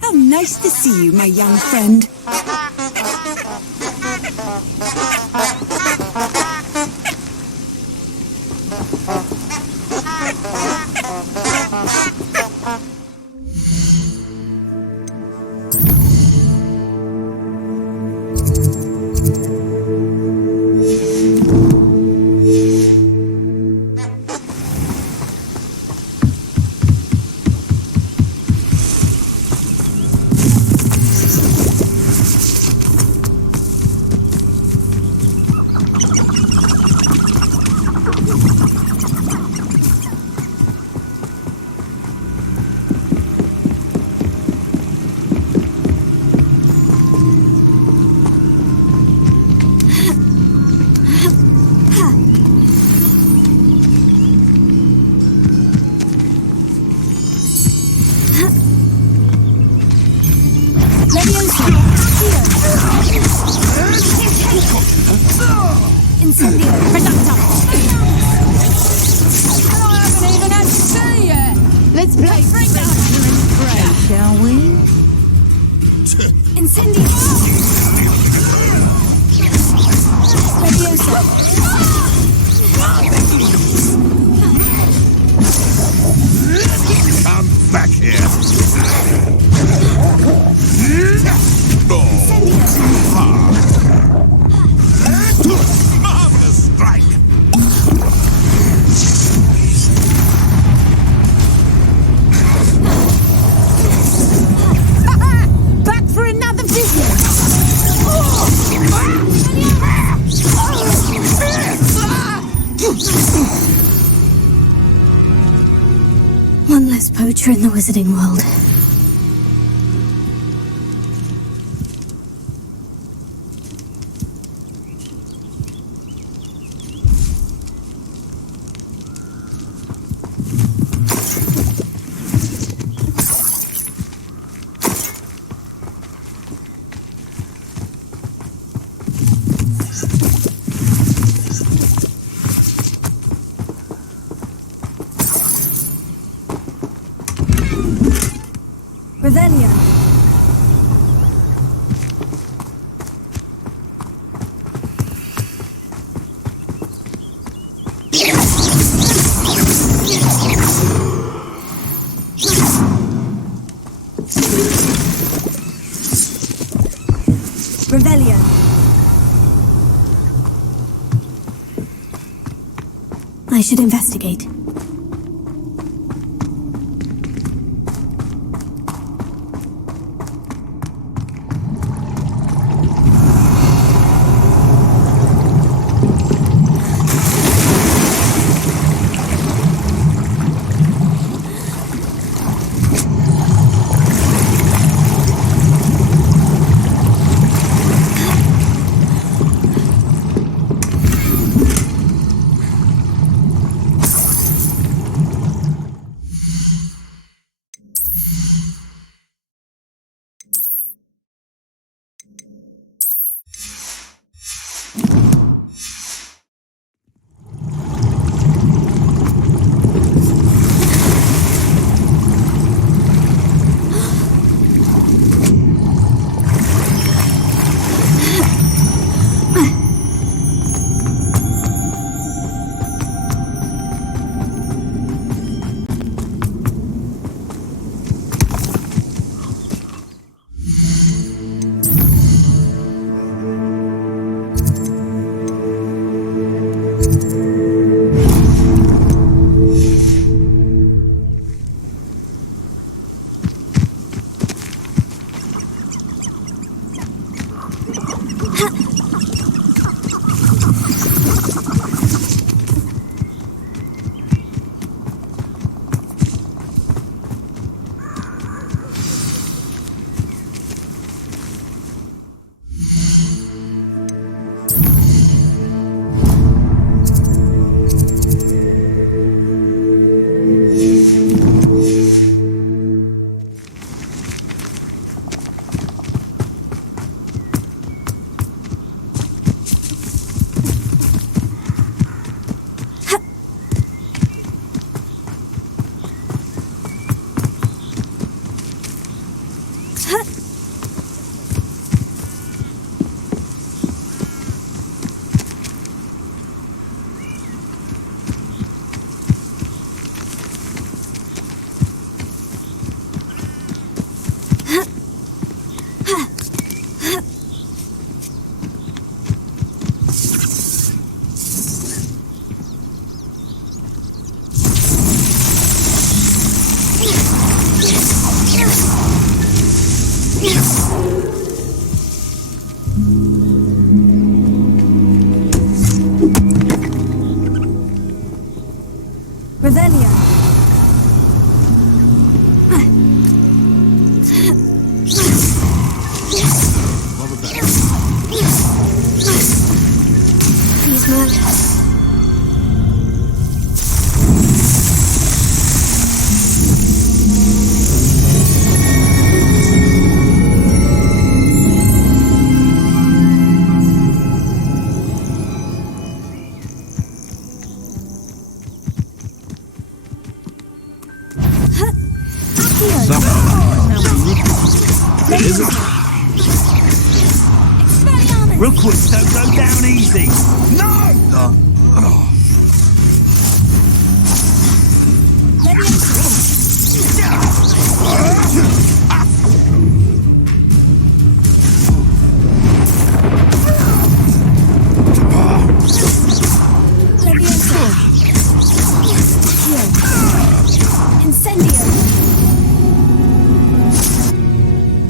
How nice to see you, my young friend. Let's play shall we? Incendio! Leviosa! Come back here! Marvelous strike! Back for another visit! One less poacher in the wizarding world. Revelia. Revelia. I should investigate. Revelio. Please, man. Real quick, don't go down easy. No!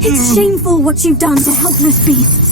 It's shameful what you've done to helpless beasts.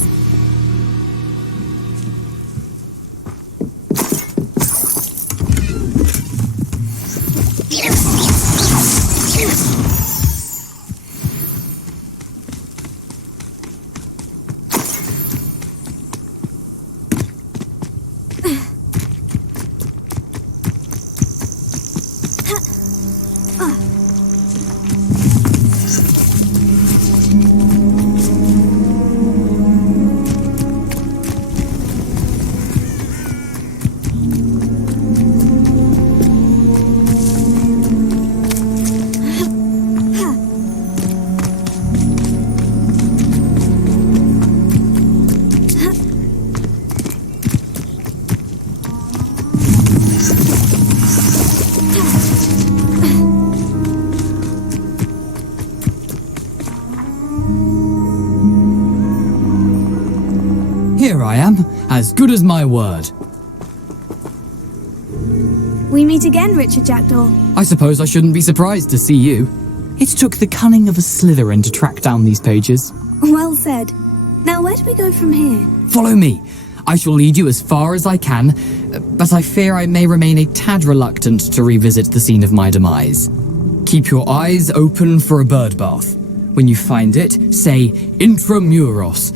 Here I am, as good as my word. We meet again, Richard Jackdaw. I suppose I shouldn't be surprised to see you. It took the cunning of a Slytherin to track down these pages. Well said. Now where do we go from here? Follow me. I shall lead you as far as I can, but I fear I may remain a tad reluctant to revisit the scene of my demise. Keep your eyes open for a bird bath. When you find it, say intramuros.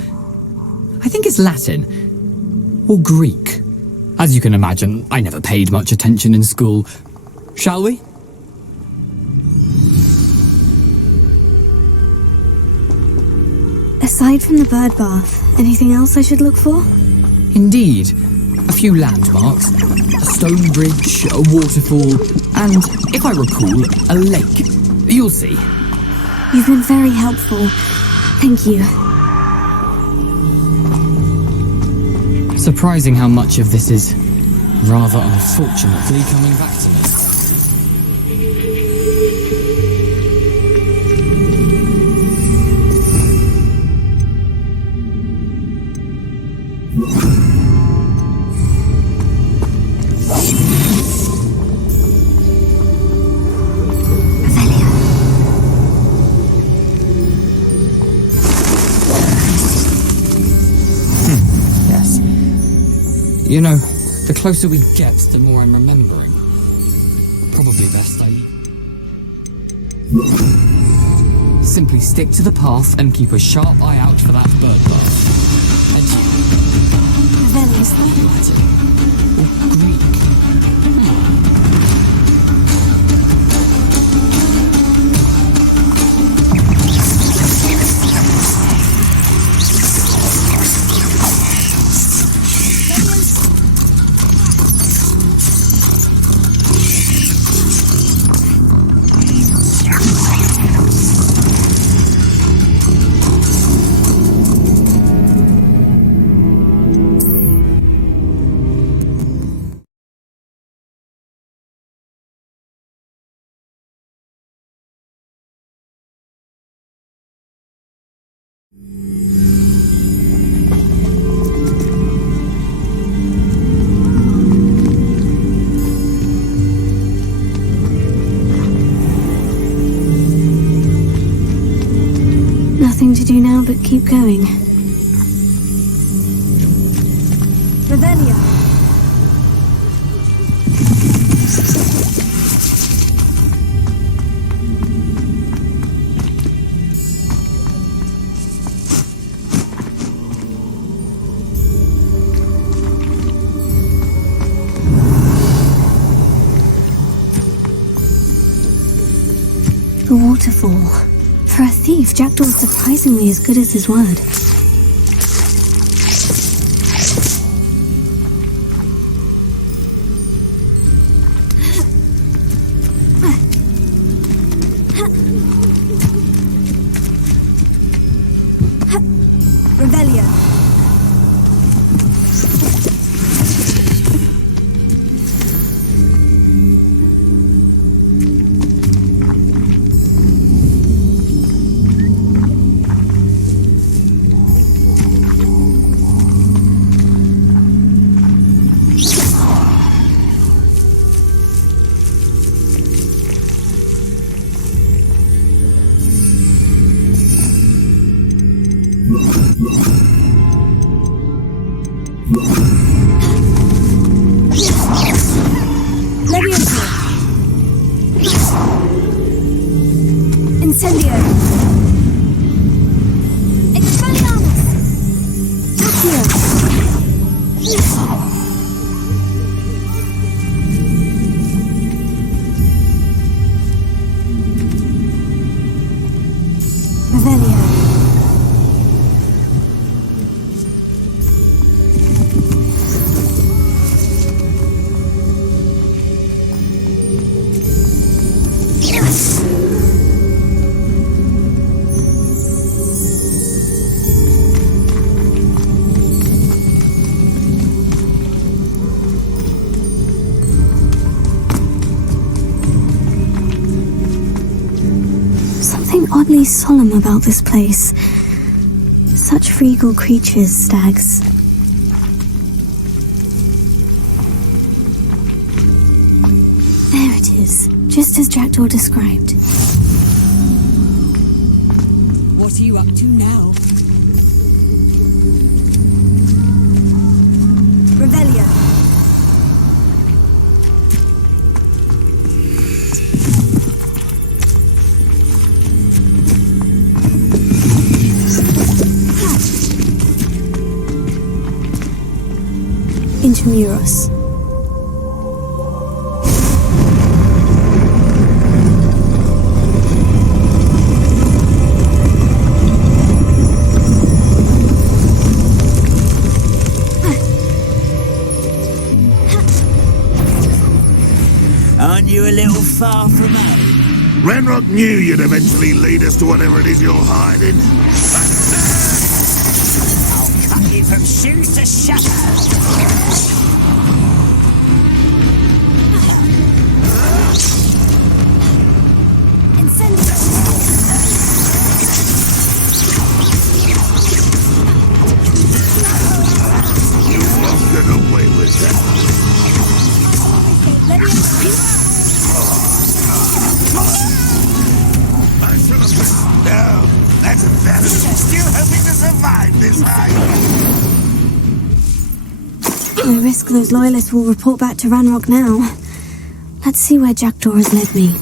I think it's Latin. Or Greek. As you can imagine, I never paid much attention in school. Shall we? Aside from the bird bath, anything else I should look for? Indeed. A few landmarks, a stone bridge, a waterfall, and, if I recall, a lake. You'll see. You've been very helpful. Thank you. Surprising how much of this is, rather unfortunately, coming back to me. You know, the closer we get, the more I'm remembering. Probably best I simply stick to the path and keep a sharp eye out for that bird bath. And you. Venomous. Latin. Or Greek. Nothing to do now but keep going. Revelio. The waterfall. For a thief, Jackdaw's surprisingly as good as his word. Revelio. Incendio! Expelliarmus! Accio! Revelio. Oddly solemn about this place. Such regal creatures, stags. There it is, just as Jackdaw described. What are you up to now? Revelio. Intramuros. Aren't you a little far from home? Ranrock knew you'd eventually lead us to whatever it is you're hiding. I'll cut you from shoes to shadow. You won't get away with that. No, that's a Venomous. Still hoping to survive this high. I risk those loyalists will report back to Ranrock now. Let's see where Jackdaw has led me.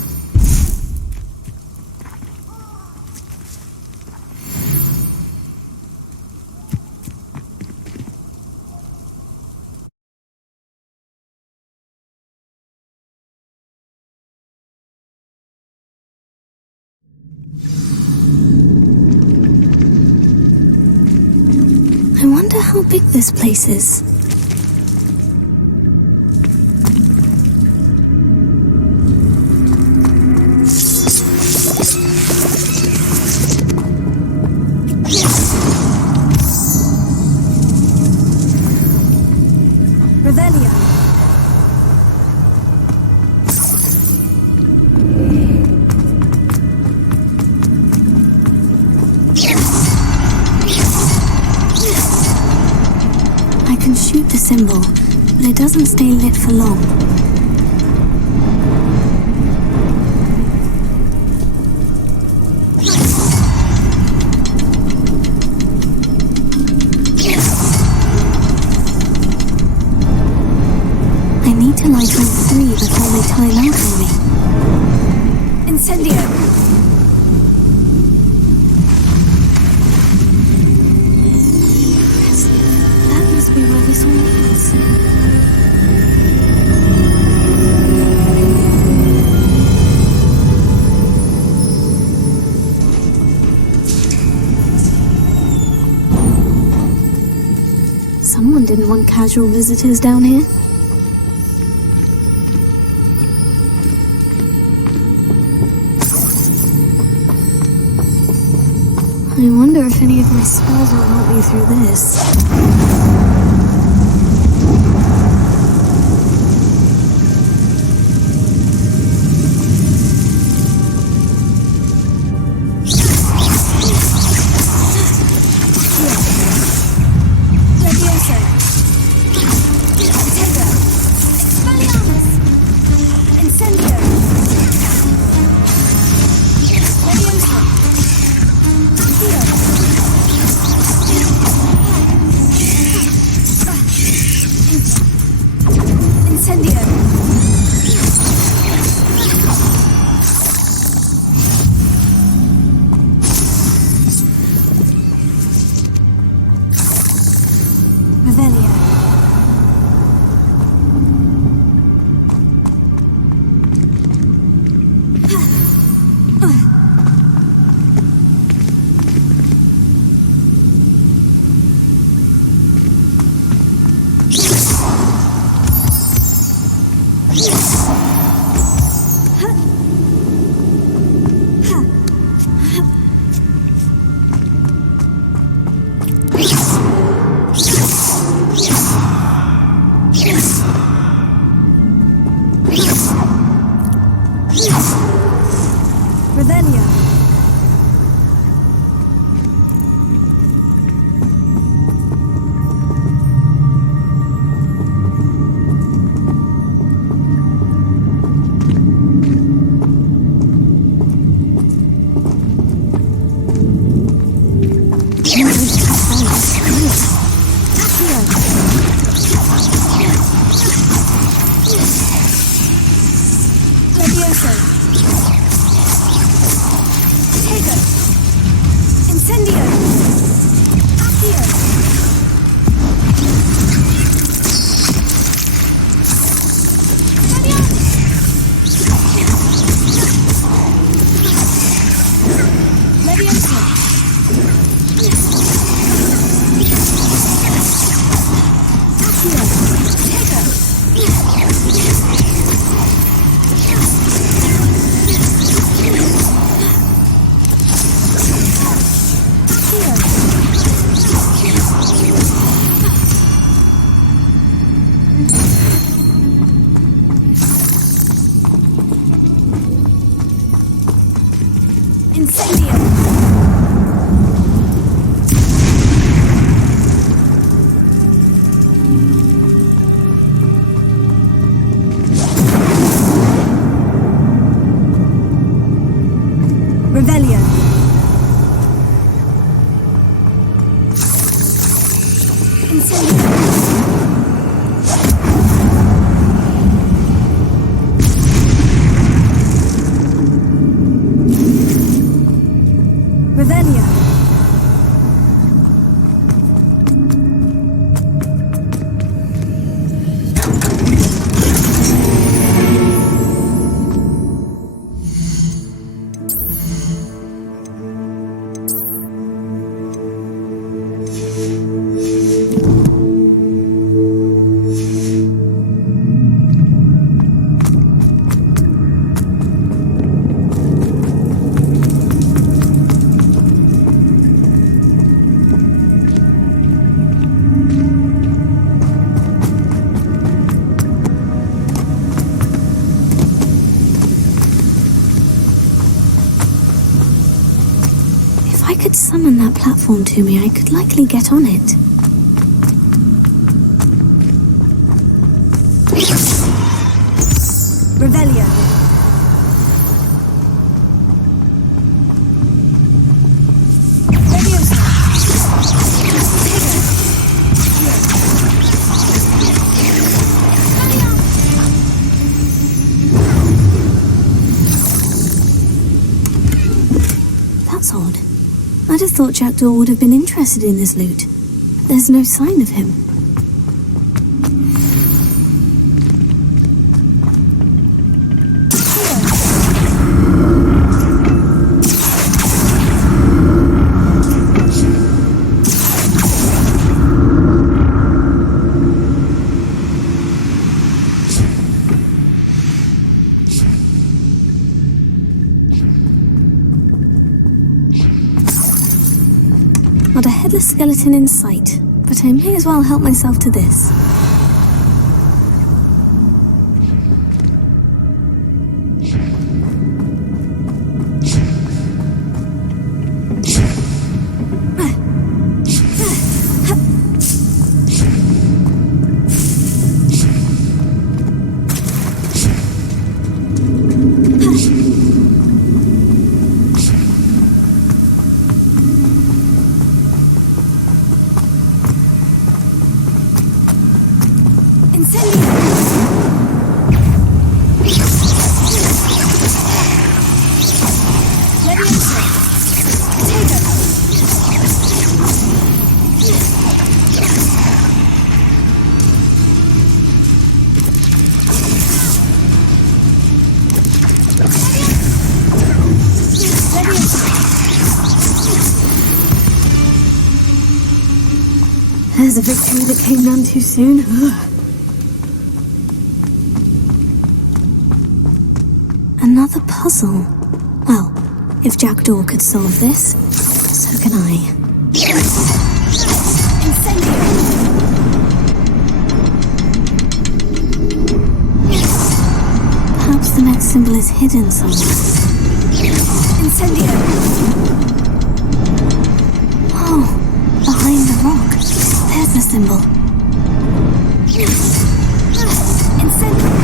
I wonder how big this place is. Revelio. I can shoot the symbol, but it doesn't stay lit for long. I need to light all three before they time out on me. Incendio. That must be where this all leads. want casual visitors down here? I wonder if any of my spells will help me through this. Summon that platform to me, I could likely get on it. Revelio. That's odd. I just thought Jackdaw would have been interested in this loot. There's no sign of him. headless skeleton in sight, but I may as well help myself to this. There's a victory that came none too soon. Another puzzle. Well, if Jackdaw could solve this, so can I. Perhaps the next symbol is hidden somewhere. Incendio! Oh, behind the rock. There's the symbol. Incendio!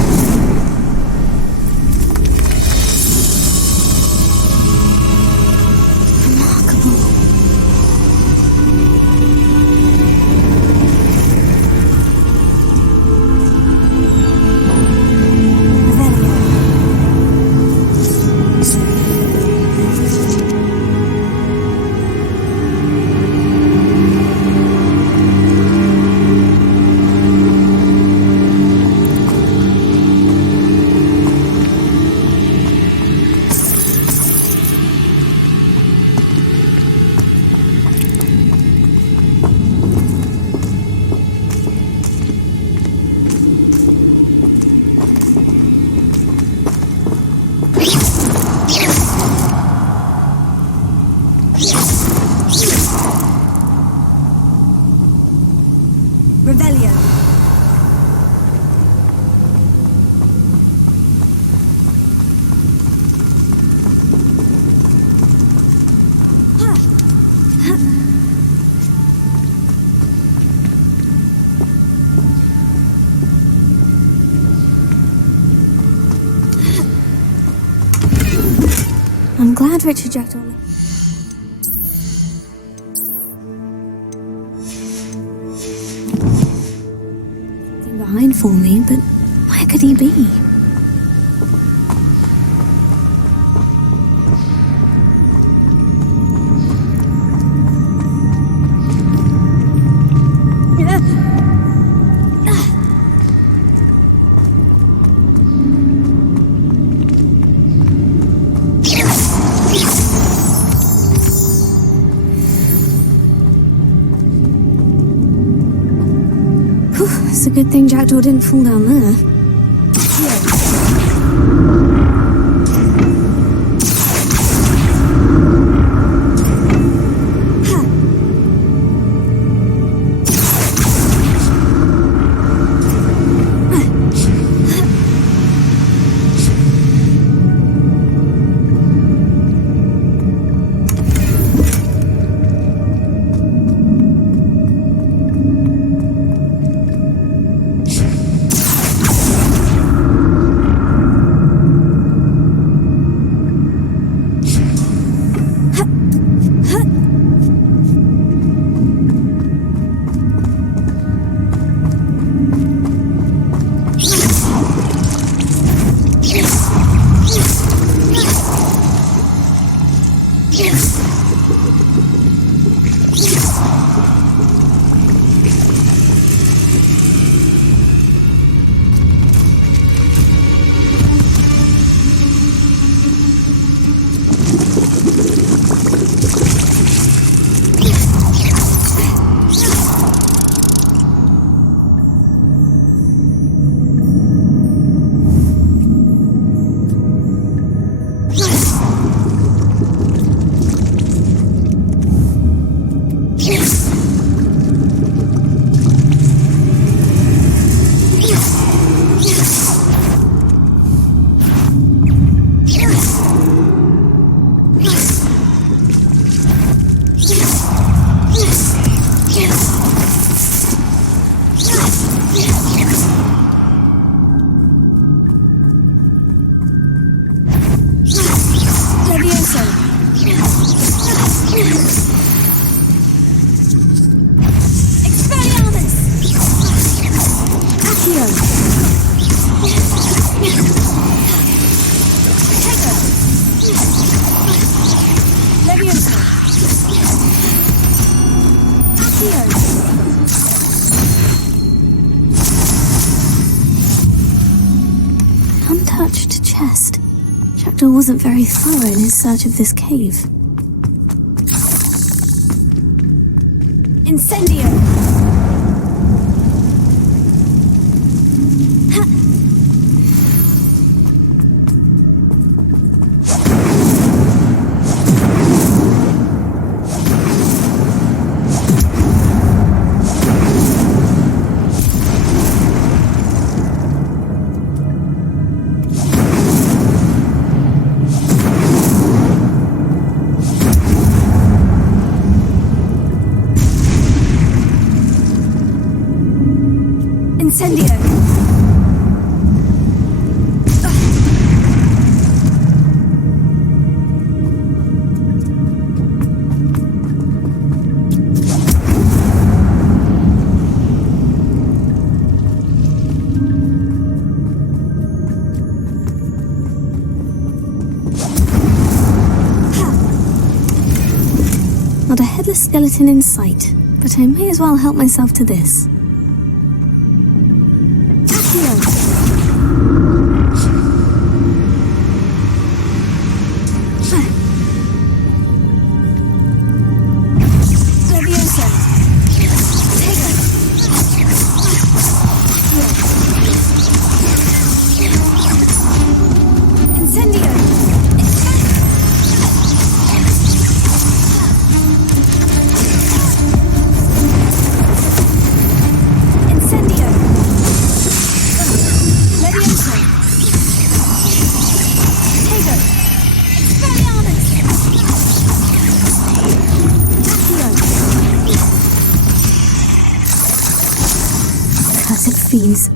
I'm glad Richard Jackdaw left. Something behind for me, but where could he be? It's a good thing Jackdaw didn't fall down there. Jackdaw wasn't very thorough in his search of this cave. Incendio! Incendio! Not a headless skeleton in sight, but I may as well help myself to this. Fiends.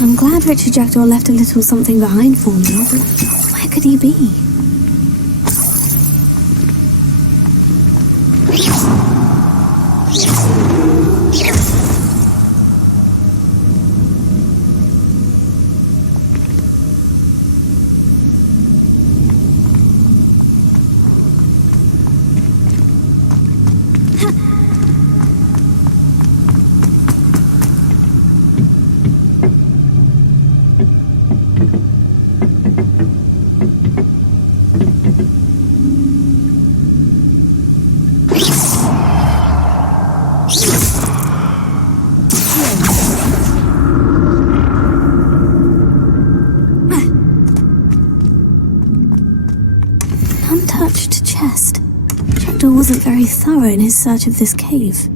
I'm glad Richard Jackdaw left a little something behind for me, but where could he be? wasn't very thorough in his search of this cave.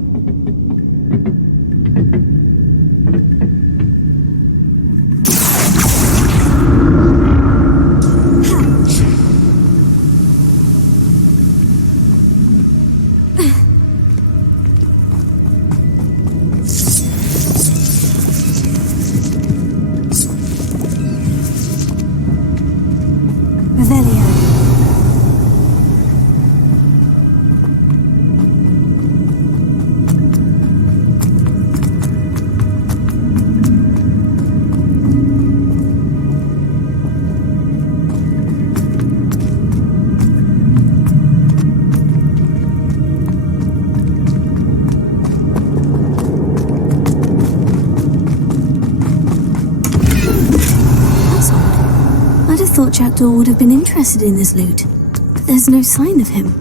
Jackdaw would have been interested in this loot, but there's no sign of him.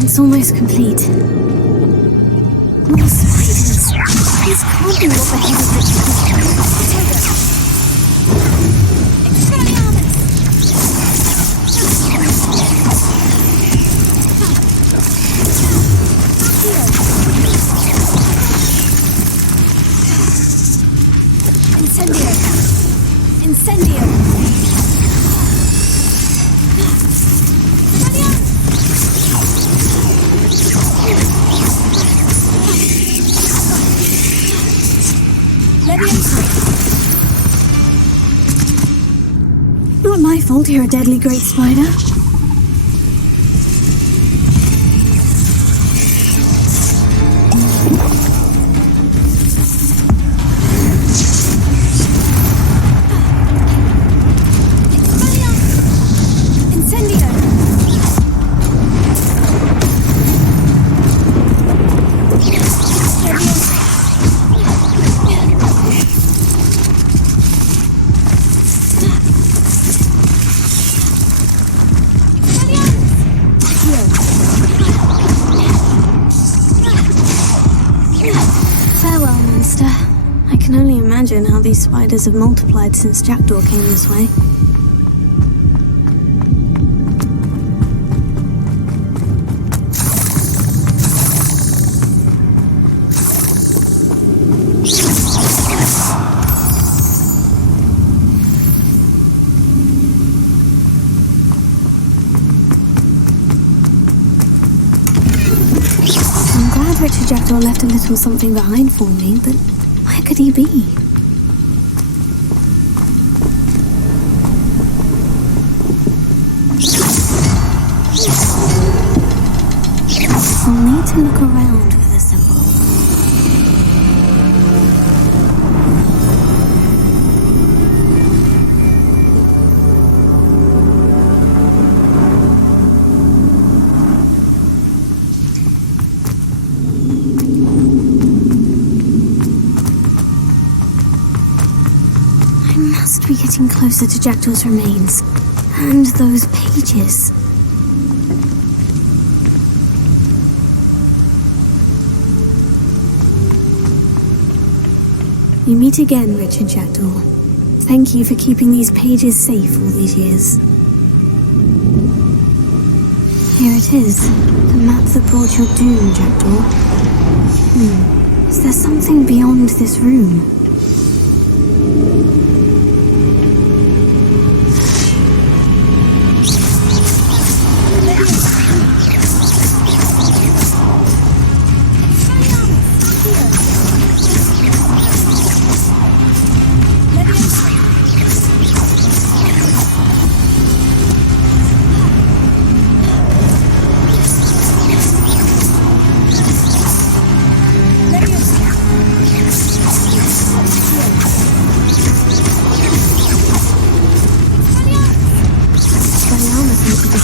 It's almost complete. More spiders. This can't be what the heck is Incendio! Incendio! Not my fault you're a deadly great spider. How these spiders have multiplied since Jackdaw came this way. I'm glad Richard Jackdaw left a little something behind for me, but where could he be? I'll need to look around for the symbol. I must be getting closer to Jackdaw's remains. And those pages. We meet again, Richard Jackdaw. Thank you for keeping these pages safe all these years. Here it is, the map that brought your doom, Jackdaw. Is there something beyond this room?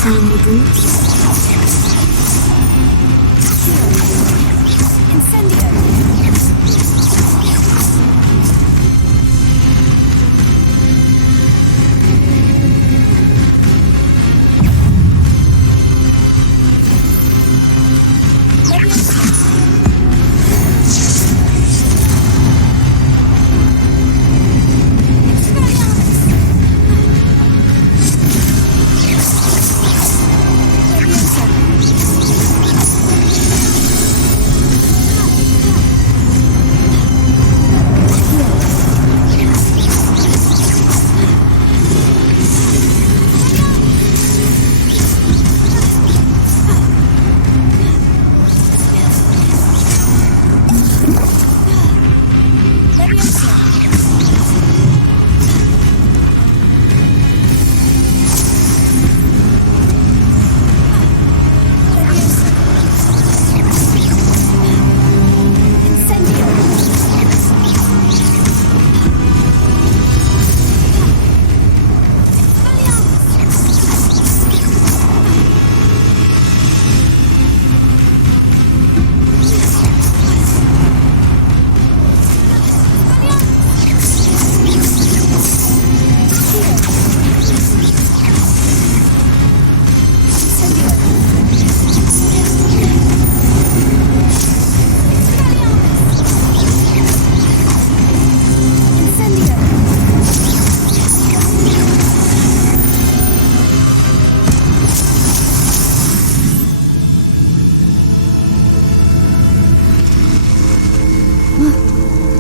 shiny boots. Incendio!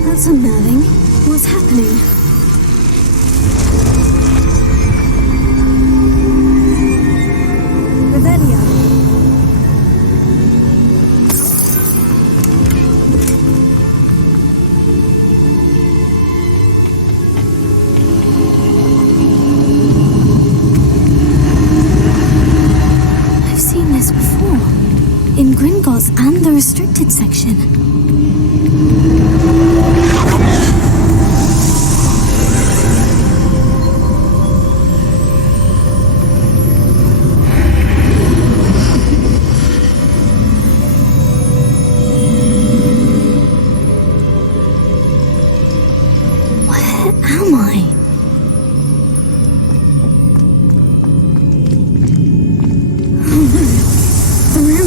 That's unnerving. What's happening? Revelio. I've seen this before. In Gringotts and the restricted section.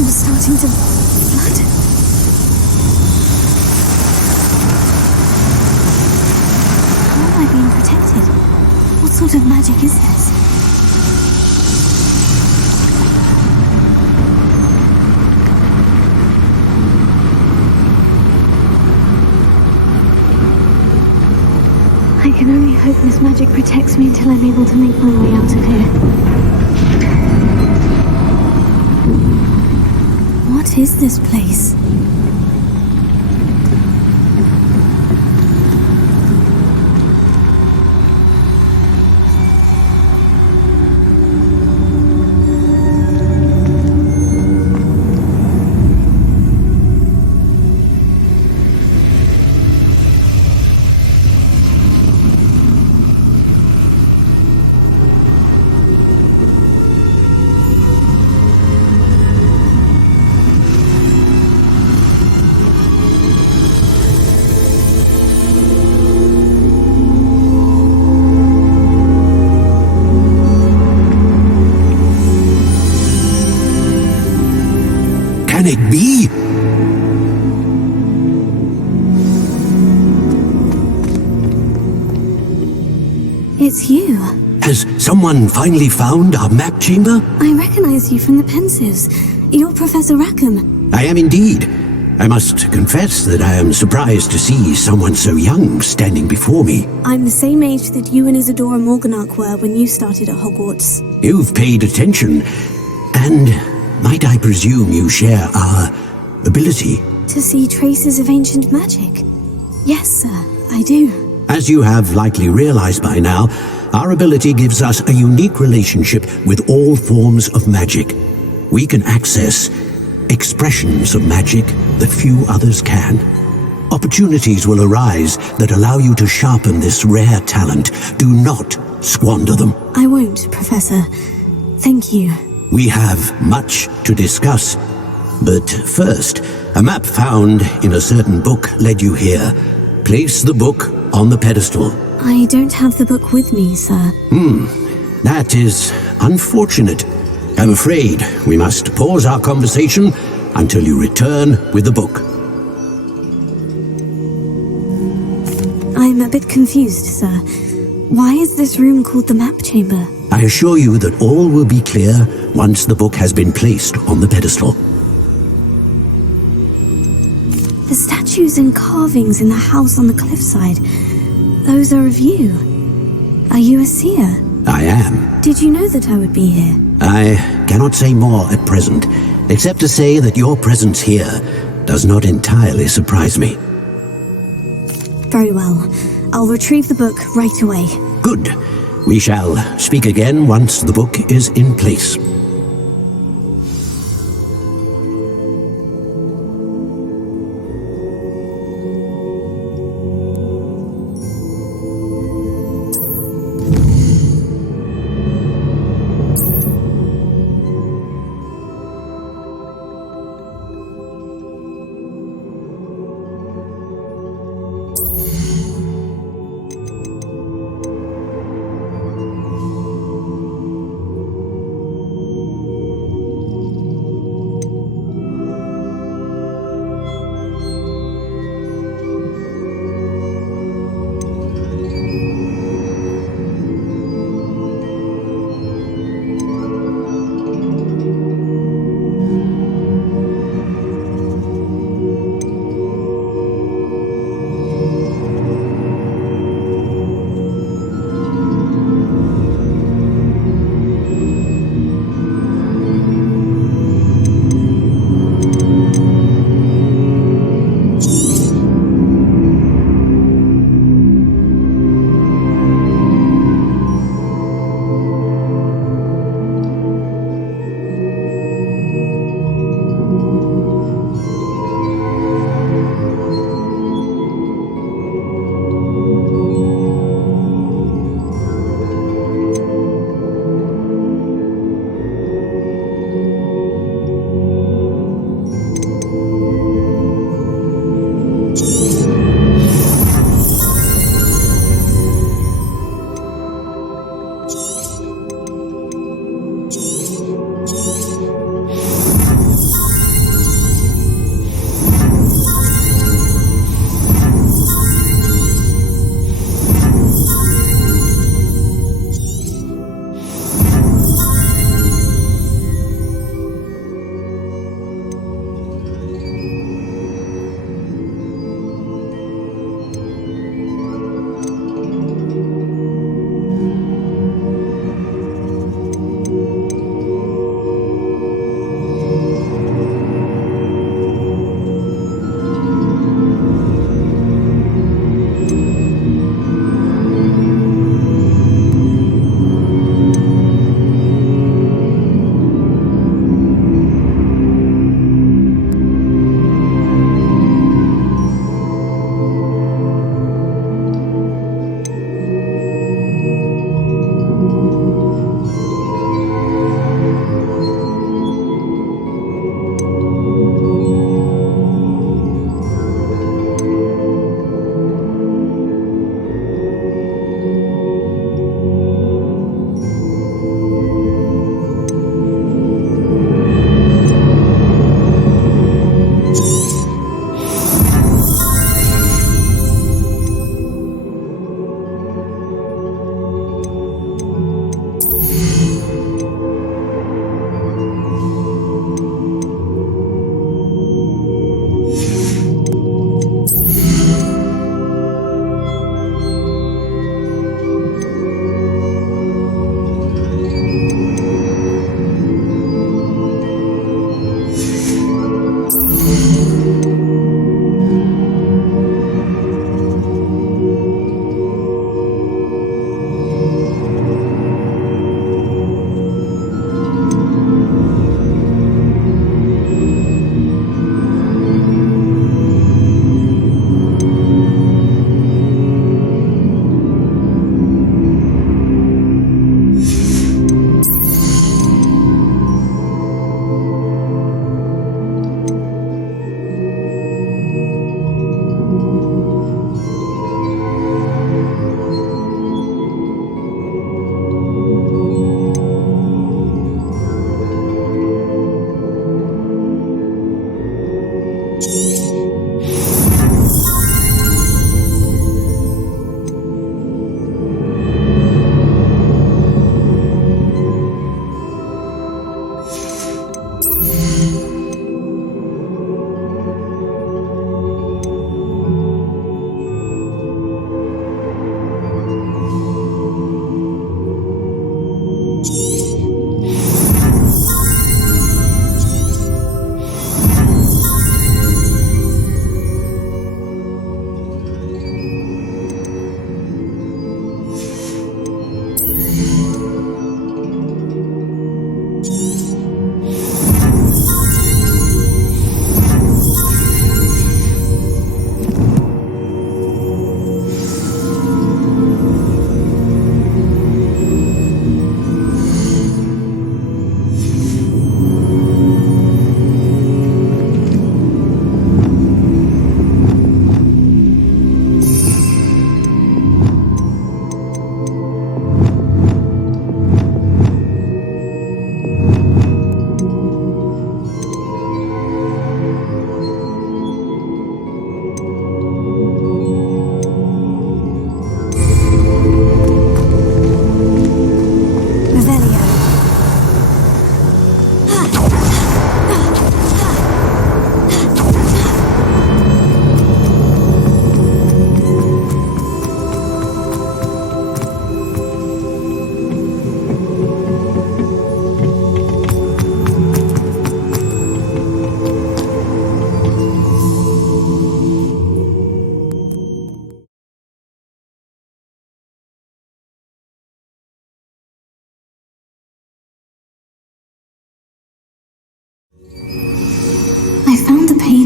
Starting to flood. How am I being protected? What sort of magic is this? I can only hope this magic protects me until I'm able to make my way out of here. What is this place? Can it be? It's you. Has someone finally found our map chamber? I recognize you from the Pensives. You're Professor Rackham. I am indeed. I must confess that I am surprised to see someone so young standing before me. I'm the same age that you and Isadora Morganach were when you started at Hogwarts. You've paid attention, and might I presume you share our ability? To see traces of ancient magic? Yes, sir, I do. As you have likely realized by now, our ability gives us a unique relationship with all forms of magic. We can access expressions of magic that few others can. Opportunities will arise that allow you to sharpen this rare talent. Do not squander them. I won't, Professor. Thank you. We have much to discuss. But first, a map found in a certain book led you here. Place the book on the pedestal. I don't have the book with me, sir. That is unfortunate. I'm afraid we must pause our conversation until you return with the book. I'm a bit confused, sir. Why is this room called the map chamber? I assure you that all will be clear once the book has been placed on the pedestal. The statues and carvings in the house on the cliffside, those are of you. Are you a seer? I am. Did you know that I would be here? I cannot say more at present, except to say that your presence here does not entirely surprise me. Very well. I'll retrieve the book right away. Good. We shall speak again once the book is in place.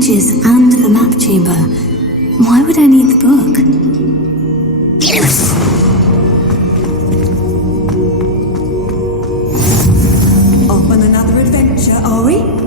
images and the map chamber. Why would I need the book? Off on another adventure, are we?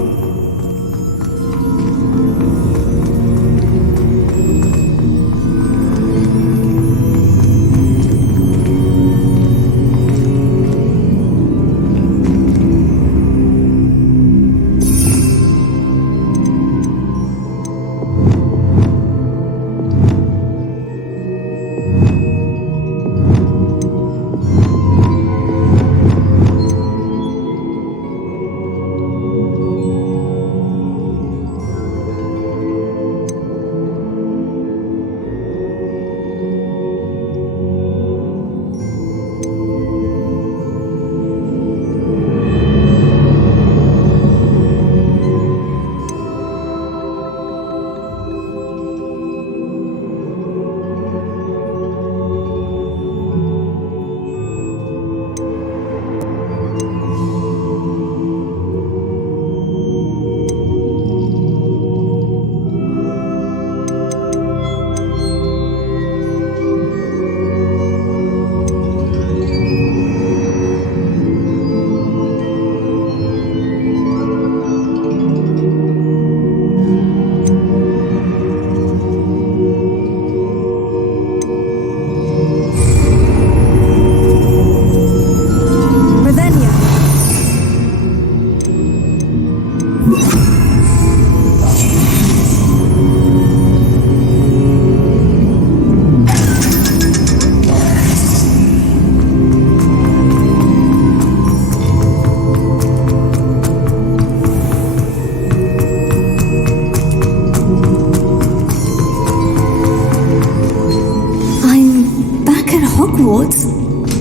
Hogwarts?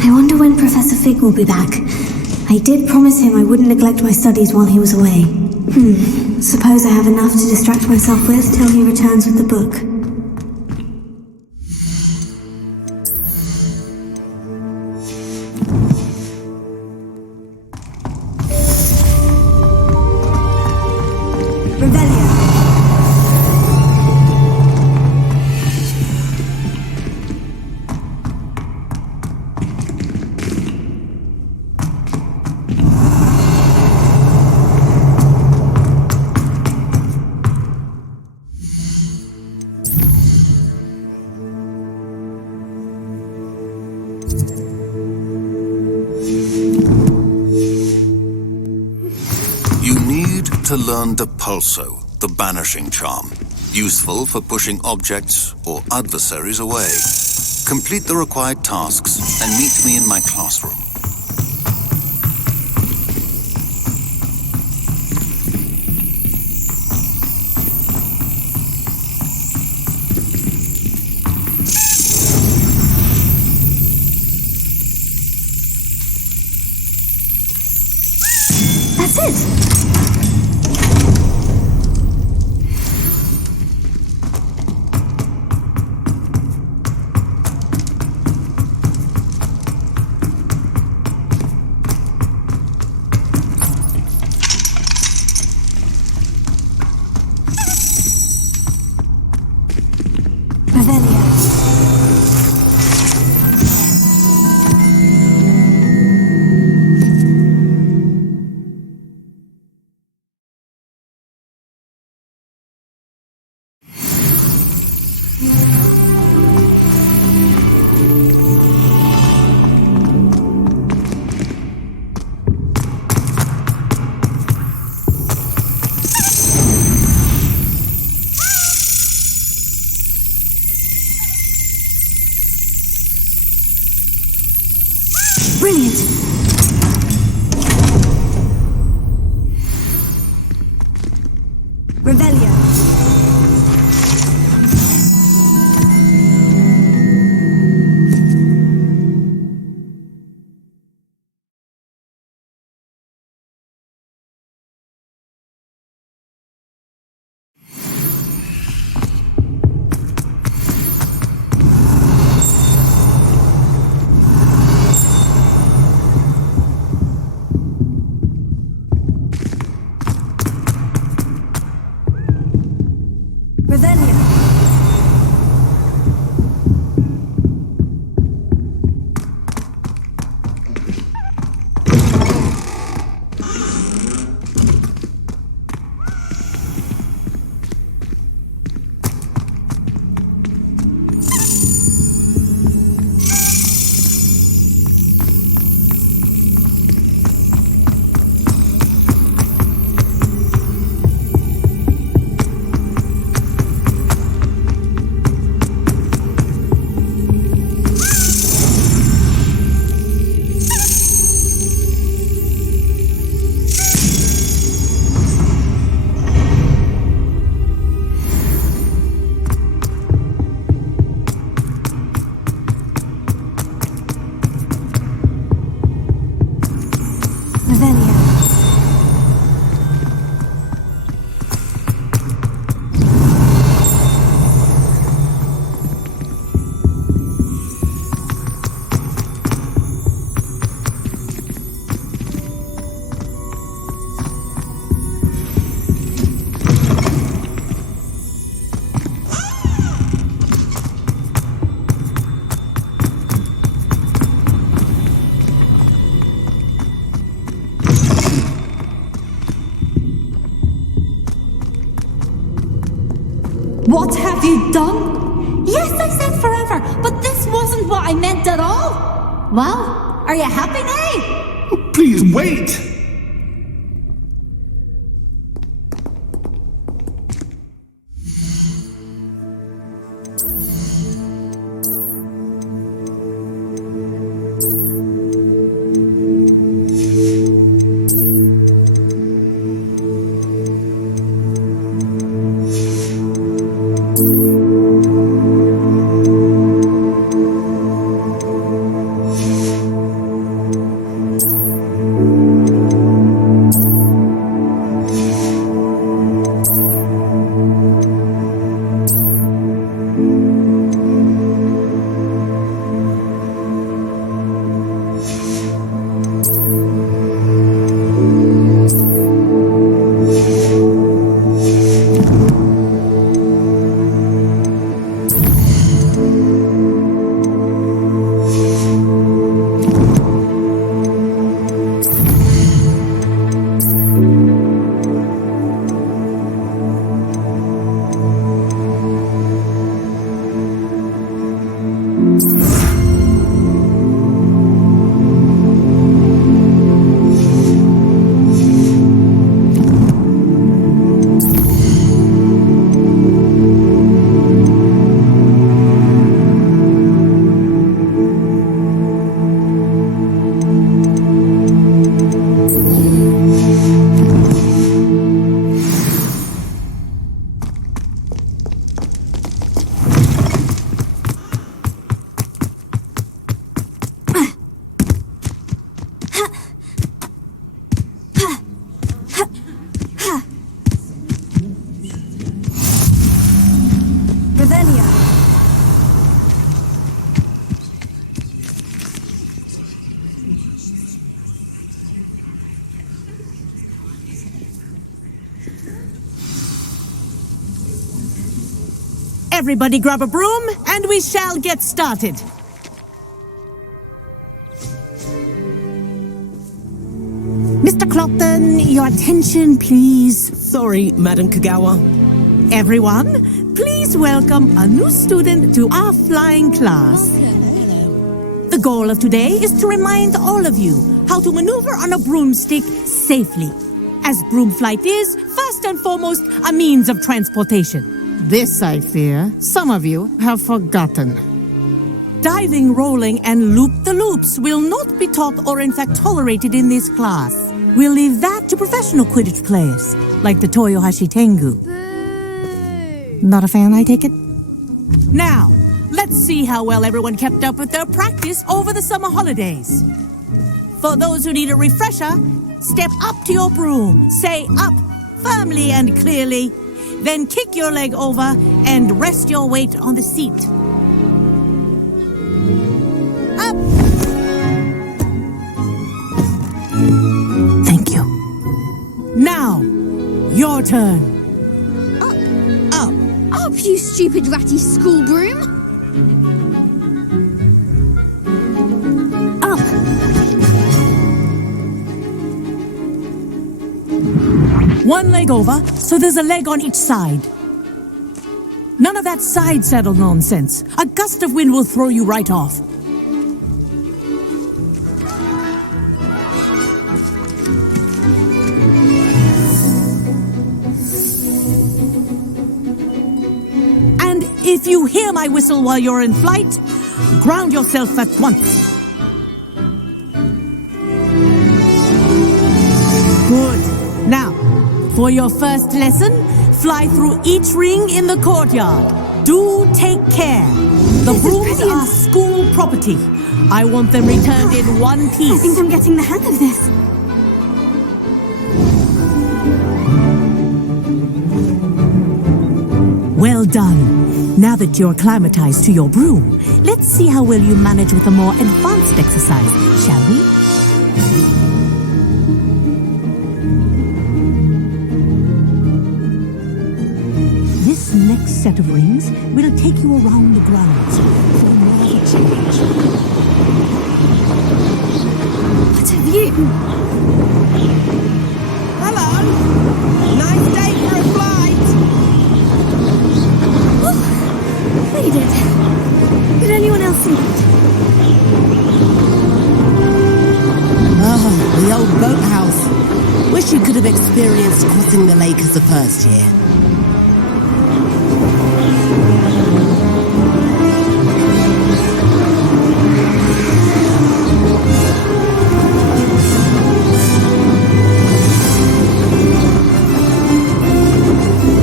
I wonder when Professor Fig will be back. I did promise him I wouldn't neglect my studies while he was away. Suppose I have enough to distract myself with till he returns with the book. To learn Depulso, the banishing charm, useful for pushing objects or adversaries away. Complete the required tasks and meet me in my classroom. That's it! Brilliant! Revelio! What have you done? Yes, I said forever, but this wasn't what I meant at all. Well, are you happy now? Please wait! Everybody grab a broom, and we shall get started. Mr. Clopton, your attention, please. Sorry, Madam Kagawa. Everyone, please welcome a new student to our flying class. The goal of today is to remind all of you how to maneuver on a broomstick safely, as broom flight is, first and foremost, a means of transportation. This, I fear, some of you have forgotten. Diving, rolling, and loop-the-loops will not be taught or in fact tolerated in this class. We'll leave that to professional Quidditch players, like the Toyohashi Tengu. Boo. Not a fan, I take it? Now, let's see how well everyone kept up with their practice over the summer holidays. For those who need a refresher, step up to your broom, say up firmly and clearly, then kick your leg over and rest your weight on the seat. Up! Thank you. Now, your turn. Up. Up, you stupid ratty school broom. Up. One leg over, so there's a leg on each side. None of that side saddle nonsense. A gust of wind will throw you right off. And if you hear my whistle while you're in flight, ground yourself at once. Good. Now, for your first lesson, fly through each ring in the courtyard. Do take care. The brooms are school property. I want them returned in one piece. I think I'm getting the hang of this. Well done. Now that you're acclimatized to your broom, let's see how well you manage with a more advanced exercise, shall we? This next set of rings will take you around the grounds for more of a change. What a view! Hello! Nice day for a flight! experienced crossing the lake as a first year.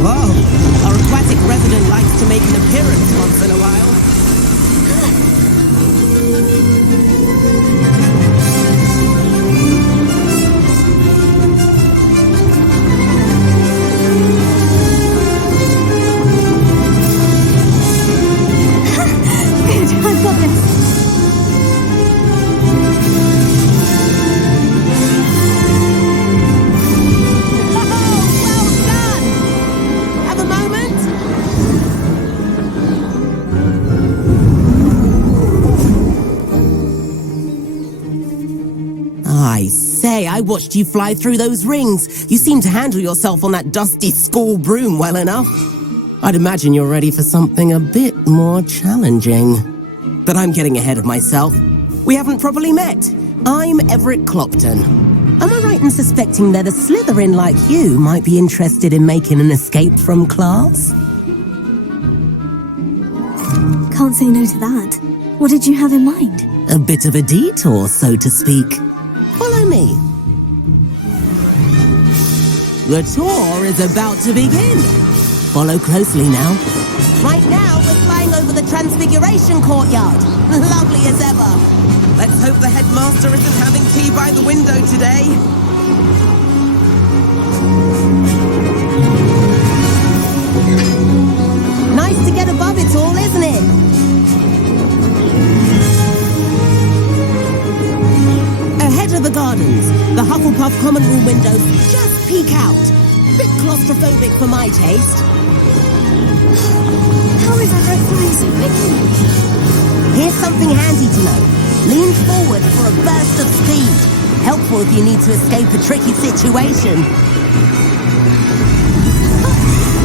Whoa! Our aquatic resident likes to make an appearance once in a while. I've got this. Well done! Have a moment? I say, I watched you fly through those rings. You seem to handle yourself on that dusty school broom well enough. I'd imagine you're ready for something a bit more challenging. But I'm getting ahead of myself. We haven't properly met. I'm Everett Clopton. Am I right in suspecting that a Slytherin like you might be interested in making an escape from class? Can't say no to that. What did you have in mind? A bit of a detour, so to speak. Follow me. The tour is about to begin. Follow closely now. Right now, we're flying over the Transfiguration Courtyard. Lovely as ever. Let's hope the headmaster isn't having tea by the window today. Nice to get above it all, isn't it? Ahead of the gardens, the Hufflepuff common room windows just peek out. Bit claustrophobic for my taste. How is Everett flying so quickly? Here's something handy to know. Lean forward for a burst of speed. Helpful if you need to escape a tricky situation.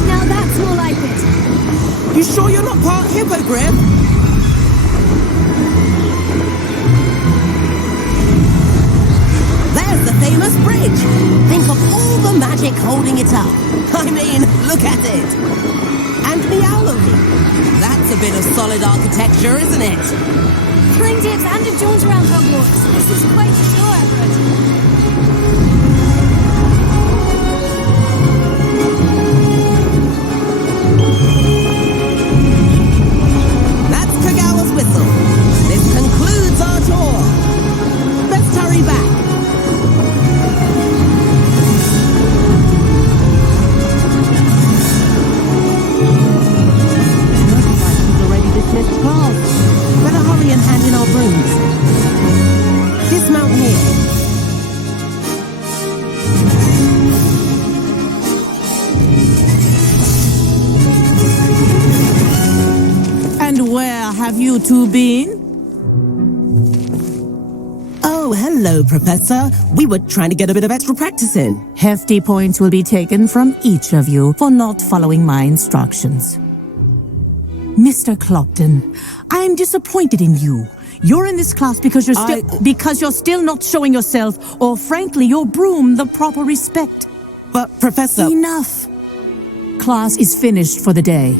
Now that's more like it. You sure you're not part hippogriff? There's the famous bridge. Think of all the magic holding it up. I mean, look at it. And Meowlery. That's a bit of solid architecture, isn't it? Flying dips and a jaunt around Hogwarts. This is quite a show, Everett. That's Kagawa's whistle. This concludes our tour. Let's hurry back. Dismissed class. Better hurry and hand in our brooms. Dismount here. And where have you two been? Oh, hello, Professor. We were trying to get a bit of extra practice in. Hefty points will be taken from each of you for not following my instructions. Mr. Clopton, I'm disappointed in you. You're in this class because you're still not showing yourself, or frankly, your broom the proper respect. But, Professor... Enough. Class is finished for the day.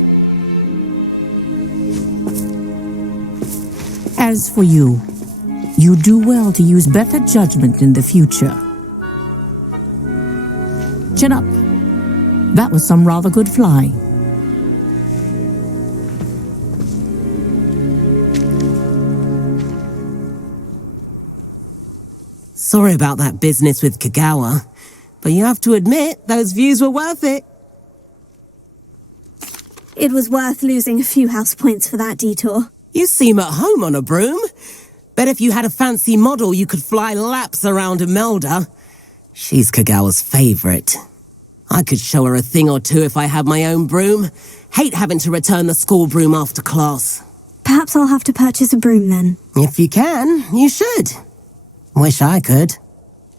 As for you, you do well to use better judgment in the future. Chin up. That was some rather good flying. Sorry about that business with Kagawa, but you have to admit, those views were worth it. It was worth losing a few house points for that detour. You seem at home on a broom. Bet if you had a fancy model, you could fly laps around Imelda. She's Kagawa's favorite. I could show her a thing or two if I had my own broom. Hate having to return the school broom after class. Perhaps I'll have to purchase a broom then. If you can, you should. Wish I could.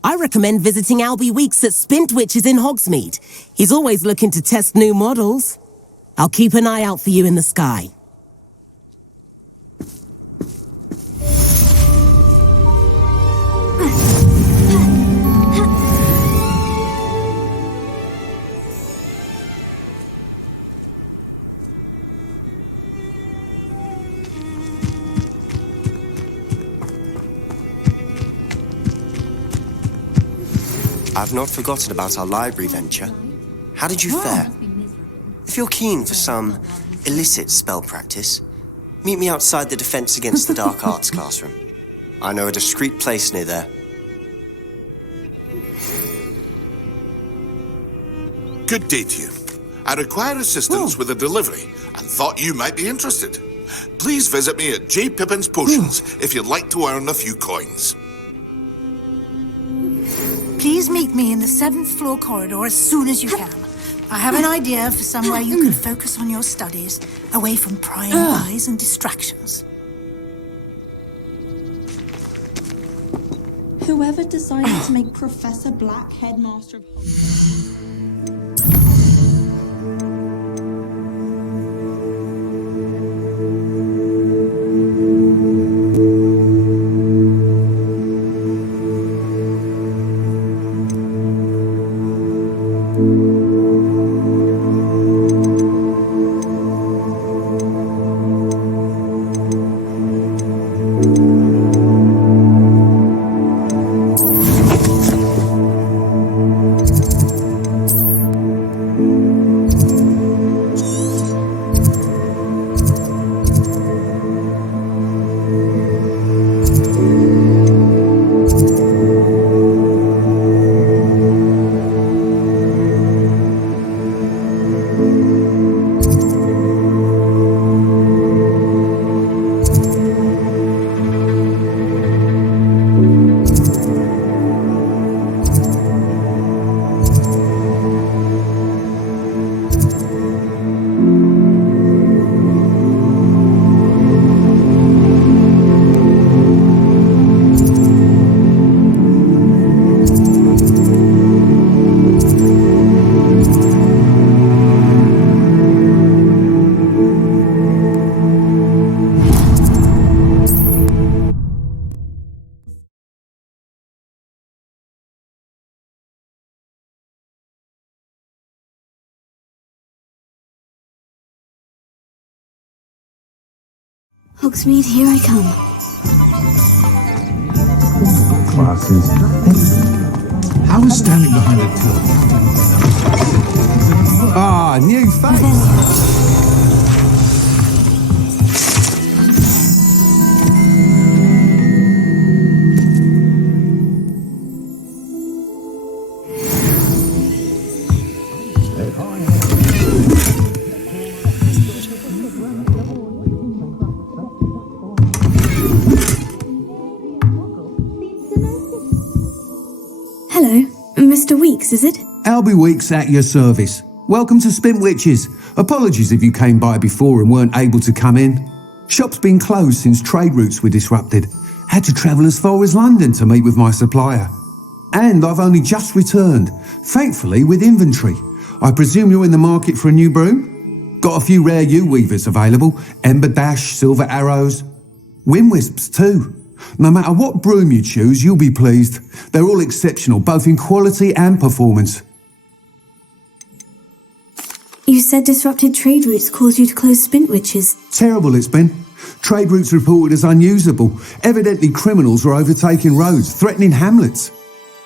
I recommend visiting Albie Weekes at Spintwitches in Hogsmeade. He's always looking to test new models. I'll keep an eye out for you in the sky. I've not forgotten about our library venture. How did you fare? If you're keen for some illicit spell practice, meet me outside the Defense Against the Dark Arts classroom. I know a discreet place near there. Good day to you. I require assistance with a delivery and thought you might be interested. Please visit me at J. Pippin's Potions if you'd like to earn a few coins. Please meet me in the 7th floor corridor as soon as you can. I have an idea for somewhere you can focus on your studies, away from prying eyes and distractions. Whoever decided to make Professor Black headmaster of Hogsmeade, here I come. Classes. How is standing behind a door? Ah, new face. Hello, Mr. Weekes, is it? Albie Weekes at your service. Welcome to Spintwitches. Apologies if you came by before and weren't able to come in. Shop's been closed since trade routes were disrupted. Had to travel as far as London to meet with my supplier. And I've only just returned, thankfully with inventory. I presume you're in the market for a new broom? Got a few rare U-weavers available. Ember Dash, Silver Arrows. Wind Wisps too. No matter what broom you choose, you'll be pleased. They're all exceptional, both in quality and performance. You said disrupted trade routes caused you to close Spintwitches. Terrible it's been. Trade routes reported as unusable. Evidently criminals were overtaking roads, threatening hamlets.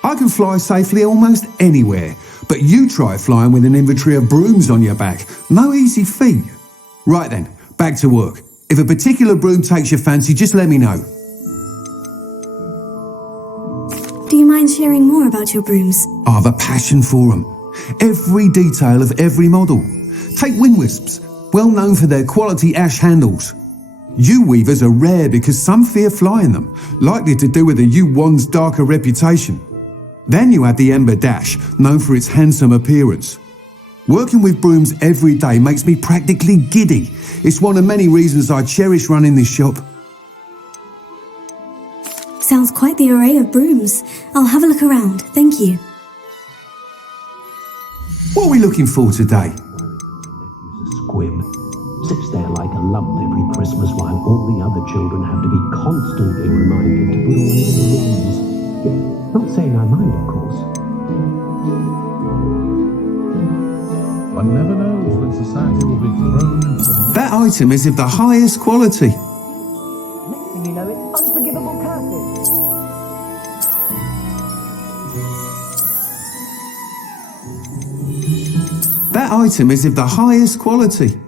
I can fly safely almost anywhere, but you try flying with an inventory of brooms on your back. No easy feat. Right then, back to work. If a particular broom takes your fancy, just let me know. Do you mind sharing more about your brooms? I have a passion for them. Every detail of every model. Take Wind Wisps, well known for their quality ash handles. U-weavers are rare because some fear flying them, likely to do with the U-wand's darker reputation. Then you have the Ember Dash, known for its handsome appearance. Working with brooms every day makes me practically giddy. It's one of many reasons I cherish running this shop. Sounds quite the array of brooms. I'll have a look around, thank you. What are we looking for today? Squib sits there like a lump every Christmas while all the other children have to be constantly reminded to put away their ribbons. Not saying I mind, of course. One never knows when society will be thrown into the... That item is of the highest quality. Next thing you know, it's unforgivable curses. That item is of the highest quality.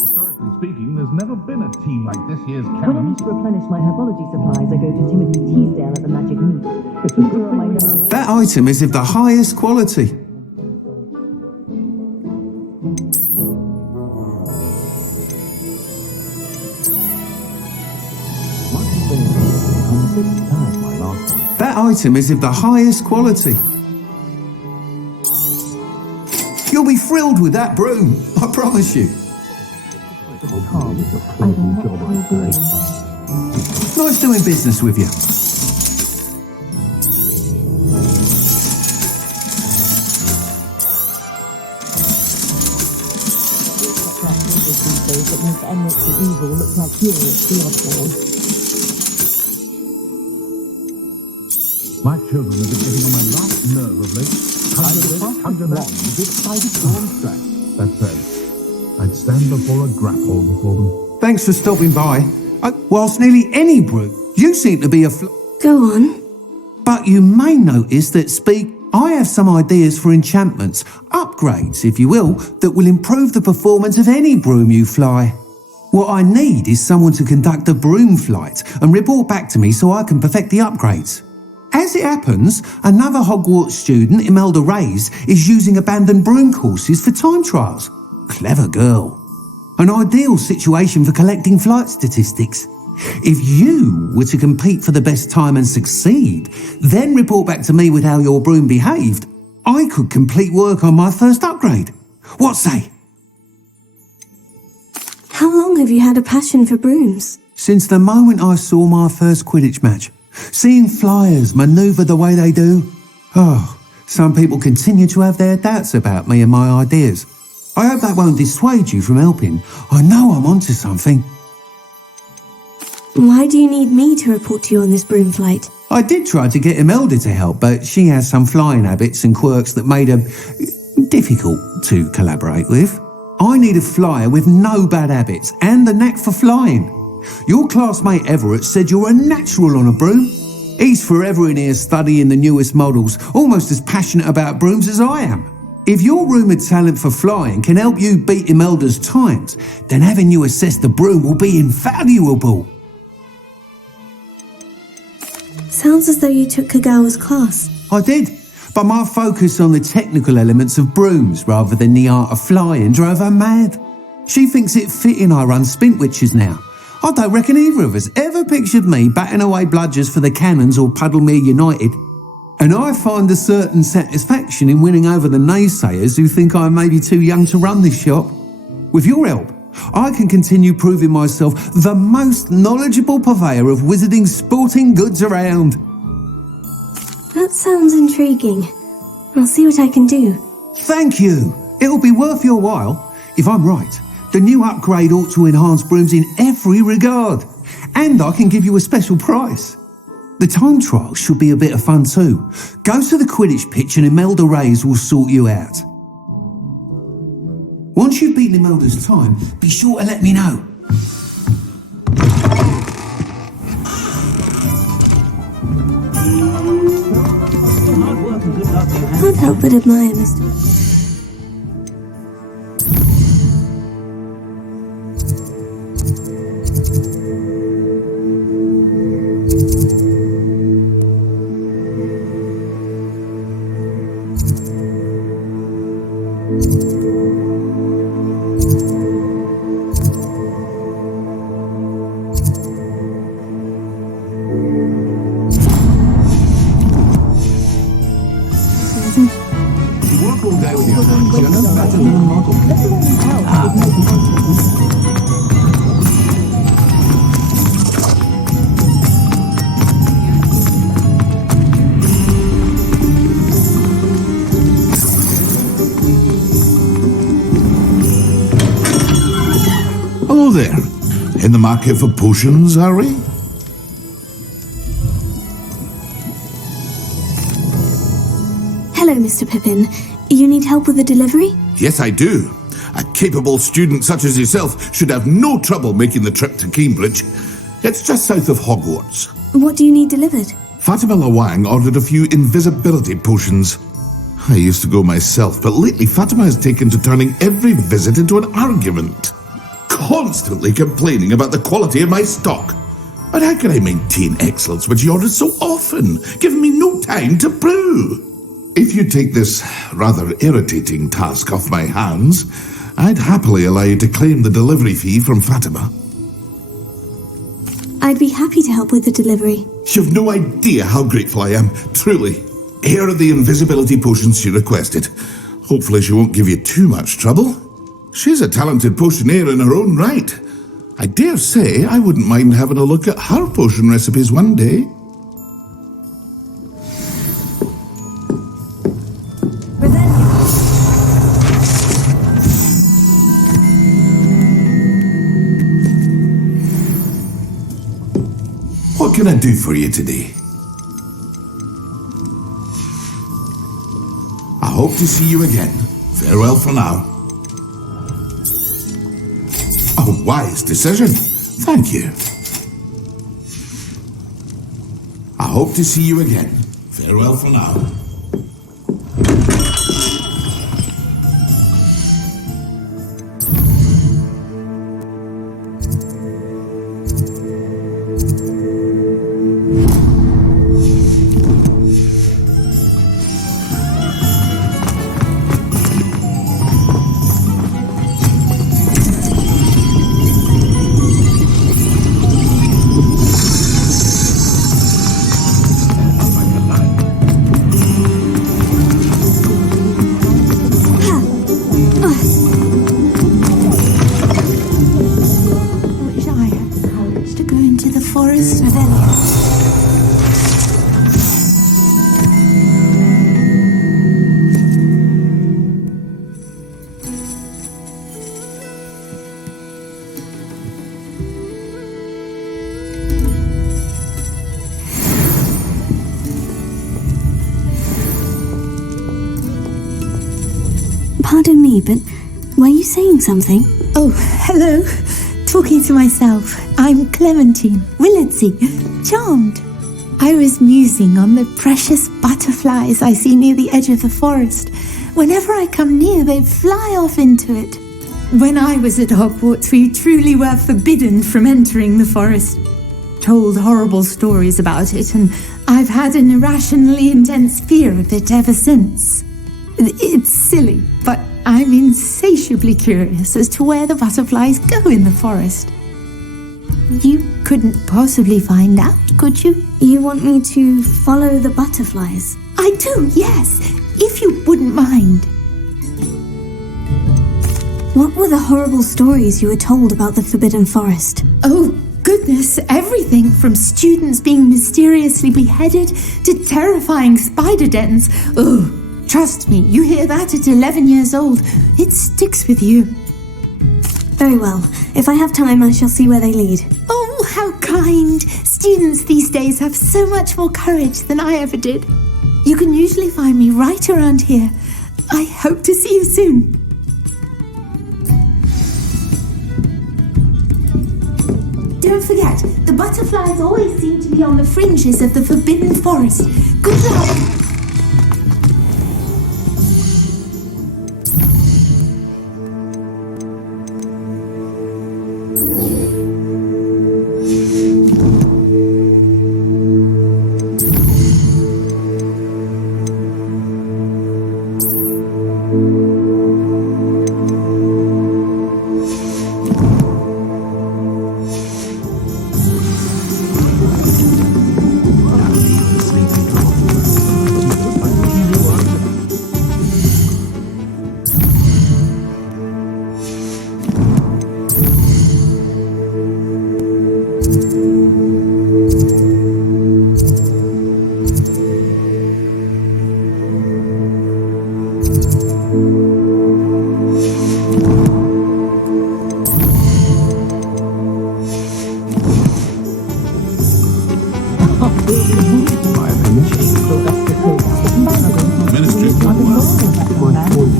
Historically speaking, there's never been a team like this year's When I canon. need to replenish my herbology supplies, I go to Timothy Teasdale at the Magic Meet. He's on my nose. That item is of the highest quality. That item is of the highest quality. You'll be thrilled with that broom, I promise you. Nice doing business with you. That make eminence of evil look like you're the oddball. My children have been getting on my last nerve of late. Tug this, tug that, this-sided storm strap. That said, I'd stand before a grapple before them. Thanks for stopping by. Whilst nearly any broom, you seem to be a Go on. But you may notice that I have some ideas for enchantments, upgrades, if you will, that will improve the performance of any broom you fly. What I need is someone to conduct a broom flight and report back to me so I can perfect the upgrades. As it happens, another Hogwarts student, Imelda Reyes, is using abandoned broom courses for time trials. Clever girl. An ideal situation for collecting flight statistics. If you were to compete for the best time and succeed, then report back to me with how your broom behaved, I could complete work on my first upgrade. What say? How long have you had a passion for brooms? Since the moment I saw my first Quidditch match. Seeing flyers manoeuvre the way they do. Oh, some people continue to have their doubts about me and my ideas. I hope that won't dissuade you from helping. I know I'm onto something. Why do you need me to report to you on this broom flight? I did try to get Imelda to help, but she has some flying habits and quirks that made her difficult to collaborate with. I need a flyer with no bad habits and the knack for flying. Your classmate Everett said you're a natural on a broom. He's forever in here studying the newest models, almost as passionate about brooms as I am. If your rumoured talent for flying can help you beat Imelda's times, then having you assess the broom will be invaluable. Sounds as though you took Kagawa's class. I did, but my focus on the technical elements of brooms rather than the art of flying drove her mad. She thinks it fitting I run Spintwitches now. I don't reckon either of us ever pictured me batting away bludgers for the Cannons or Puddlemere United. And I find a certain satisfaction in winning over the naysayers who think I may be too young to run this shop. With your help, I can continue proving myself the most knowledgeable purveyor of wizarding sporting goods around. That sounds intriguing. I'll see what I can do. Thank you. It'll be worth your while. If I'm right, the new upgrade ought to enhance brooms in every regard. And I can give you a special price. The time trial should be a bit of fun too. Go to the Quidditch pitch and Imelda Reyes will sort you out. Once you've beaten Imelda's time, be sure to let me know. Can't help but admire Mr. Hello there. In the market for potions, are we? Hello, Mr. Pippin. You need help with the delivery? Yes, I do. A capable student such as yourself should have no trouble making the trip to Cambridge. It's just south of Hogwarts. What do you need delivered? Fatima Lawang ordered a few invisibility potions. I used to go myself, but lately Fatima has taken to turning every visit into an argument. Constantly complaining about the quality of my stock. But how can I maintain excellence when she orders so often, giving me no time to brew? If you take this rather irritating task off my hands, I'd happily allow you to claim the delivery fee from Fatima. I'd be happy to help with the delivery. You've no idea how grateful I am, truly. Here are the invisibility potions she requested. Hopefully she won't give you too much trouble. She's a talented potioneer in her own right. I dare say I wouldn't mind having a look at her potion recipes one day. What can I do for you today? I hope to see you again. Farewell for now. A wise decision. Thank you. I hope to see you again. Farewell for now. Pardon me, but were you saying something? Oh, hello. Talking to myself. I'm Clementine Willardsey. Charmed. I was musing on the precious butterflies I see near the edge of the forest. Whenever I come near, they fly off into it. When I was at Hogwarts, we truly were forbidden from entering the forest. Told horrible stories about it, and I've had an irrationally intense fear of it ever since. It's silly, but I'm insatiably curious as to where the butterflies go in the forest. You couldn't possibly find out, could you? You want me to follow the butterflies? I do, yes, if you wouldn't mind. What were the horrible stories you were told about the Forbidden Forest? Oh, goodness, everything from students being mysteriously beheaded to terrifying spider dens. Oh, trust me, you hear that at 11 years old, it sticks with you. Very well. If I have time, I shall see where they lead. Oh, how kind. Students these days have so much more courage than I ever did. You can usually find me right around here. I hope to see you soon. Don't forget, the butterflies always seem to be on the fringes of the Forbidden Forest. Good luck.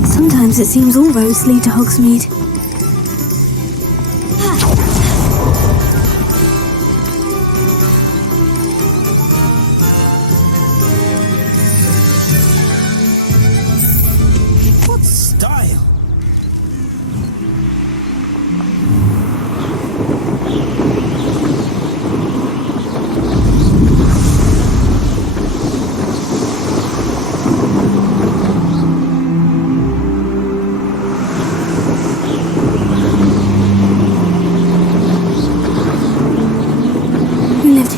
Sometimes it seems all roads lead to Hogsmeade.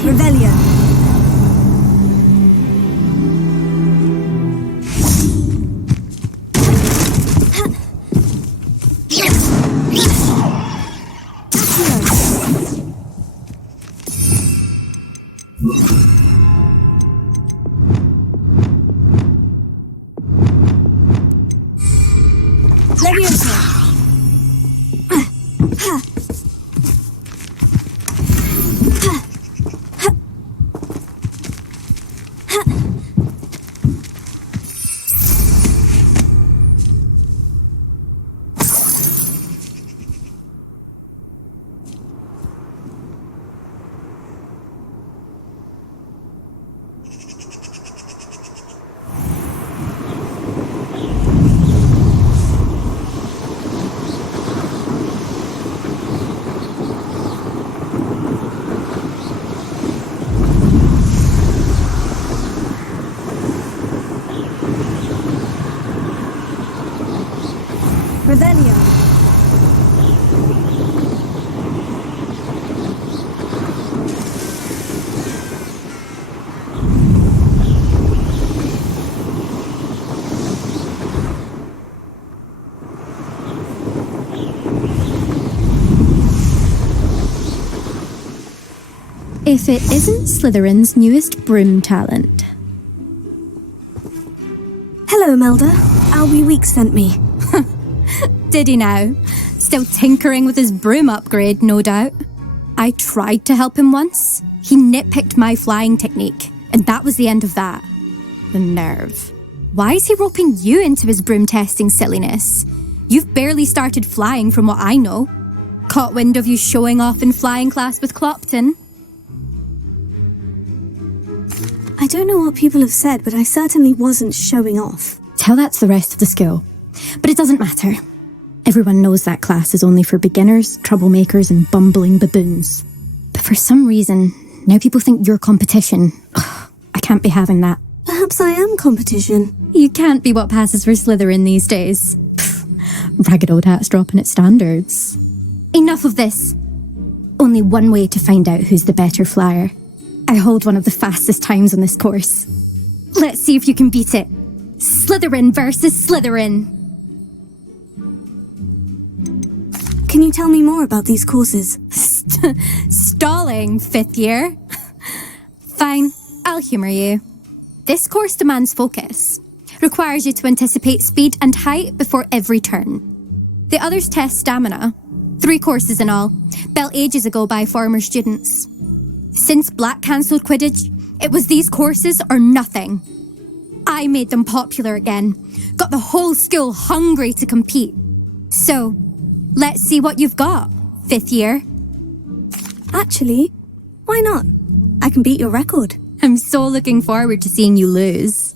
Revelio. If it isn't Slytherin's newest broom talent. Hello, Melda. Albie Weekes sent me. Did he now? Still tinkering with his broom upgrade, no doubt. I tried to help him once. He nitpicked my flying technique, and that was the end of that. The nerve. Why is he roping you into his broom testing silliness? You've barely started flying from what I know. Caught wind of you showing off in flying class with Clopton. I don't know what people have said, but I certainly wasn't showing off. Tell that to the rest of the school. But it doesn't matter. Everyone knows that class is only for beginners, troublemakers, and bumbling baboons. But for some reason, now people think you're competition. Ugh, I can't be having that. Perhaps I am competition. You can't be what passes for Slytherin these days. Pfft, ragged old hat's dropping its standards. Enough of this. Only one way to find out who's the better flyer. I hold one of the fastest times on this course. Let's see if you can beat it. Slytherin versus Slytherin. Can you tell me more about these courses? Stalling, 5th year? Fine, I'll humour you. This course demands focus. Requires you to anticipate speed and height before every turn. The others test stamina. 3 courses in all, built ages ago by former students. Since Black cancelled Quidditch, it was these courses or nothing. I made them popular again, got the whole school hungry to compete. So, let's see what you've got, 5th year. Actually, why not? I can beat your record. I'm so looking forward to seeing you lose.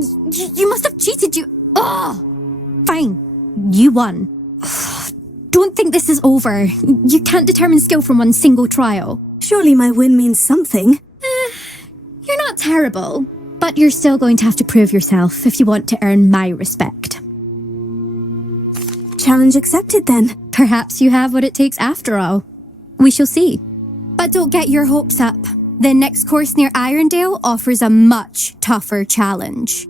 You must have cheated, you... Oh! Fine. You won. Don't think this is over. You can't determine skill from one single trial. Surely my win means something. You're not terrible, but you're still going to have to prove yourself if you want to earn my respect. Challenge accepted then. Perhaps you have what it takes after all. We shall see. But don't get your hopes up. The next course near Irondale offers a much tougher challenge.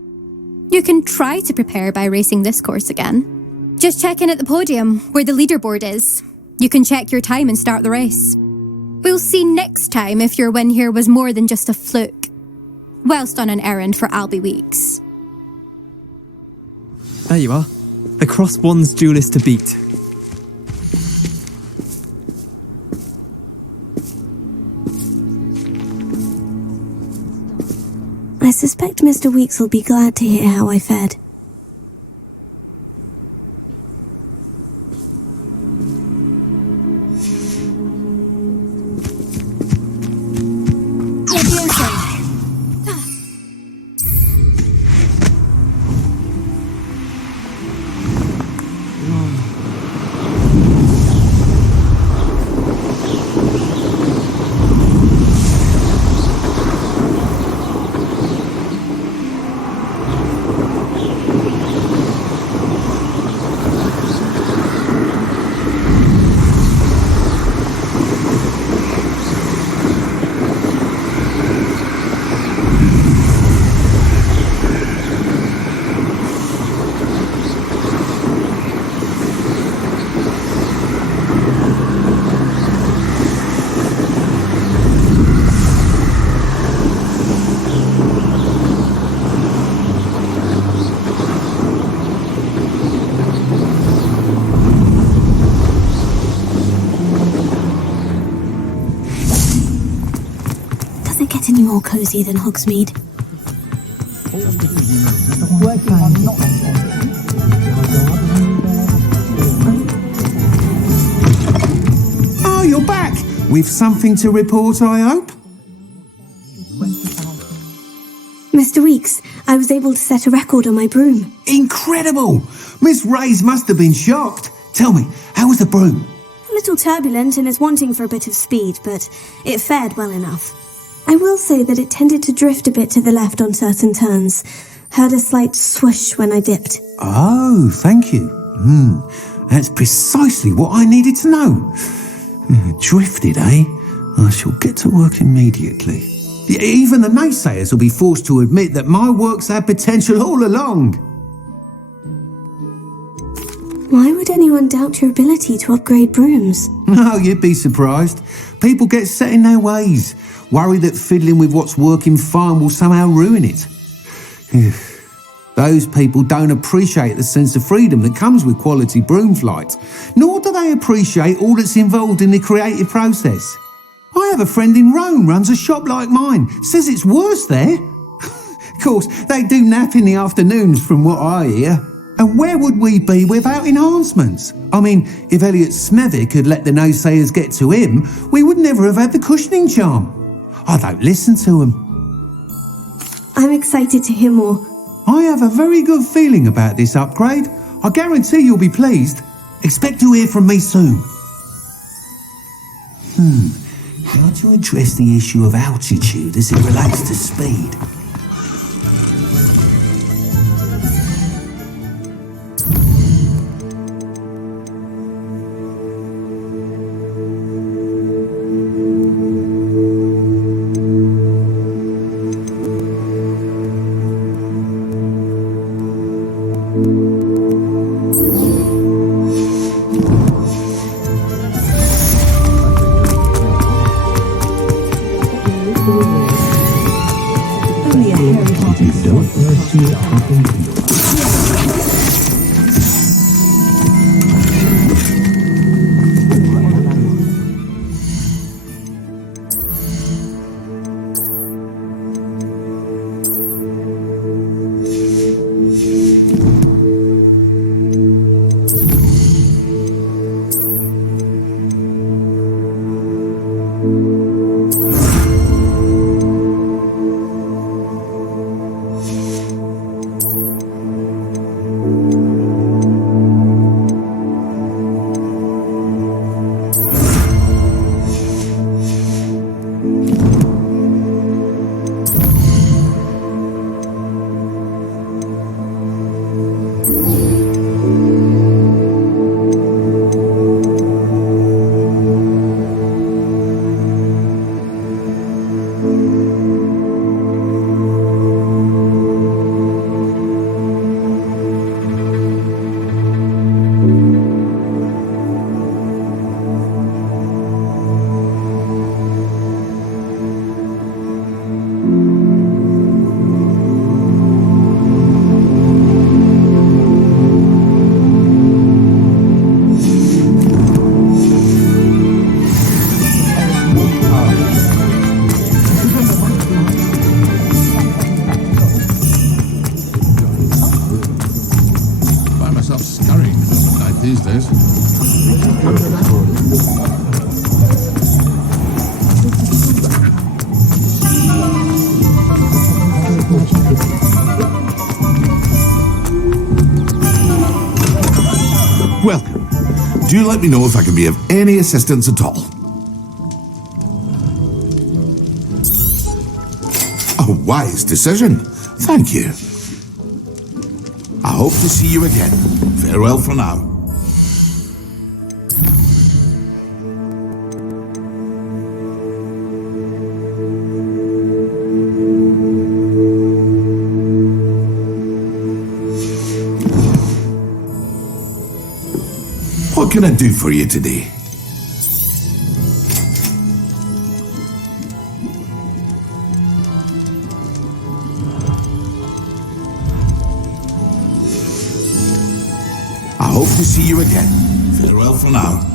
You can try to prepare by racing this course again. Just check in at the podium, where the leaderboard is. You can check your time and start the race. We'll see next time if your win here was more than just a fluke. Whilst on an errand for Albie Weekes. There you are. The Crossed Wands duelist to beat. I suspect Mr. Weekes will be glad to hear how I fared. Any more cozy than Hogsmeade. Oh, you're back! With something to report, I hope? Mr. Weekes, I was able to set a record on my broom. Incredible! Miss Reyes must have been shocked. Tell me, how was the broom? A little turbulent and is wanting for a bit of speed, but it fared well enough. I will say that it tended to drift a bit to the left on certain turns. Heard a slight swoosh when I dipped. Oh, thank you. That's precisely what I needed to know. Drifted, eh? I shall get to work immediately. Even the naysayers will be forced to admit that my work's had potential all along. Why would anyone doubt your ability to upgrade brooms? No, you'd be surprised. People get set in their ways, worry that fiddling with what's working fine will somehow ruin it. Those people don't appreciate the sense of freedom that comes with quality broom flight, nor do they appreciate all that's involved in the creative process. I have a friend in Rome runs a shop like mine, says it's worse there. Of course, they do nap in the afternoons from what I hear. And where would we be without enhancements? I mean, if Elliot Smethwick had let the naysayers get to him, we would never have had the cushioning charm. I don't listen to him. I'm excited to hear more. I have a very good feeling about this upgrade. I guarantee you'll be pleased. Expect to hear from me soon. How to address the issue of altitude as it relates to speed? these days. Welcome. Do let me know if I can be of any assistance at all. A wise decision. Thank you. I hope to see you again. Farewell for now. What can I do for you today? I hope to see you again. Farewell for now.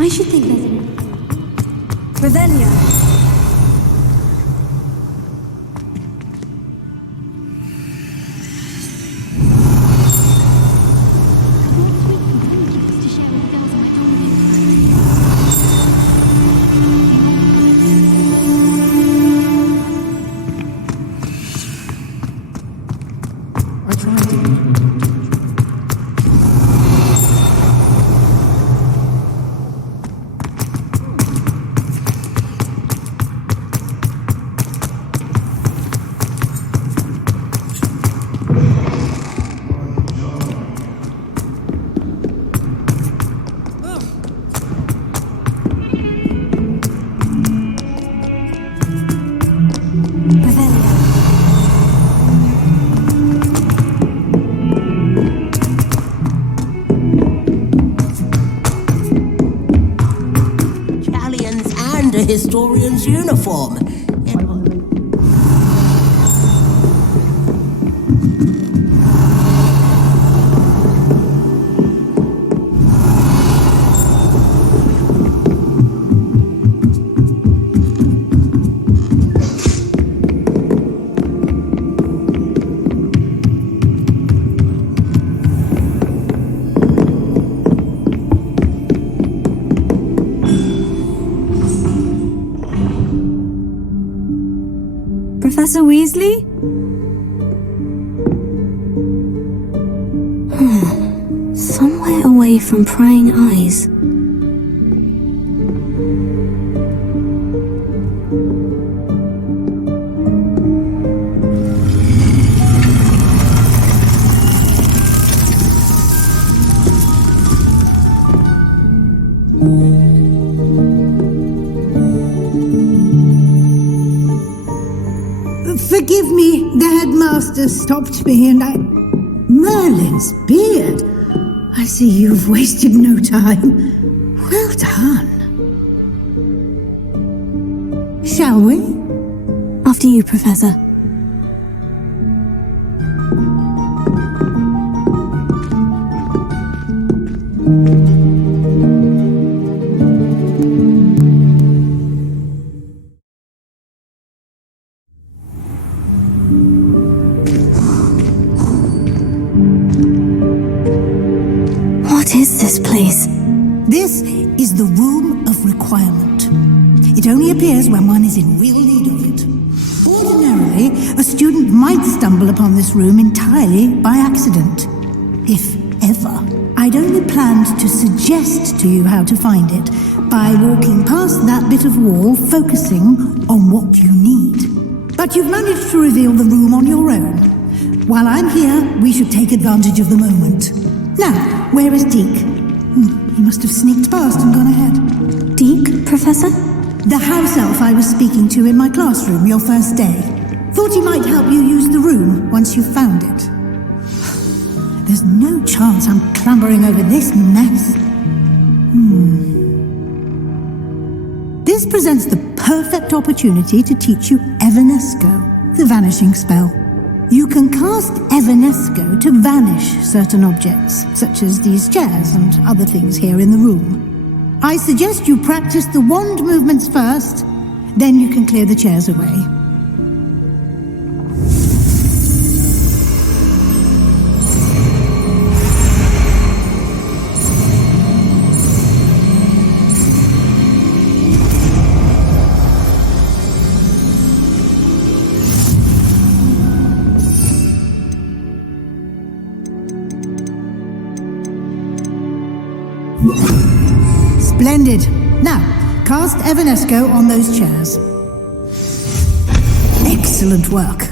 I should think there's Revelio. Historian's uniform. Professor Weasley? Somewhere away from prying eyes. Forgive me, the headmaster stopped me and I... Merlin's beard. I see you've wasted no time. Well done. Shall we? After you, Professor. What is this place? This is the Room of Requirement. It only appears when one is in real need of it. Ordinarily, a student might stumble upon this room entirely by accident. If ever. I'd only planned to suggest to you how to find it by walking past that bit of wall, focusing on what you need. But you've managed to reveal the room on your own. While I'm here, we should take advantage of the moment. Now, where is Deke? He must have sneaked past and gone ahead. Deke, Professor? The house elf I was speaking to in my classroom your first day. Thought he might help you use the room once you've found it. There's no chance I'm clambering over this mess. This presents the perfect opportunity to teach you Evanesco, the vanishing spell. You can cast Evanesco to vanish certain objects, such as these chairs and other things here in the room. I suggest you practice the wand movements first, then you can clear the chairs away. Splendid. Now, cast Evanesco on those chairs. Excellent work.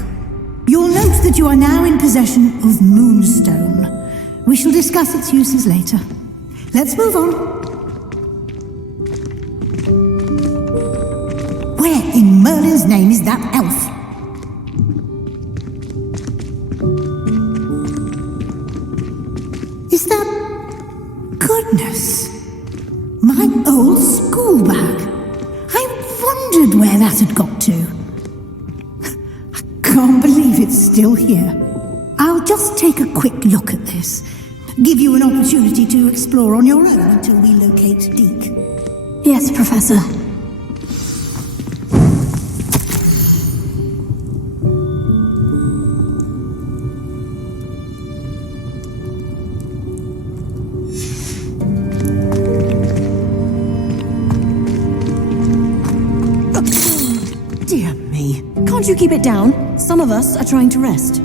You'll note that you are now in possession of Moonstone. We shall discuss its uses later. Let's move on. Where in Merlin's name is that elf? Is that... Goodness! My old school bag. I wondered where that had got to. I can't believe it's still here. I'll just take a quick look at this. Give you an opportunity to explore on your own until we locate Deke. Yes, Professor. Dear me. Can't you keep it down? Some of us are trying to rest.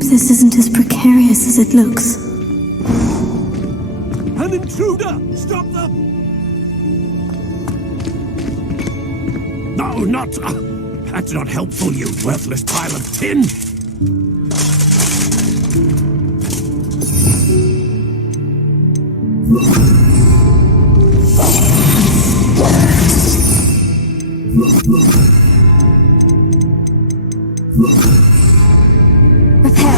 This isn't as precarious as it looks. An intruder! Stop them! No, not... that's not helpful, you worthless pile of tin! Prepare.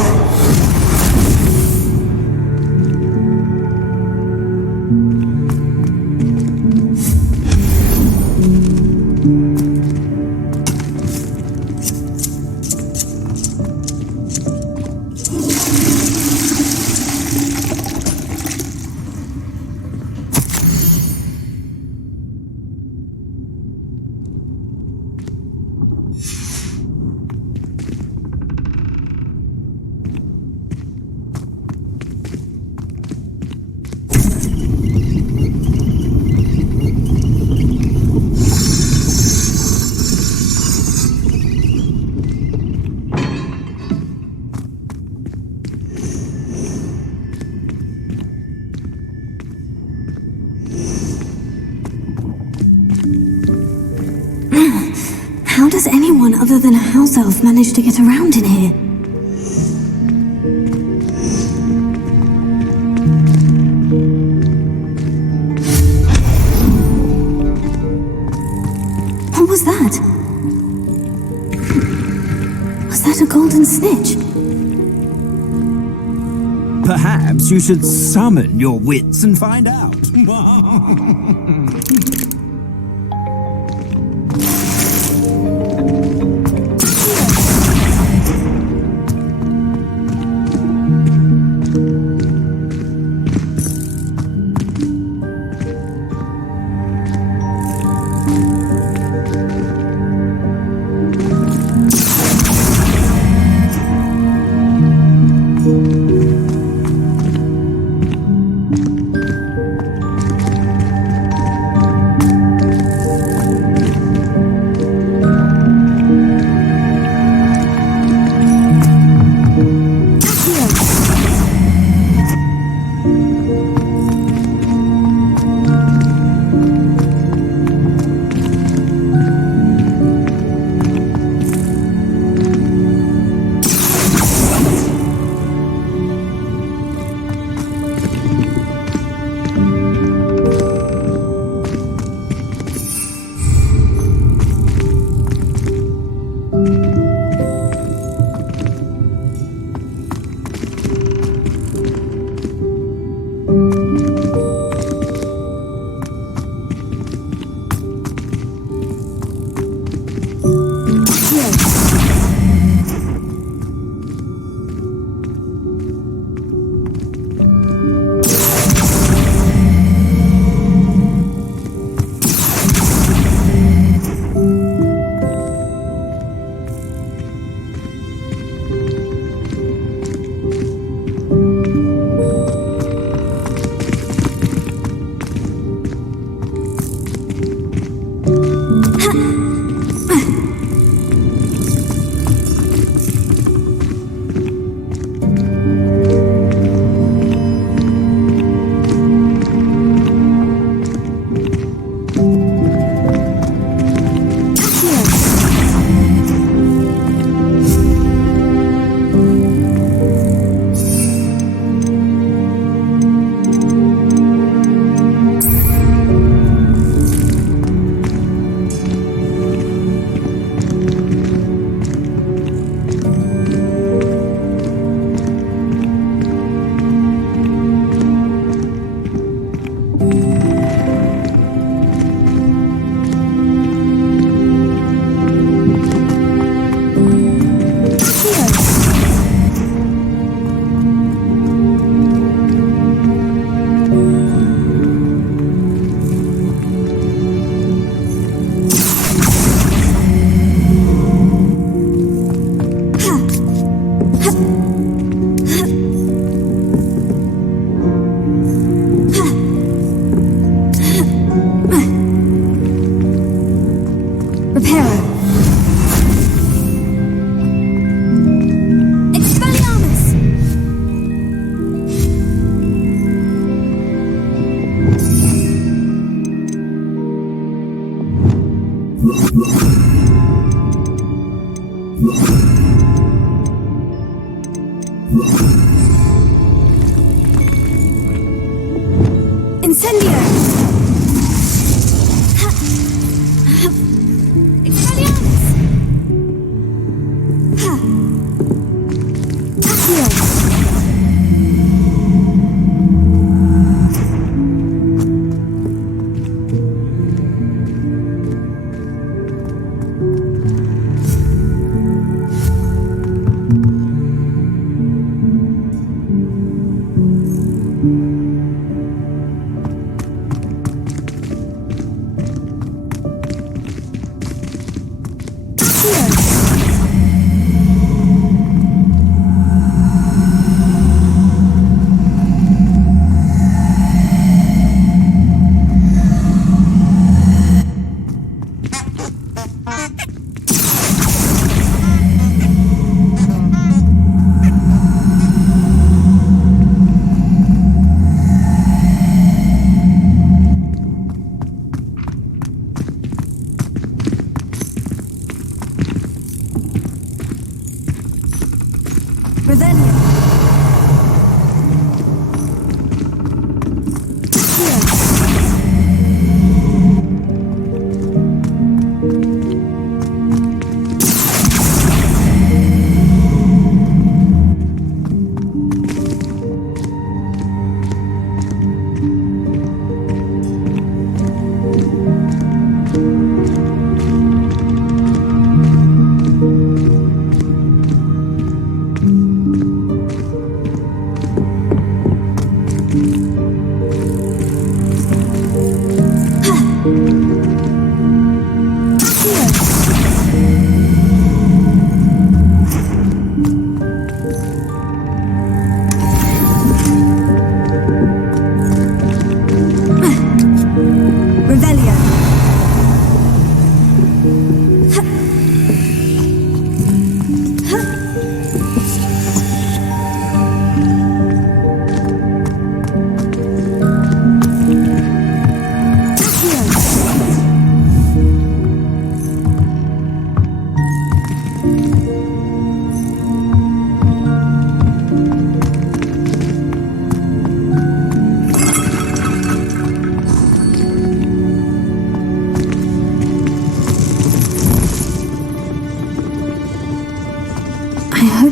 does anyone other than a house elf manage to get around in here? What was that? Was that a golden snitch? Perhaps you should summon your wits and find out.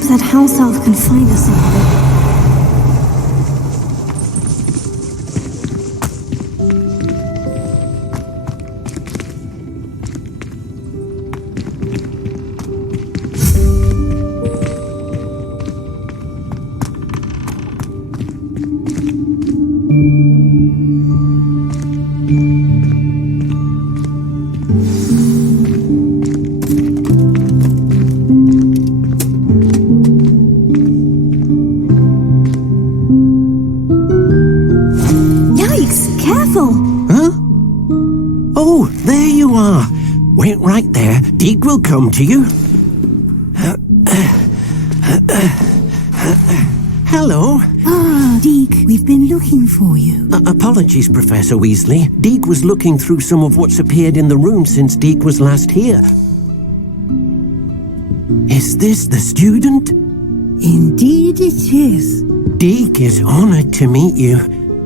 That house elf can find us again. Deek will come to you. Hello. Ah, Deek, we've been looking for you. Apologies, Professor Weasley. Deek was looking through some of what's appeared in the room since Deek was last here. Is this the student? Indeed it is. Deek is honored to meet you.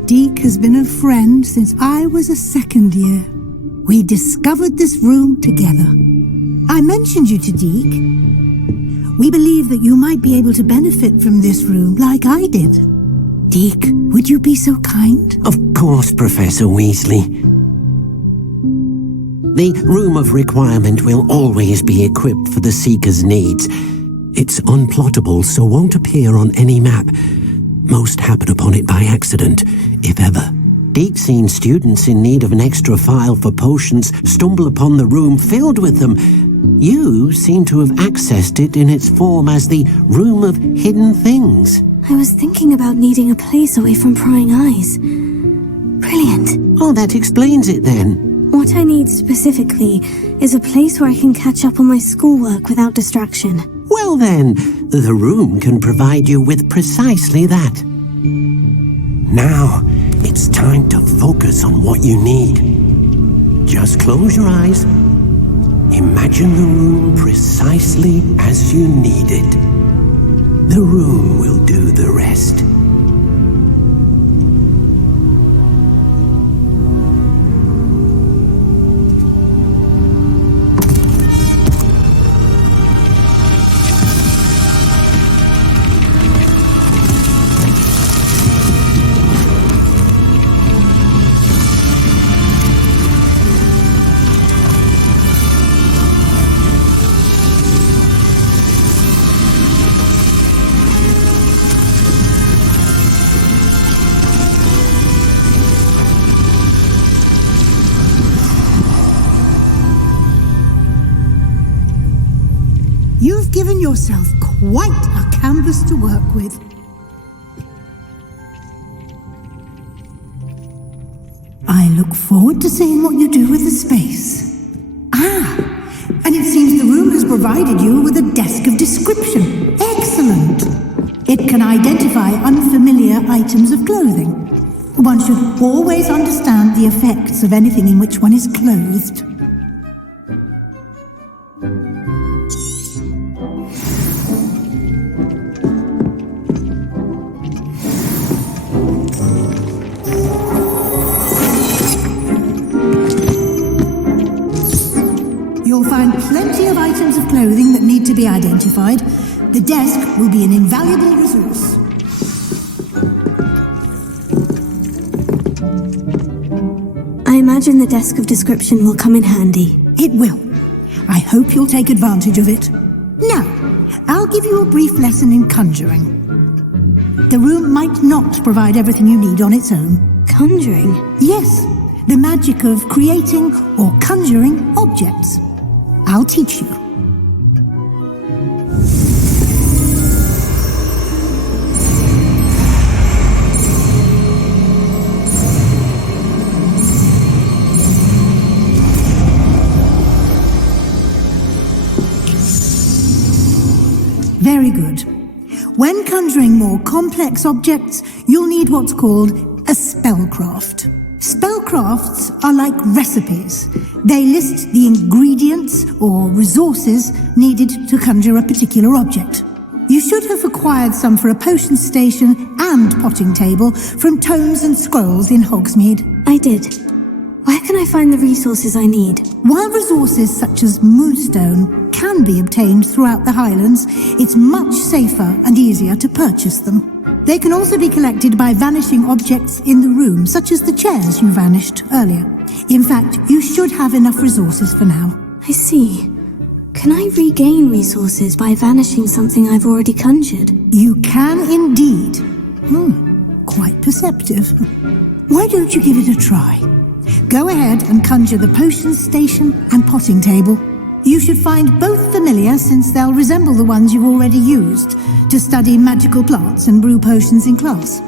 Deek has been a friend since I was a second year. We discovered this room together. I mentioned you to Deek. We believe that you might be able to benefit from this room like I did. Deek, would you be so kind? Of course, Professor Weasley. The Room of Requirement will always be equipped for the Seeker's needs. It's unplottable, so won't appear on any map. Most happen upon it by accident, if ever. Deek's seen students in need of an extra file for potions stumble upon the room filled with them. You seem to have accessed it in its form as the Room of Hidden Things. I was thinking about needing a place away from prying eyes. Brilliant. Oh, that explains it then. What I need specifically is a place where I can catch up on my schoolwork without distraction. Well then, the room can provide you with precisely that. Now, it's time to focus on what you need. Just close your eyes. Imagine the room precisely as you need it. The room will do the rest. You've given yourself quite a canvas to work with. I look forward to seeing what you do with the space. Ah, and it seems the room has provided you with a desk of description. Excellent. It can identify unfamiliar items of clothing. One should always understand the effects of anything in which one is clothed. to be identified. The desk will be an invaluable resource. I imagine the desk of description will come in handy. It will. I hope you'll take advantage of it. Now, I'll give you a brief lesson in conjuring. The room might not provide everything you need on its own. Conjuring? Yes, the magic of creating or conjuring objects. I'll teach you. Very good. When conjuring more complex objects, you'll need what's called a spellcraft. Spellcrafts are like recipes. They list the ingredients or resources needed to conjure a particular object. You should have acquired some for a potion station and potting table from tomes and scrolls in Hogsmeade. I did. Where can I find the resources I need? While resources such as moonstone can be obtained throughout the Highlands, it's much safer and easier to purchase them. They can also be collected by vanishing objects in the room, such as the chairs you vanished earlier. In fact, you should have enough resources for now. I see. Can I regain resources by vanishing something I've already conjured? You can indeed. Quite perceptive. Why don't you give it a try? Go ahead and conjure the potion station and potting table. You should find both familiar, since they'll resemble the ones you've already used to study magical plants and brew potions in class.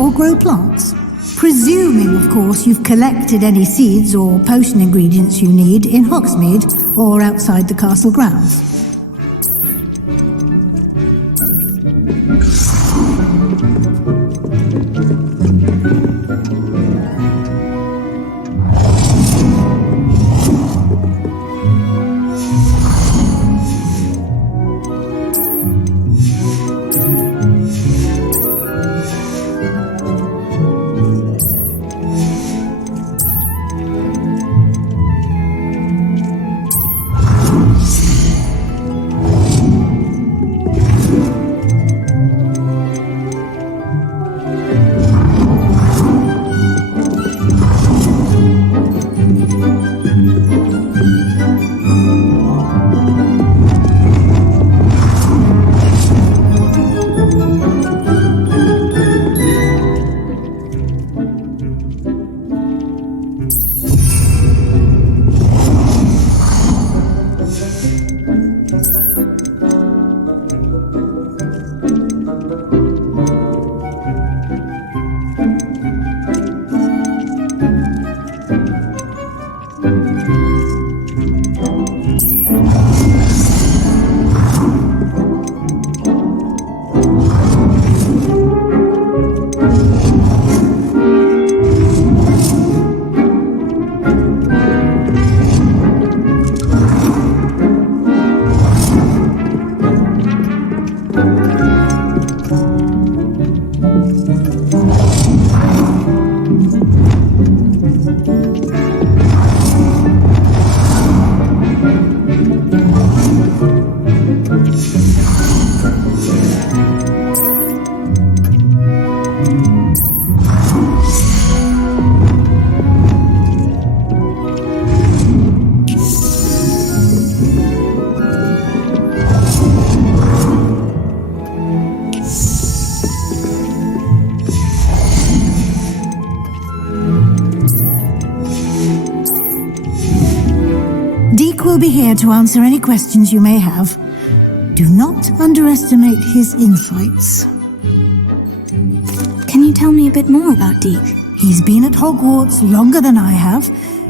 Or grow plants. Presuming, of course, you've collected any seeds or potion ingredients you need in Hogsmeade or outside the castle grounds. will be here to answer any questions you may have. Do not underestimate his insights. Can you tell me a bit more about Deke? He's been at Hogwarts longer than I have,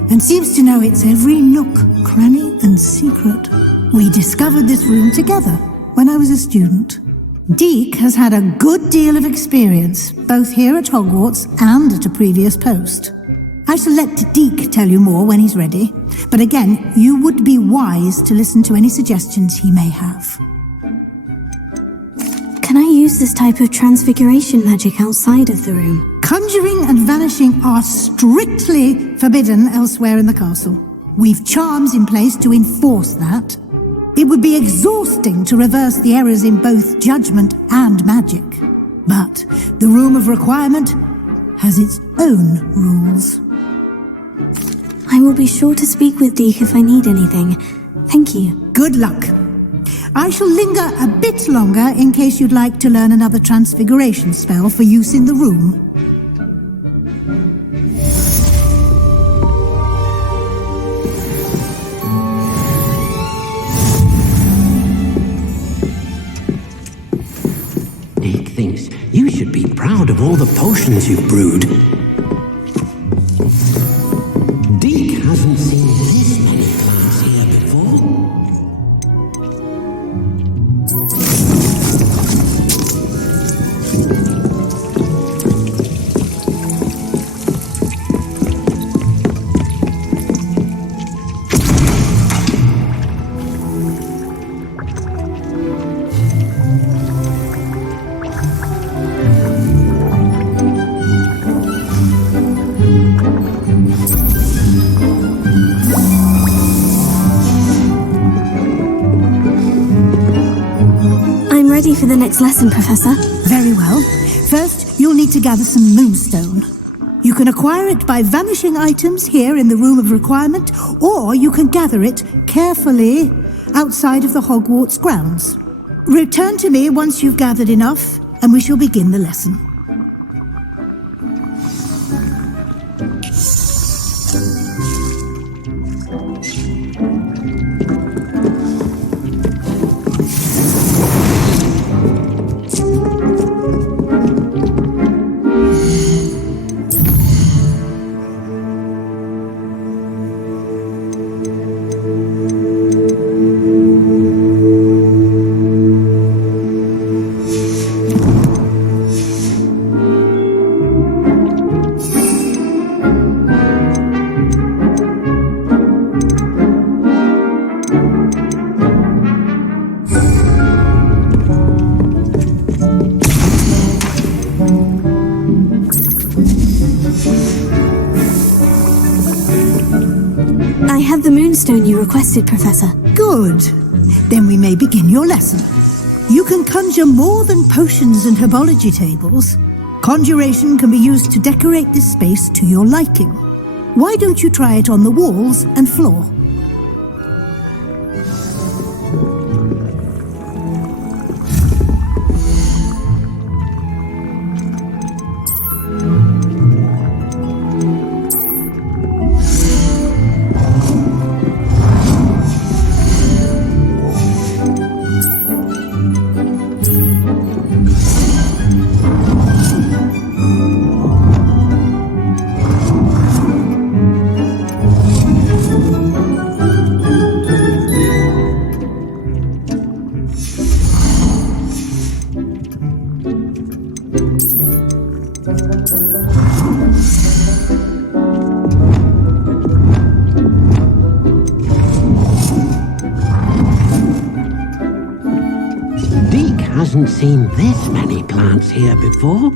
and seems to know its every nook, cranny, and secret. We discovered this room together when I was a student. Deke has had a good deal of experience, both here at Hogwarts and at a previous post. I shall let Deke tell you more when he's ready, but again, you would be wise to listen to any suggestions he may have. Can I use this type of transfiguration magic outside of the room? Conjuring and vanishing are strictly forbidden elsewhere in the castle. We've charms in place to enforce that. It would be exhausting to reverse the errors in both judgment and magic. But the Room of Requirement has its own rules. I will be sure to speak with Deke if I need anything. Thank you. Good luck. I shall linger a bit longer in case you'd like to learn another transfiguration spell for use in the room. Deke thinks you should be proud of all the potions you've brewed. Deke hasn't seen this many plants here before. Ready for the next lesson, Professor? Very well. First, you'll need to gather some moonstone. You can acquire it by vanishing items here in the Room of Requirement, or you can gather it carefully outside of the Hogwarts grounds. Return to me once you've gathered enough, and we shall begin the lesson. Moonstone you requested, Professor. Good. Then we may begin your lesson. You can conjure more than potions and herbology tables. Conjuration can be used to decorate this space to your liking. Why don't you try it on the walls and floor? Hasn't seen this many plants here before.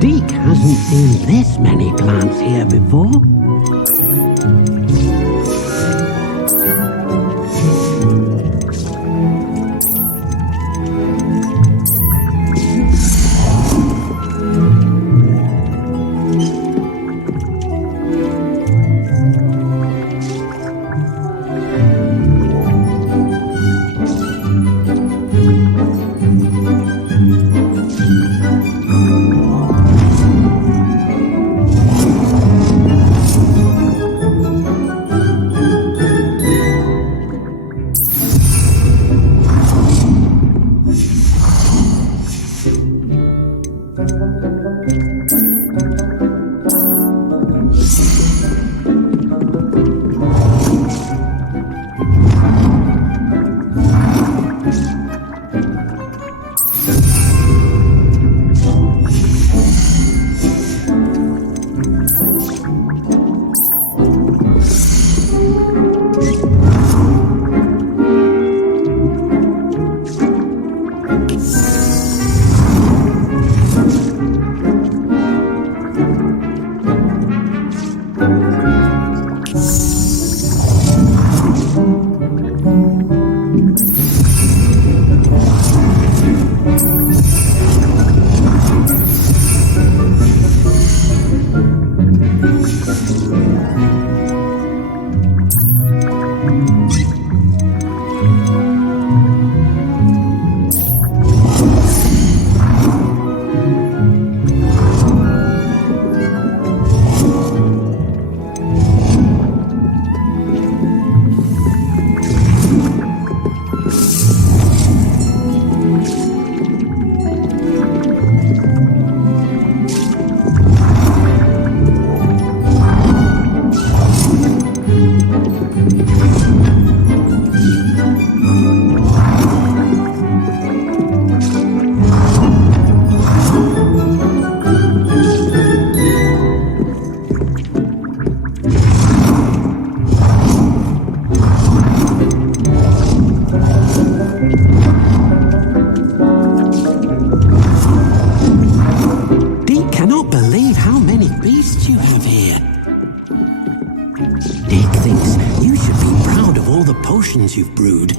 Deke hasn't seen this many plants here before. You've brewed.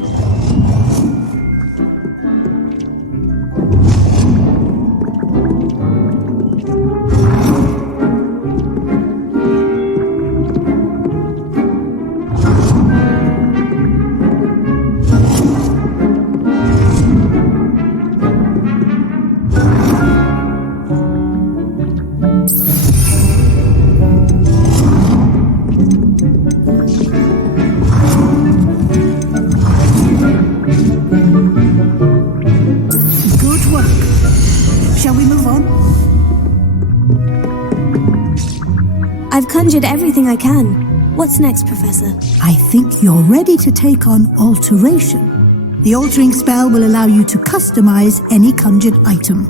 Conjured everything I can. What's next, Professor? I think you're ready to take on alteration. The altering spell will allow you to customize any conjured item.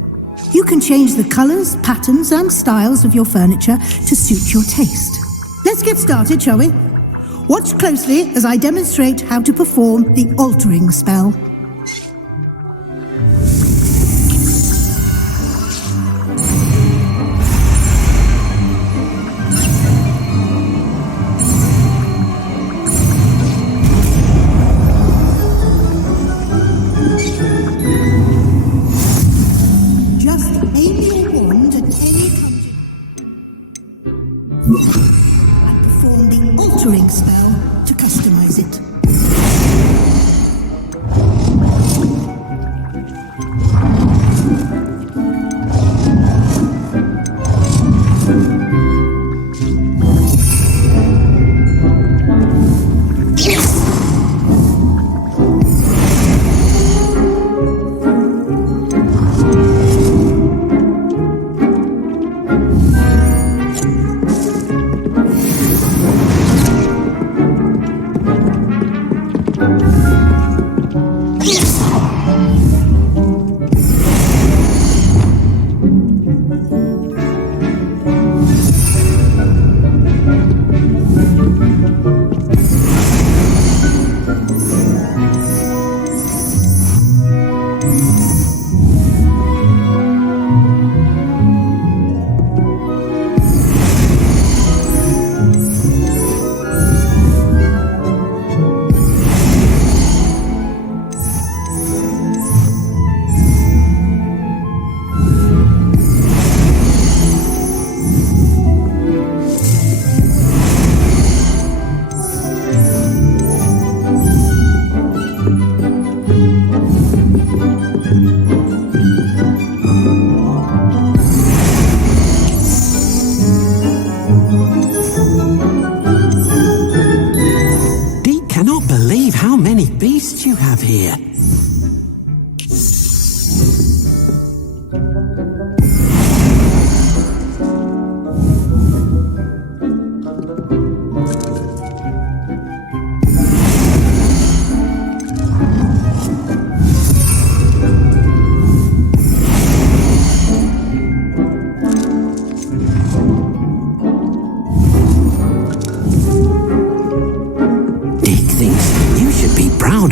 You can change the colors, patterns, and styles of your furniture to suit your taste. Let's get started, shall we? Watch closely as I demonstrate how to perform the altering spell. Altering spell to customize it.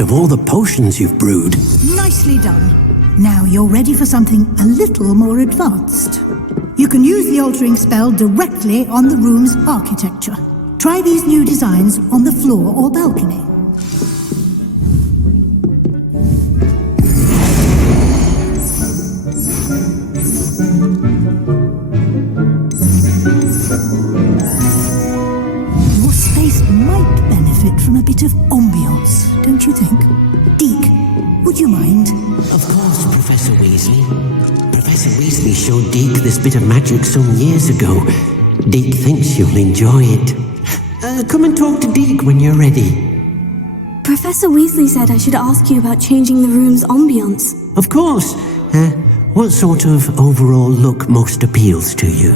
Of all the potions you've brewed. Nicely done. Now you're ready for something a little more advanced. You can use the altering spell directly on the room's architecture. Try these new designs on the floor or balcony. Your space might benefit from a bit of ambiance, don't you think? Deke, would you mind? Of course, Professor Weasley. Professor Weasley showed Deke this bit of magic some years ago. Deke thinks you'll enjoy it. Come and talk to Deke when you're ready. Professor Weasley said I should ask you about changing the room's ambience. Of course. What sort of overall look most appeals to you?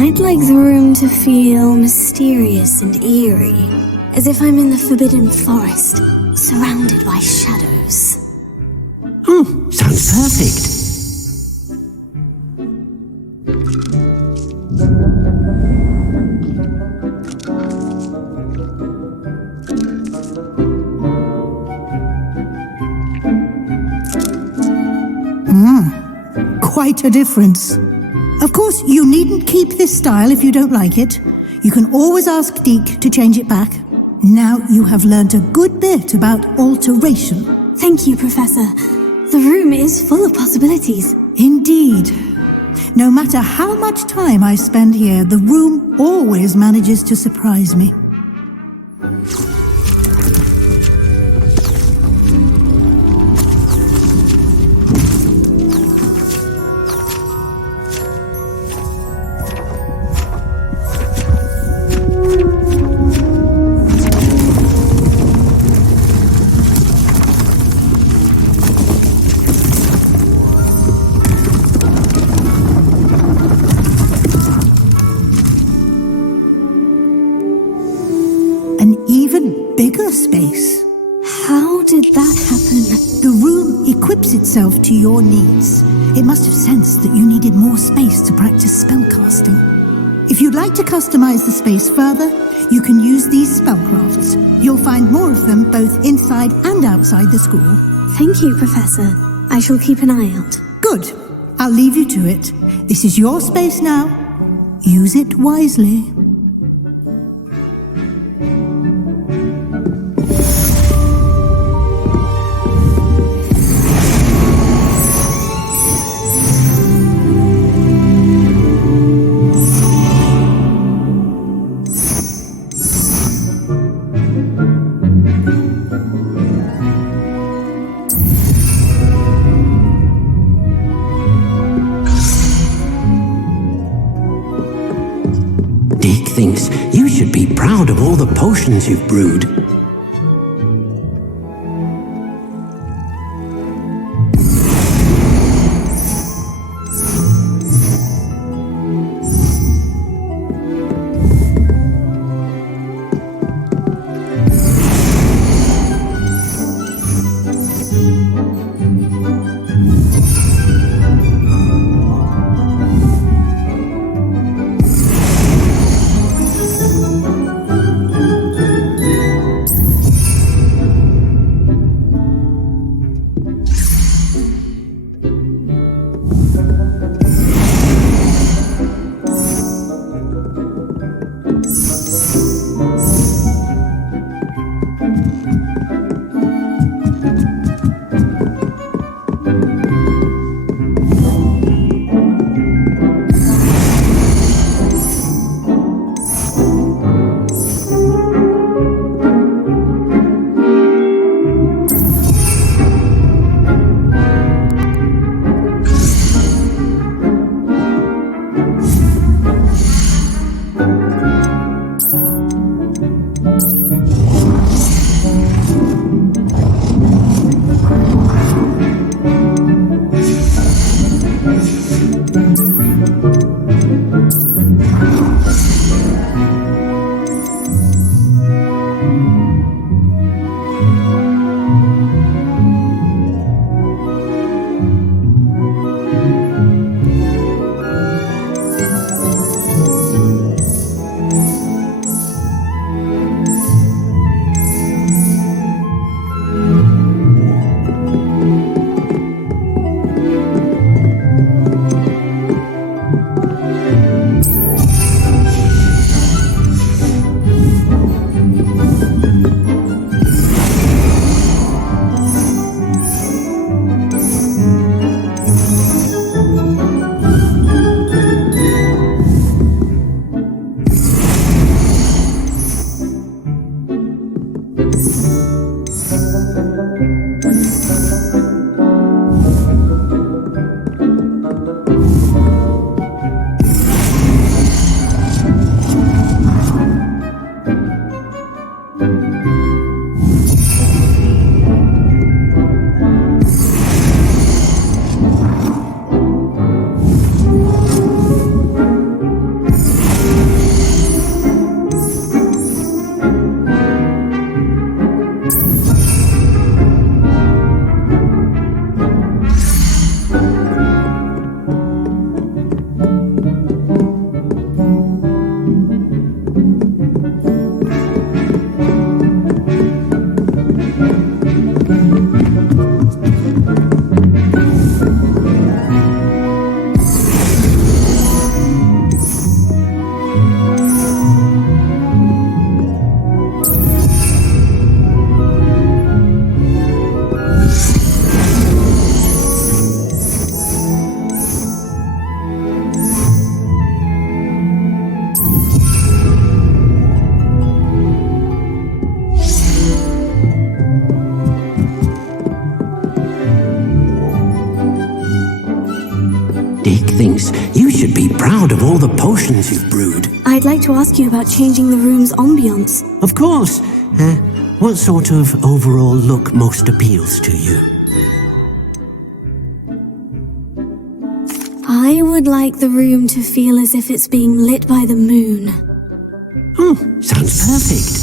I'd like the room to feel mysterious and eerie, as if I'm in the Forbidden Forest, surrounded by shadows. Sounds perfect. Quite a difference. Of course, you needn't keep this style if you don't like it. You can always ask Deke to change it back. Now you have learned a good bit about alteration. Thank you, Professor. The room is full of possibilities. Indeed. No matter how much time I spend here, the room always manages to surprise me. Space. How did that happen? The room equips itself to your needs. It must have sensed that you needed more space to practice spellcasting. If you'd like to customize the space further, you can use these spellcrafts. You'll find more of them both inside and outside the school. Thank you, Professor. I shall keep an eye out. Good. I'll leave you to it. This is your space now. Use it wisely. Deke thinks you should be proud of all the potions you've brewed. Dick thinks you should be proud of all the potions you've brewed. I'd like to ask you about changing the room's ambience. Of course. What sort of overall look most appeals to you? I would like the room to feel as if it's being lit by the moon. Oh, sounds perfect.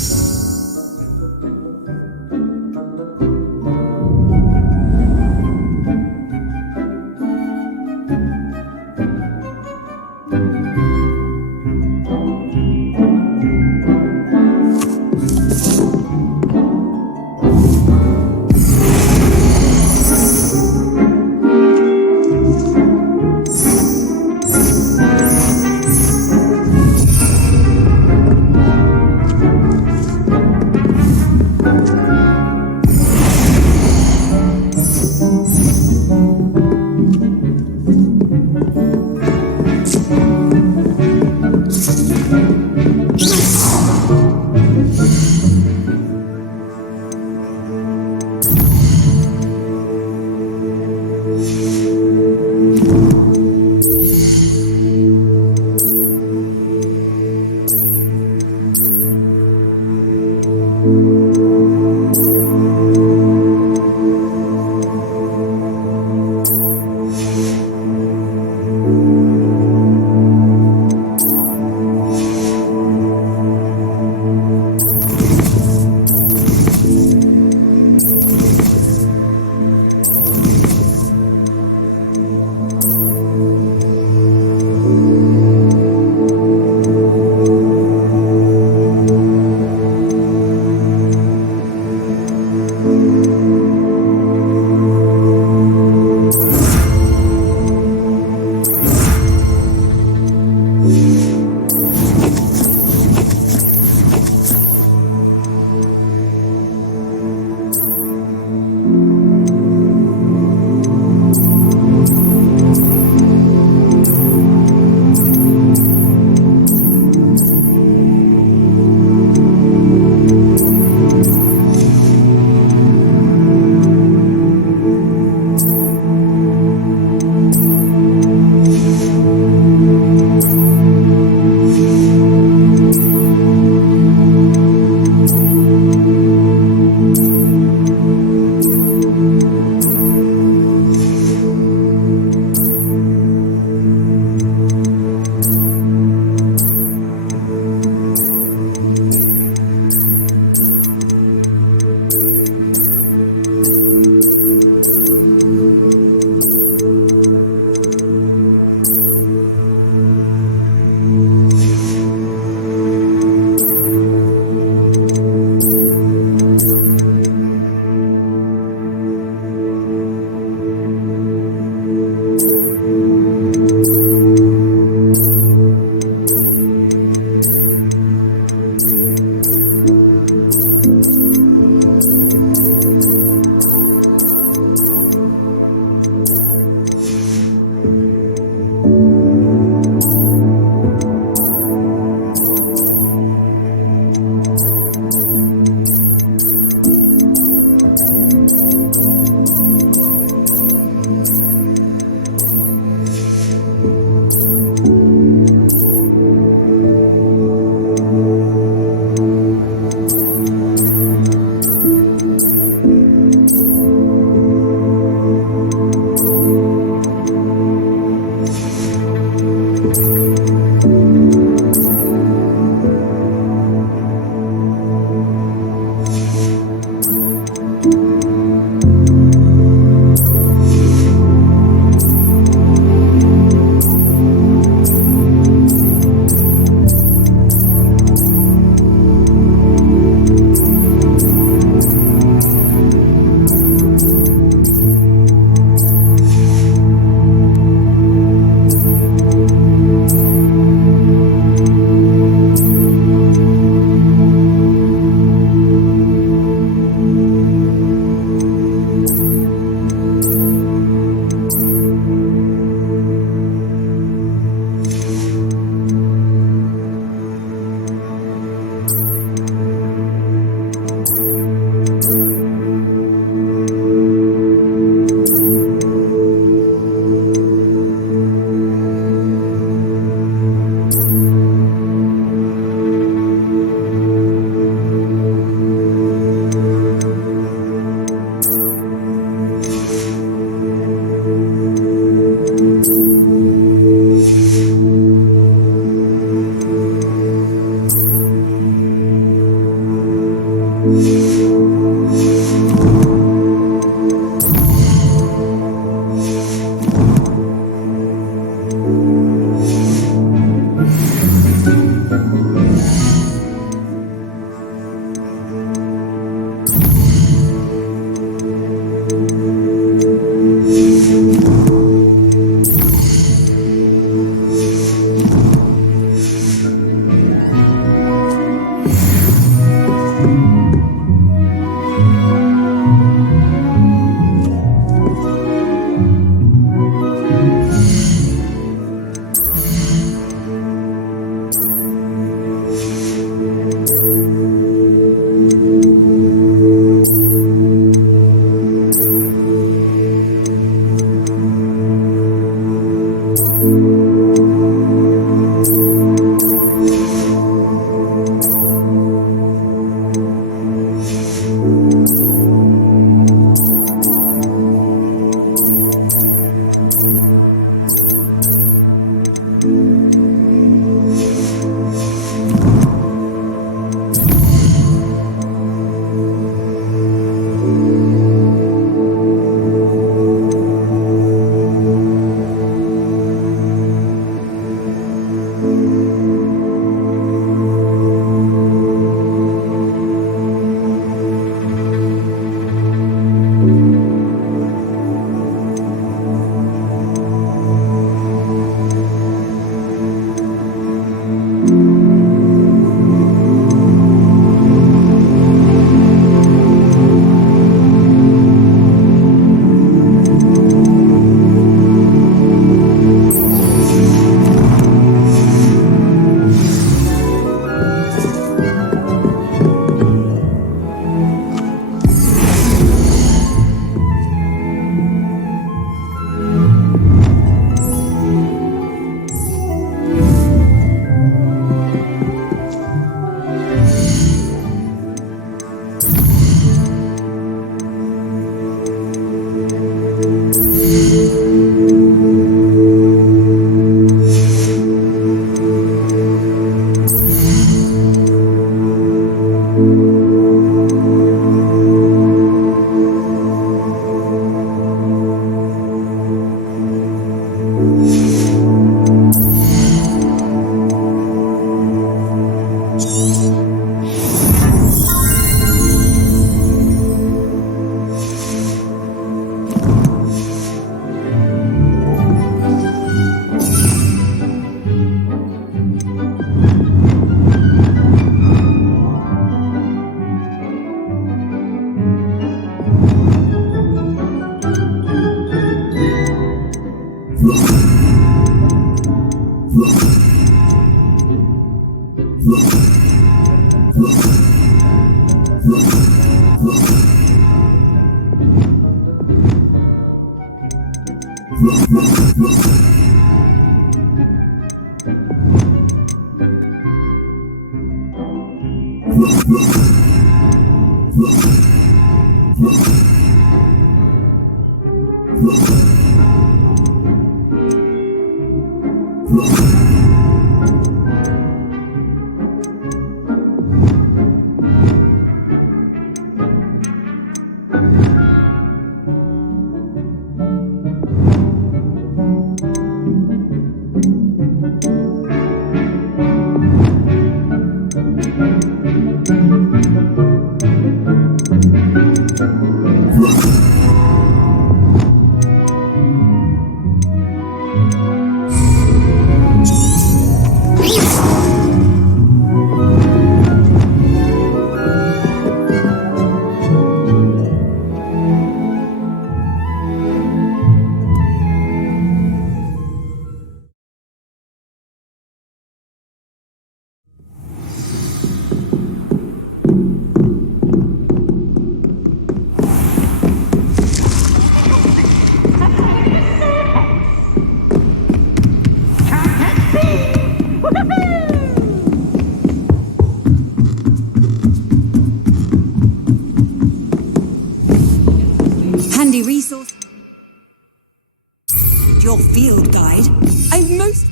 Your field guide. I'm most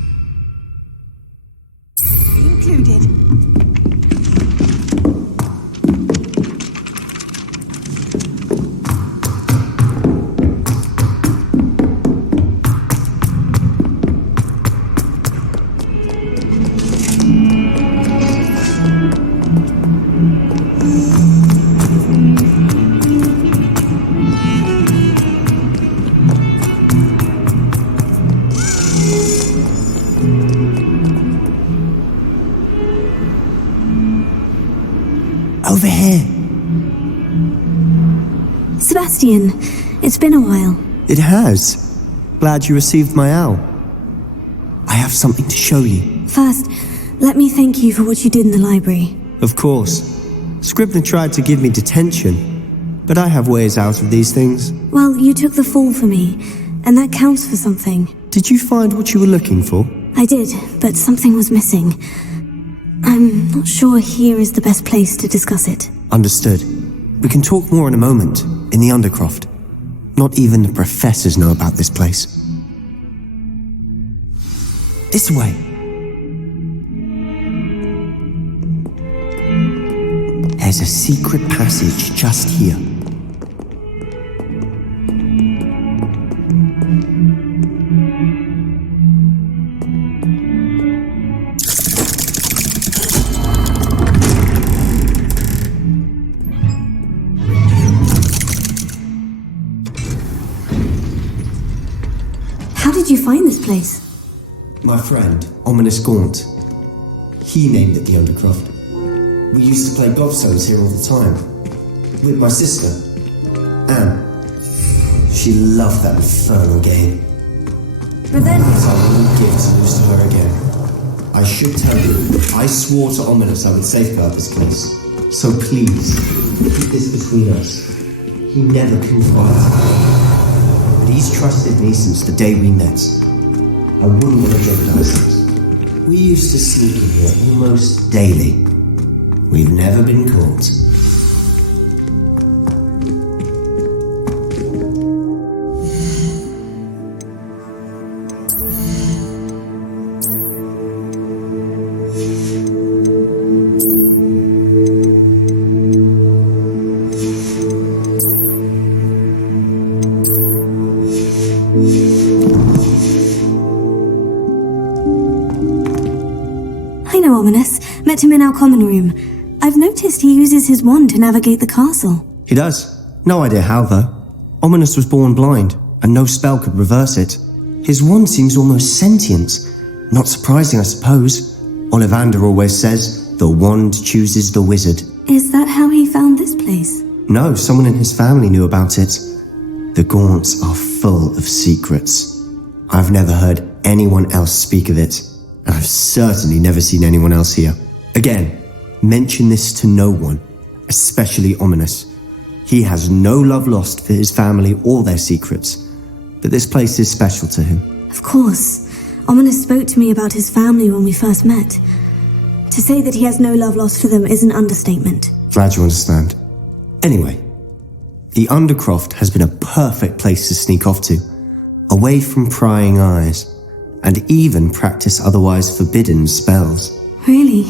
included. Sebastian, it's been a while. It has. Glad you received my owl. I have something to show you. First, let me thank you for what you did in the library. Of course. Scribner tried to give me detention, but I have ways out of these things. Well, you took the fall for me, and that counts for something. Did you find what you were looking for? I did, but something was missing. I'm not sure here is the best place to discuss it. Understood. We can talk more in a moment, in the Undercroft. Not even the professors know about this place. This way. There's a secret passage just here. How did you find this place? My friend, Ominous Gaunt. He named it the Undercroft. We used to play gobstones here all the time. With my sister, Anne. She loved that infernal game. But then... I wouldn't give to lose to her again. I should tell you, I swore to Ominous I would safeguard this place. So please, keep this between us. He never confided. But he's trusted me since the day we met. I wouldn't want to jeopardize it. We used to sneak in here almost daily. We've never been caught. I know Ominous. Met him in our common room. I've noticed he uses his wand to navigate the castle. He does. No idea how, though. Ominous was born blind, and no spell could reverse it. His wand seems almost sentient. Not surprising, I suppose. Ollivander always says, the wand chooses the wizard. Is that how he found this place? No, someone in his family knew about it. The Gaunts are full of secrets. I've never heard anyone else speak of it, and I've certainly never seen anyone else here. Again, mention this to no one, especially Ominous. He has no love lost for his family or their secrets, but this place is special to him. Of course. Ominous spoke to me about his family when we first met. To say that he has no love lost for them is an understatement. Glad you understand. Anyway, the Undercroft has been a perfect place to sneak off to, away from prying eyes, and even practice otherwise forbidden spells. Really?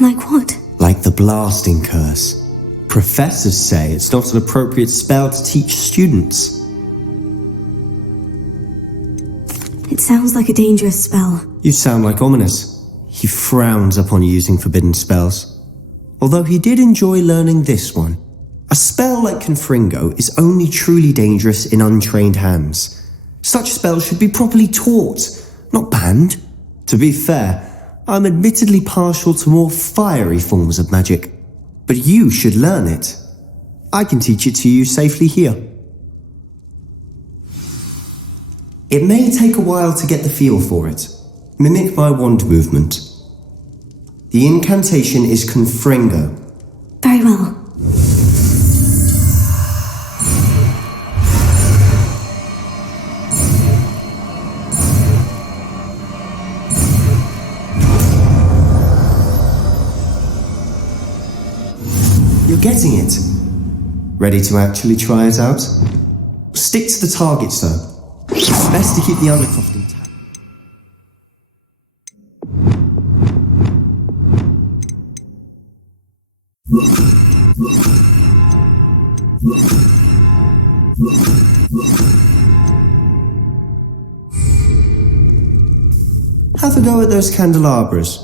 Like what? Like the blasting curse. Professors say it's not an appropriate spell to teach students. It sounds like a dangerous spell. You sound like Ominous. He frowns upon using forbidden spells. Although he did enjoy learning this one. A spell like Confringo is only truly dangerous in untrained hands. Such spells should be properly taught, not banned. To be fair, I'm admittedly partial to more fiery forms of magic, but you should learn it. I can teach it to you safely here. It may take a while to get the feel for it. Mimic my wand movement. The incantation is Confringo. Very well. You're getting it. Ready to actually try it out? Stick to the targets, though. It's best to keep the Undercroft intact. Have a go at those candelabras.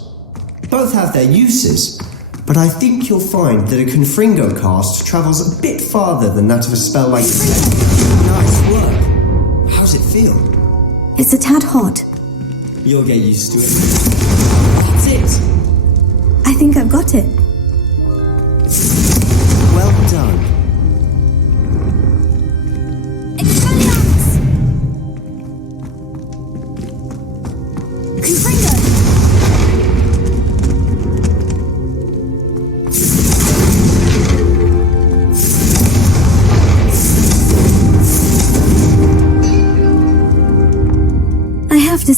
Both have their uses, but I think you'll find that a Confringo cast travels a bit farther than that of a spell like... Nice work. How's it feel? It's a tad hot. You'll get used to it. That's it. I think I've got it. Well done.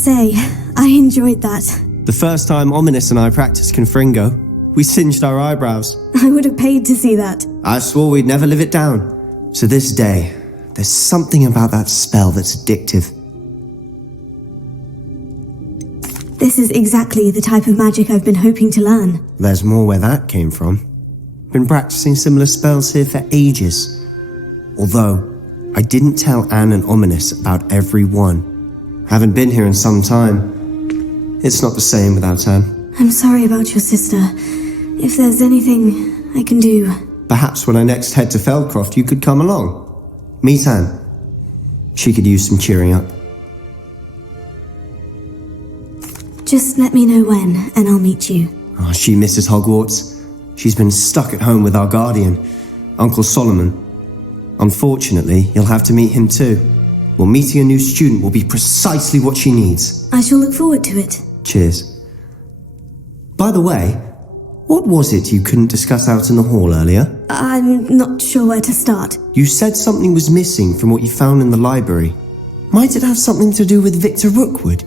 say, I enjoyed that. The first time Ominous and I practiced Confringo, we singed our eyebrows. I would have paid to see that. I swore we'd never live it down. To this day, there's something about that spell that's addictive. This is exactly the type of magic I've been hoping to learn. There's more where that came from. Been practicing similar spells here for ages. Although, I didn't tell Anne and Ominous about every one. Haven't been here in some time. It's not the same without Anne. I'm sorry about your sister. If there's anything I can do... Perhaps when I next head to Feldcroft, you could come along. Meet Anne. She could use some cheering up. Just let me know when, and I'll meet you. Oh, she misses Hogwarts. She's been stuck at home with our guardian, Uncle Solomon. Unfortunately, you'll have to meet him too. Well, meeting a new student will be precisely what she needs. I shall look forward to it. Cheers. By the way, what was it you couldn't discuss out in the hall earlier? I'm not sure where to start. You said something was missing from what you found in the library. Might it have something to do with Victor Rookwood?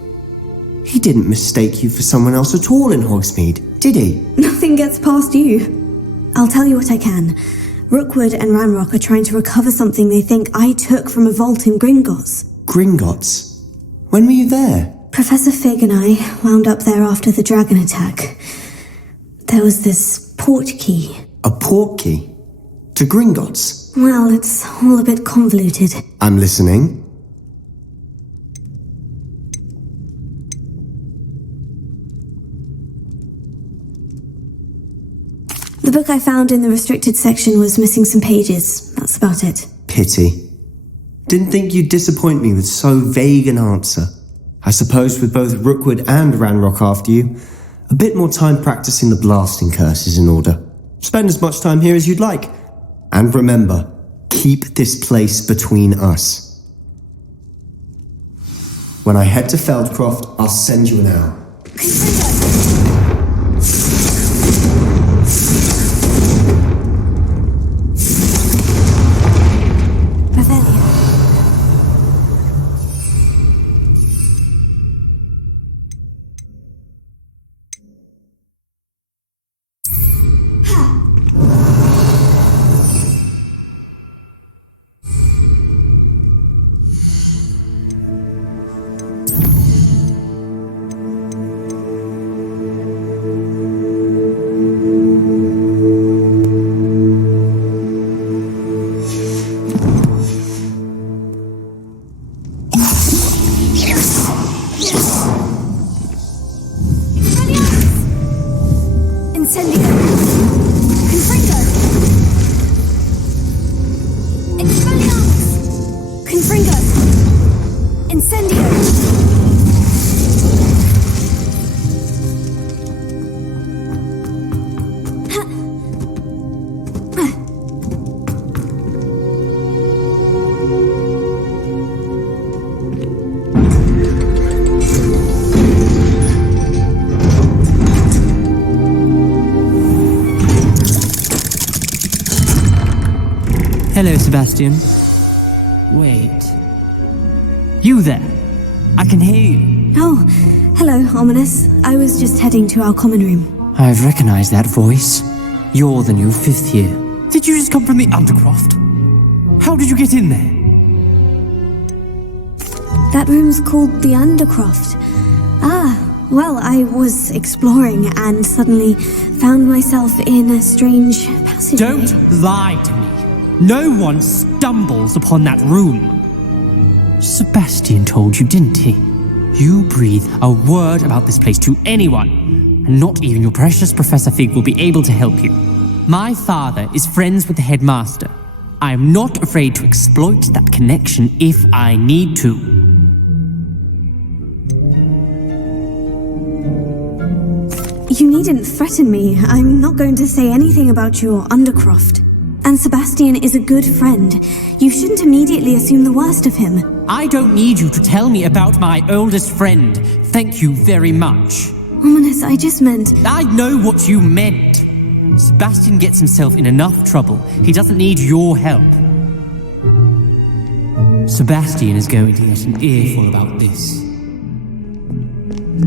He didn't mistake you for someone else at all in Hogsmeade, did he? Nothing gets past you. I'll tell you what I can. Rookwood and Ranrock are trying to recover something they think I took from a vault in Gringotts. Gringotts? When were you there? Professor Fig and I wound up there after the dragon attack. There was this port key. A port key? To Gringotts? Well, it's all a bit convoluted. I'm listening. The book I found in the restricted section was missing some pages. That's about it. Pity. Didn't think you'd disappoint me with so vague an answer. I suppose with both Rookwood and Ranrock after you, a bit more time practicing the blasting curse is in order. Spend as much time here as you'd like. And remember, keep this place between us. When I head to Feldcroft, I'll send you an owl. Hello, Sebastian. Wait. You there? I can hear you. Oh, hello, Ominous. I was just heading to our common room. I've recognized that voice. You're the new 5th year. Did you just come from the Undercroft? How did you get in there? That room's called the Undercroft. Well, I was exploring and suddenly found myself in a strange passageway. Don't lie to me. No one stumbles upon that room. Sebastian told you, didn't he? You breathe a word about this place to anyone, and not even your precious Professor Fig will be able to help you. My father is friends with the headmaster. I am not afraid to exploit that connection if I need to. You needn't threaten me. I'm not going to say anything about your Undercroft. And Sebastian is a good friend. You shouldn't immediately assume the worst of him. I don't need you to tell me about my oldest friend. Thank you very much. Ominous, I just meant... I know what you meant. Sebastian gets himself in enough trouble. He doesn't need your help. Sebastian is going to get an earful about this. Come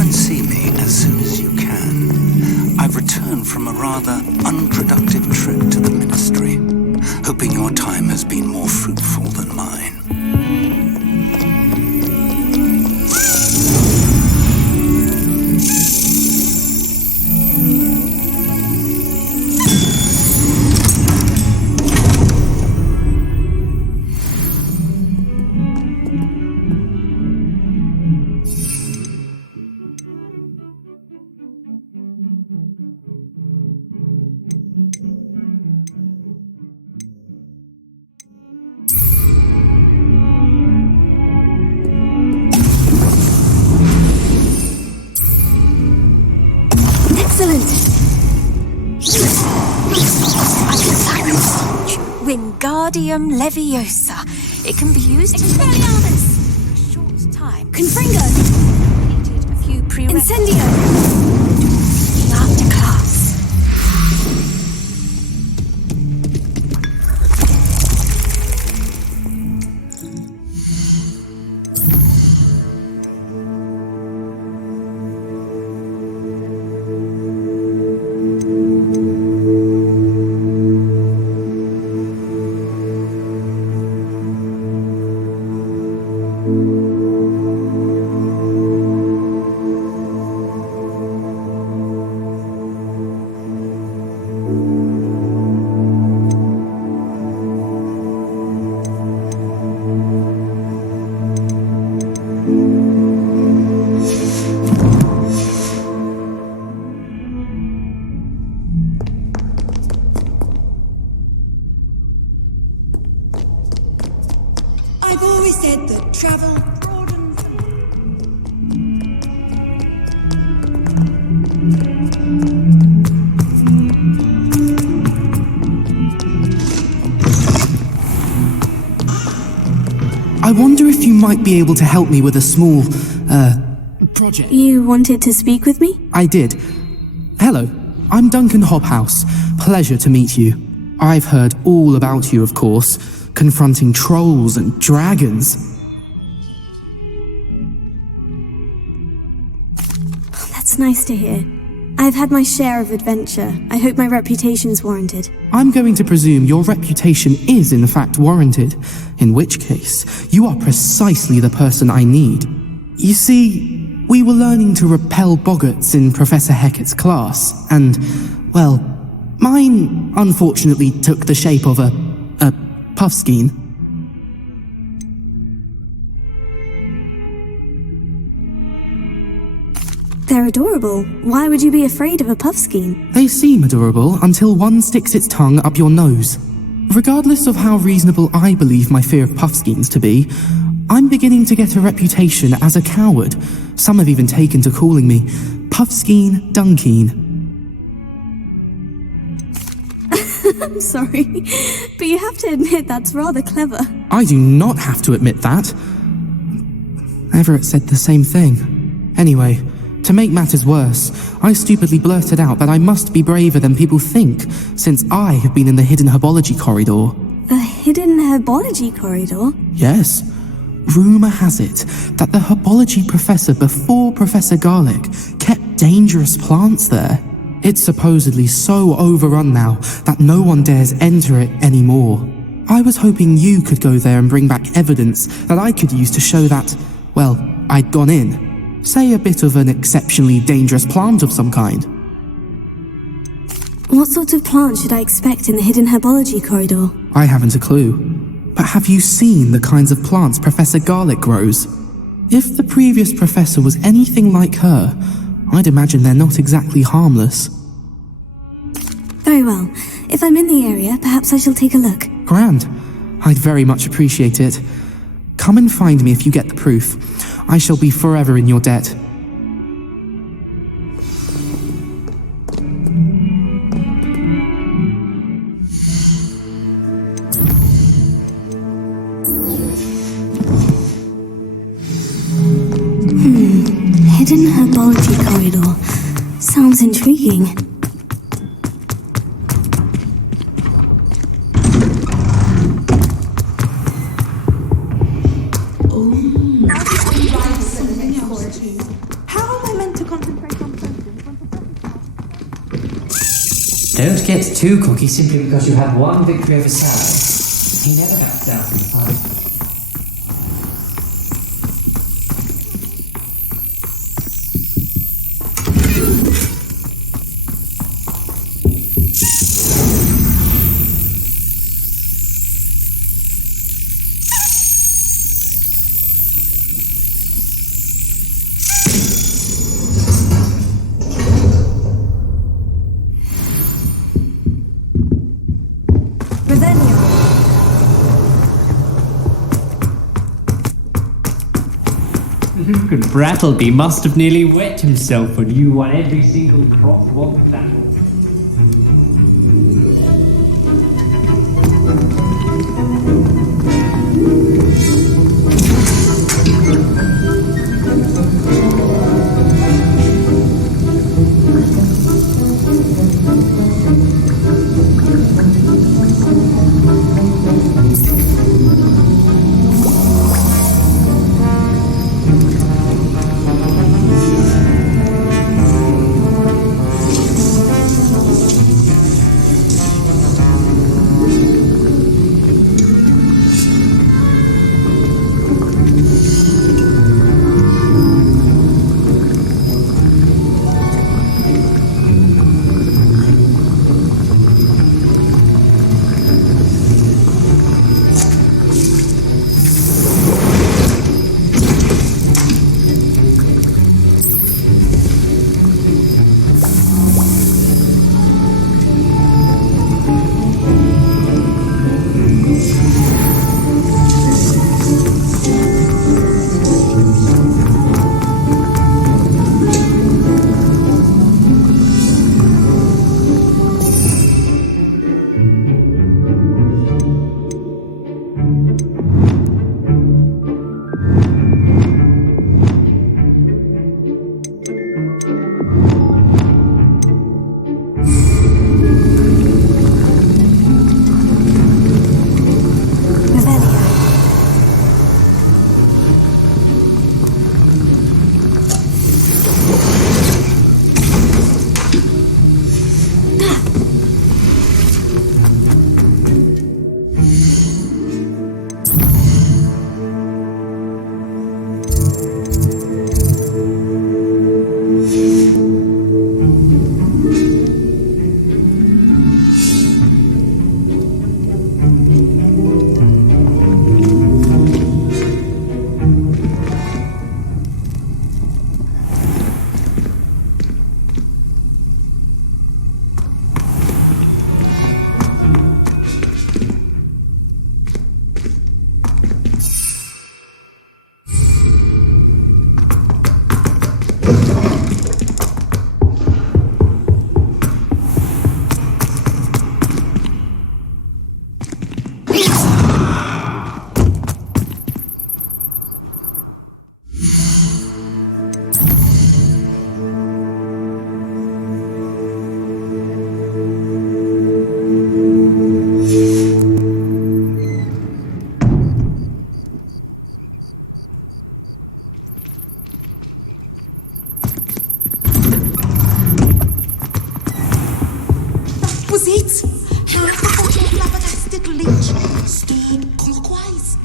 and see me as soon as you can. I've returned from a rather unproductive trip to the Ministry, hoping your time has been more fruitful than mine. Wingardium Leviosa. It can be used Expelliarmus for a short time. Confringo. Needed a few prerequisites. Incendio. After class. I've always said that travel broadens the I wonder if you might be able to help me with a small, project. You wanted to speak with me? I did. Hello, I'm Duncan Hobhouse. Pleasure to meet you. I've heard all about you, of course, confronting trolls and dragons. That's nice to hear. I've had my share of adventure. I hope my reputation's warranted. I'm going to presume your reputation is in fact warranted, in which case, you are precisely the person I need. You see, we were learning to repel boggarts in Professor Hecat's class, and, well, mine unfortunately took the shape of a puffskein. They're adorable. Why would you be afraid of a puffskein? They seem adorable until one sticks its tongue up your nose. Regardless of how reasonable I believe my fear of puffskeins to be, I'm beginning to get a reputation as a coward. Some have even taken to calling me Puffskein Dunkeen. I'm sorry, but you have to admit that's rather clever. I do not have to admit that. Everett said the same thing. Anyway, to make matters worse, I stupidly blurted out that I must be braver than people think, since I have been in the hidden herbology corridor. The hidden herbology corridor? Yes. Rumour has it that the herbology professor before Professor Garlic kept dangerous plants there. It's supposedly so overrun now that no one dares enter it anymore. I was hoping you could go there and bring back evidence that I could use to show that, well, I'd gone in. Say a bit of an exceptionally dangerous plant of some kind. What sort of plant should I expect in the hidden herbology corridor? I haven't a clue. But have you seen the kinds of plants Professor Garlic grows? If the previous professor was anything like her, I'd imagine they're not exactly harmless. Very well. If I'm in the area, perhaps I shall take a look. Grand. I'd very much appreciate it. Come and find me if you get the proof. I shall be forever in your debt. hidden herbology corridor. Sounds intriguing. How am I meant to concentrate on something? Don't get too cocky simply because you had one victory over Sal. He never backs down from the fight. Brattleby must have nearly wet himself when you won every single crosswalk battle. Was it? Half the fucking flabbergasted leech stirred clockwise.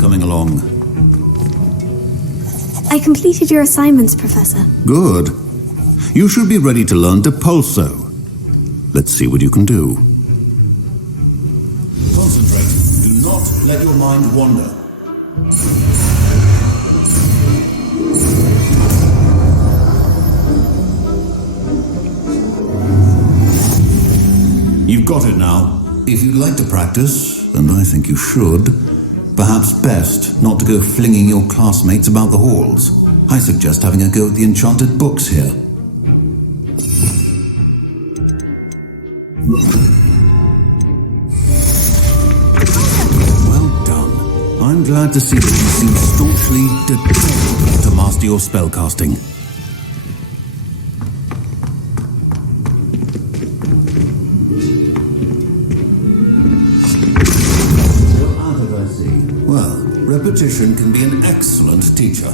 Coming along. I completed your assignments, Professor. Good. You should be ready to learn Depulso. Let's see what you can do. Concentrate. not let your mind wander. You've got it now. If you'd like to practice, and I think you should, perhaps best not to go flinging your classmates about the halls. I suggest having a go at the enchanted books here. Well done. I'm glad to see that you seem staunchly determined to master your spellcasting. Well, repetition can be an excellent teacher.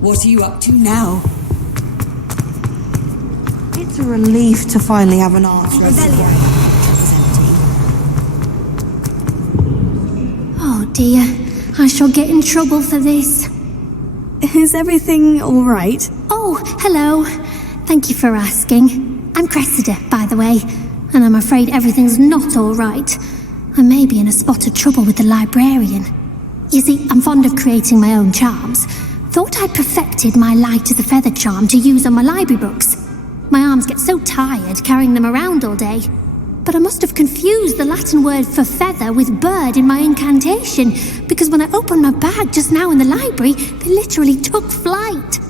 What are you up to now? It's a relief to finally have an answer. Oh dear, I shall get in trouble for this. Is everything all right? Oh, hello. Thank you for asking. I'm Cressida, by the way, and I'm afraid everything's not all right. I may be in a spot of trouble with the librarian. You see, I'm fond of creating my own charms. Thought I'd perfected my light as a feather charm to use on my library books. My arms get so tired carrying them around all day. But I must have confused the Latin word for feather with bird in my incantation, because when I opened my bag just now in the library, they literally took flight.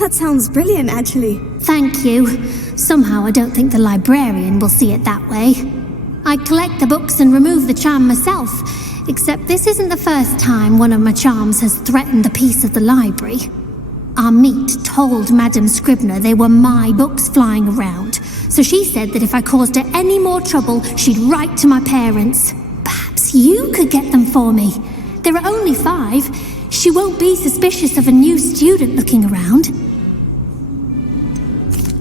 That sounds brilliant, actually. Thank you. Somehow I don't think the librarian will see it that way. I collect the books and remove the charm myself. Except this isn't the first time one of my charms has threatened the peace of the library. Our meet told Madame Scribner they were my books flying around, so she said that if I caused her any more trouble, she'd write to my parents. Perhaps you could get them for me. There are only 5. She won't be suspicious of a new student looking around.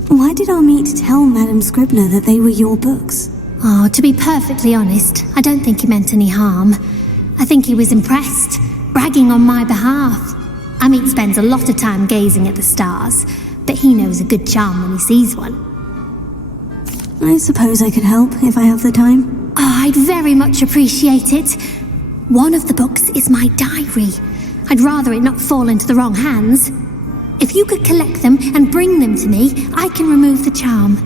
Why did our meet tell Madame Scribner that they were your books? Oh, to be perfectly honest, I don't think he meant any harm. I think he was impressed, bragging on my behalf. Amit spends a lot of time gazing at the stars, but he knows a good charm when he sees one. I suppose I could help if I have the time. Oh, I'd very much appreciate it. One of the books is my diary. I'd rather it not fall into the wrong hands. If you could collect them and bring them to me, I can remove the charm.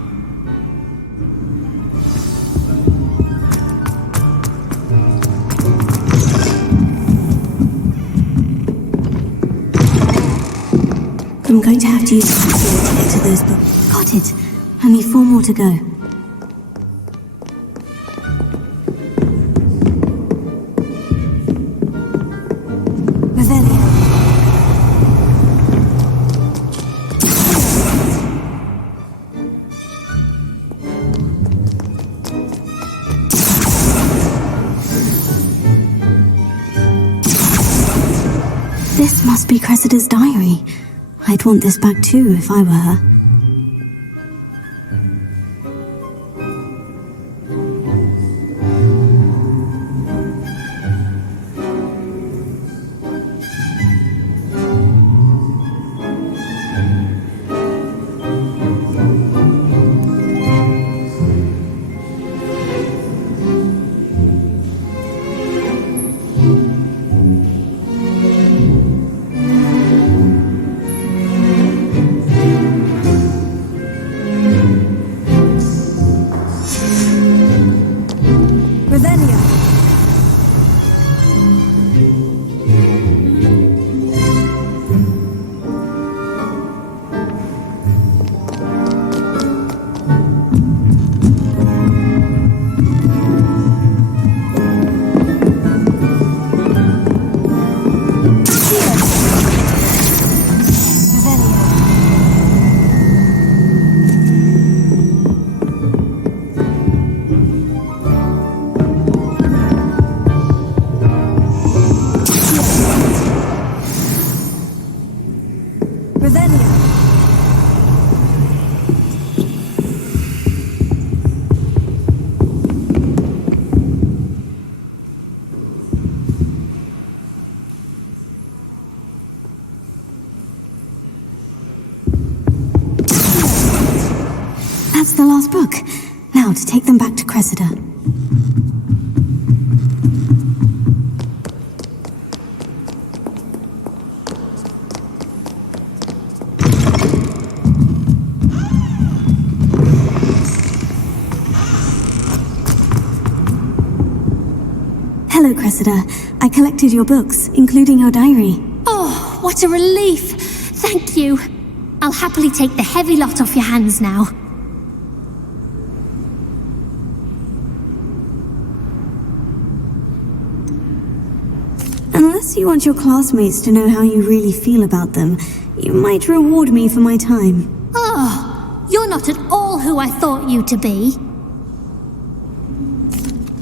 I'm going to have to use the sword to get to those books. Got it. Only 4 more to go. This must be Cressida's diary. I'd want this back too if I were her. book. Now to take them back to Cressida. Hello, Cressida. I collected your books, including your diary. Oh, what a relief! Thank you. I'll happily take the heavy lot off your hands now. Unless you want your classmates to know how you really feel about them, you might reward me for my time. Oh, you're not at all who I thought you to be.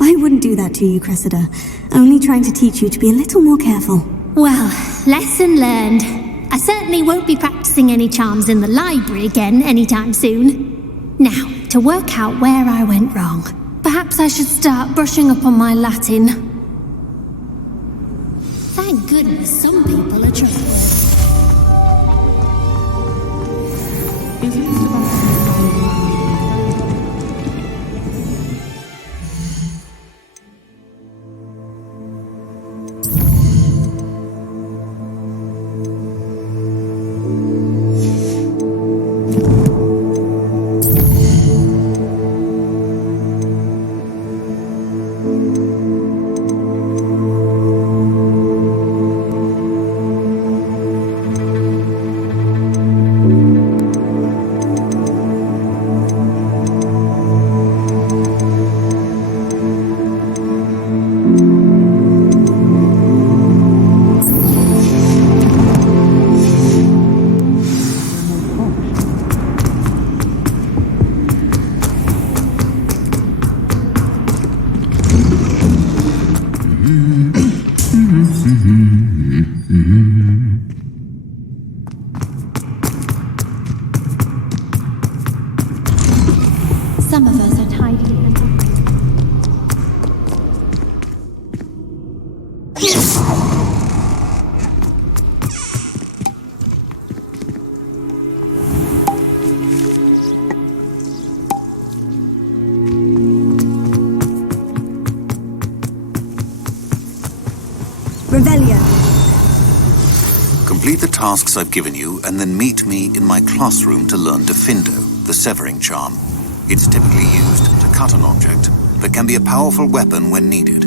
I wouldn't do that to you, Cressida. Only trying to teach you to be a little more careful. Well, lesson learned. I certainly won't be practicing any charms in the library again anytime soon. Now, to work out where I went wrong. Perhaps I should start brushing up on my Latin. Thank goodness some people are trying. Some of us are tidy. Revelio. Complete the tasks I've given you, and then meet me in my classroom to learn Diffindo, the severing charm. It's typically used to cut an object, but can be a powerful weapon when needed.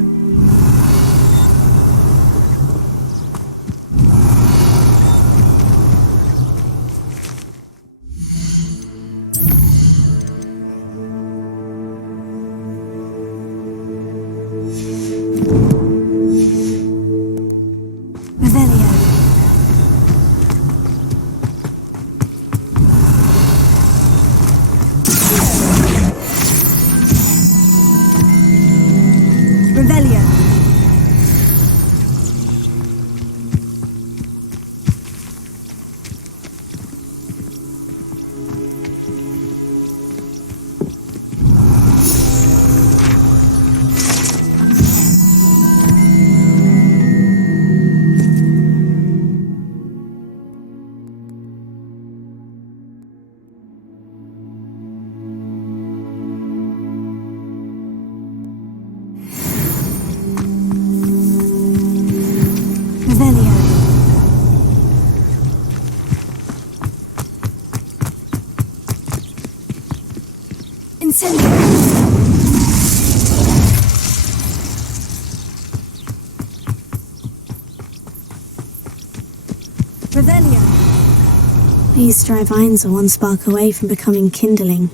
These dry vines are one spark away from becoming kindling.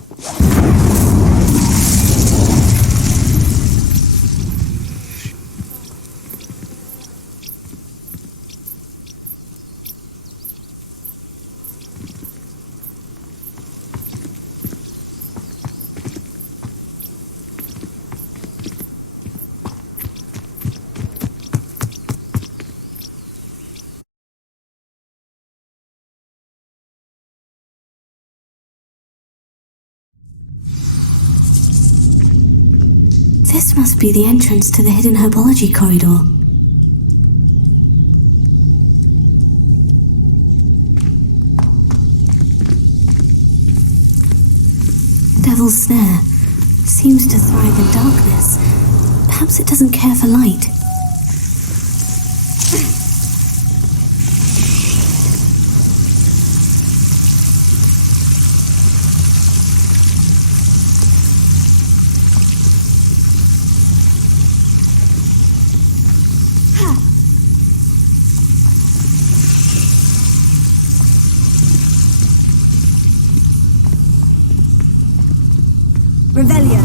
This must be the entrance to the hidden herbology corridor. devil's snare. Seems to thrive in darkness. Perhaps it doesn't care for light. Revelio.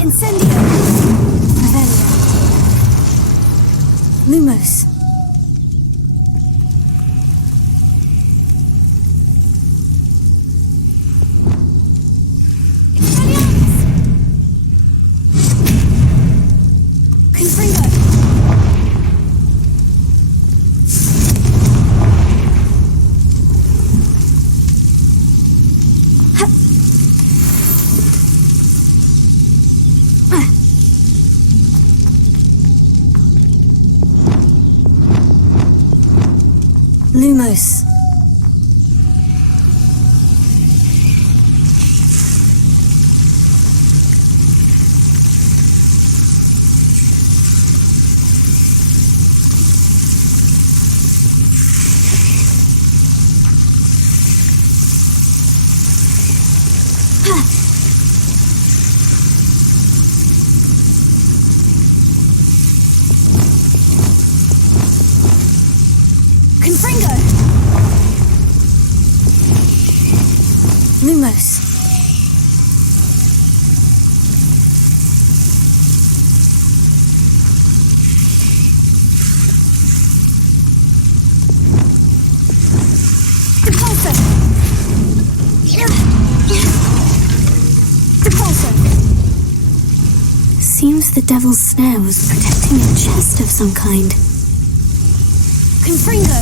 Incendio. Revelio. Lumos. Confringo. Lumos. Confringo. Lumos. Depulso. Depulso. Seems the devil's snare was protecting a chest of some kind. Confringo.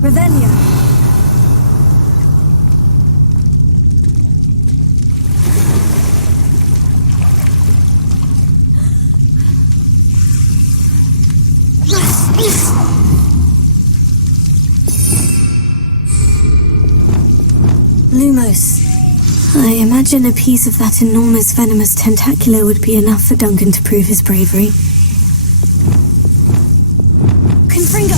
Revelio. Lumos. I imagine a piece of that enormous venomous tentacular would be enough for Duncan to prove his bravery. Confringo.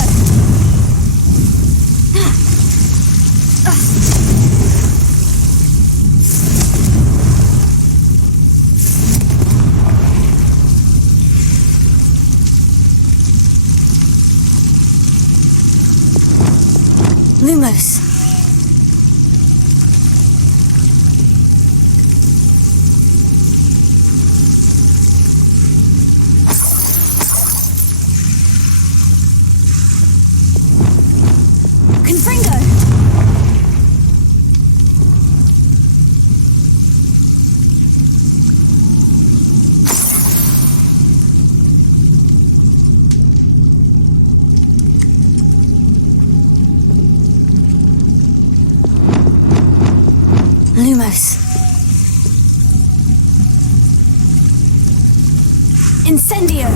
Lumos. Confringo. Lumos. Incendio.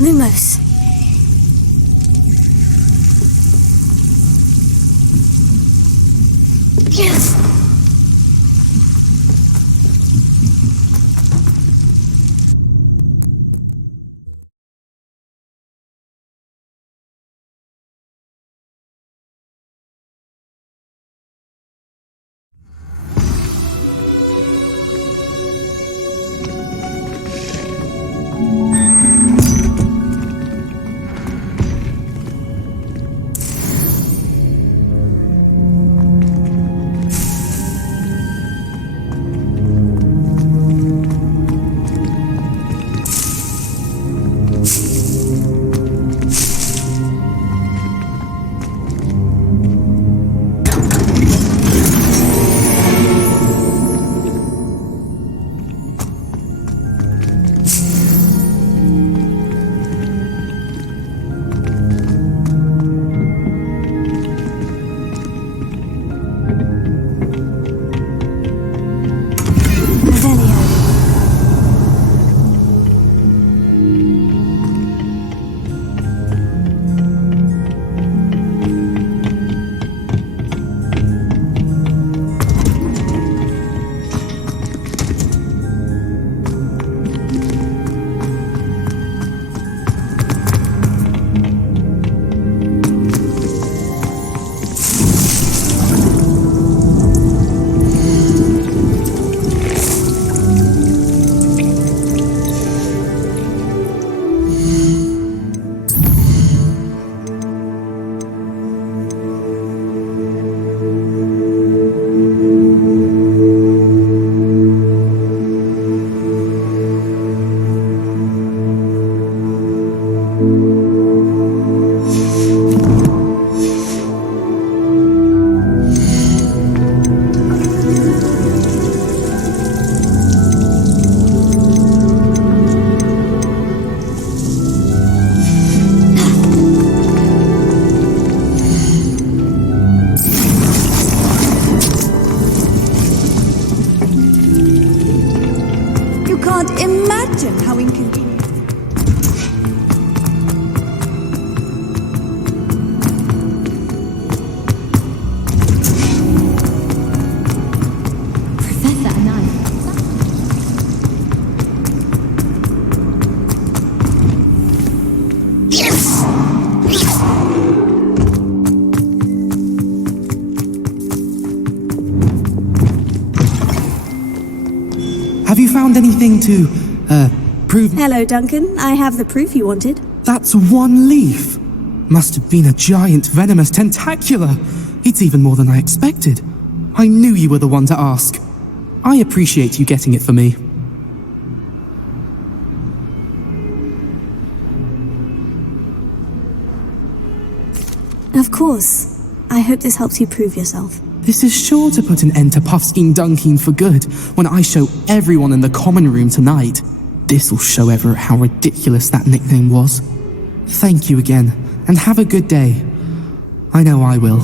Lumos. Yes. can't imagine how inconvenient. Have you found anything to, prove... Hello, Duncan. I have the proof you wanted. That's one leaf. Must have been a giant venomous tentacula. It's even more than I expected. I knew you were the one to ask. I appreciate you getting it for me. Of course. I hope this helps you prove yourself. This is sure to put an end to Puffskein Dunkeen for good when I show everyone in the common room tonight. This'll show Everett how ridiculous that nickname was. Thank you again, and have a good day. I know I will.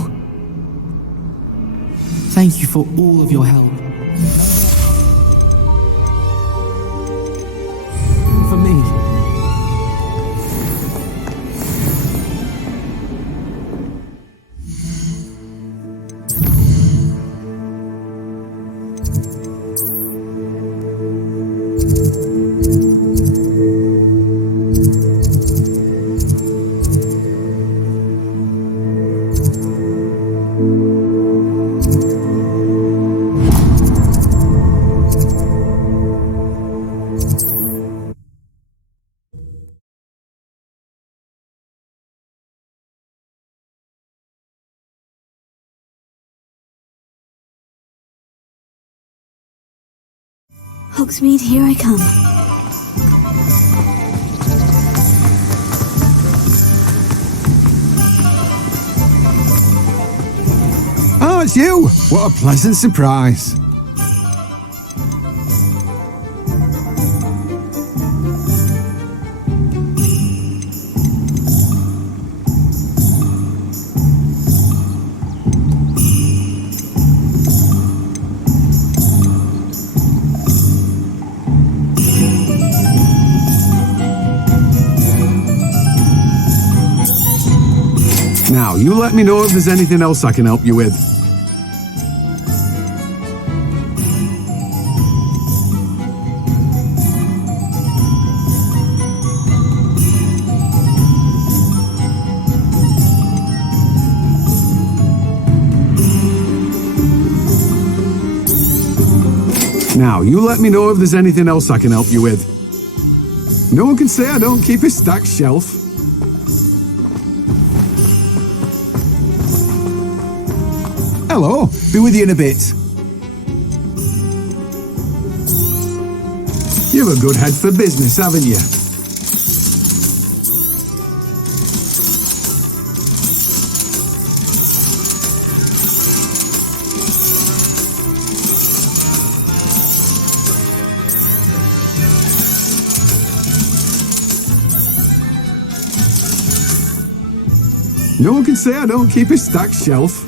Thank you for all of your help. For me. Hogsmeade, here I come. Oh, it's you! What a pleasant surprise. Now, you let me know if there's anything else I can help you with. Now, you let me know if there's anything else I can help you with. No one can say I don't keep a stacked shelf. Hello, be with you in a bit. You've a good head for business, haven't you? No one can say I don't keep a stacked shelf.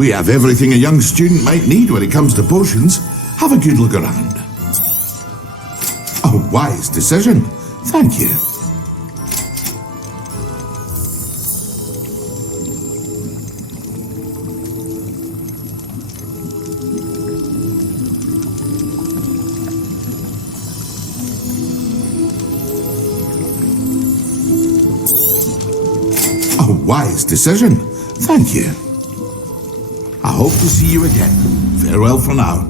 We have everything a young student might need when it comes to potions. Have a good look around. A wise decision. Thank you. A wise decision. Thank you. I hope to see you again. Farewell for now.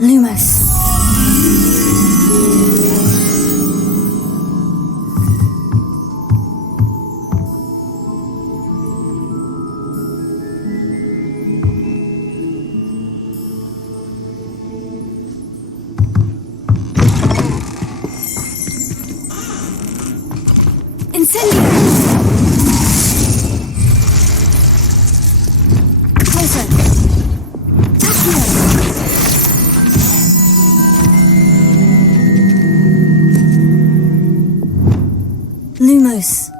Lumos. Lumos.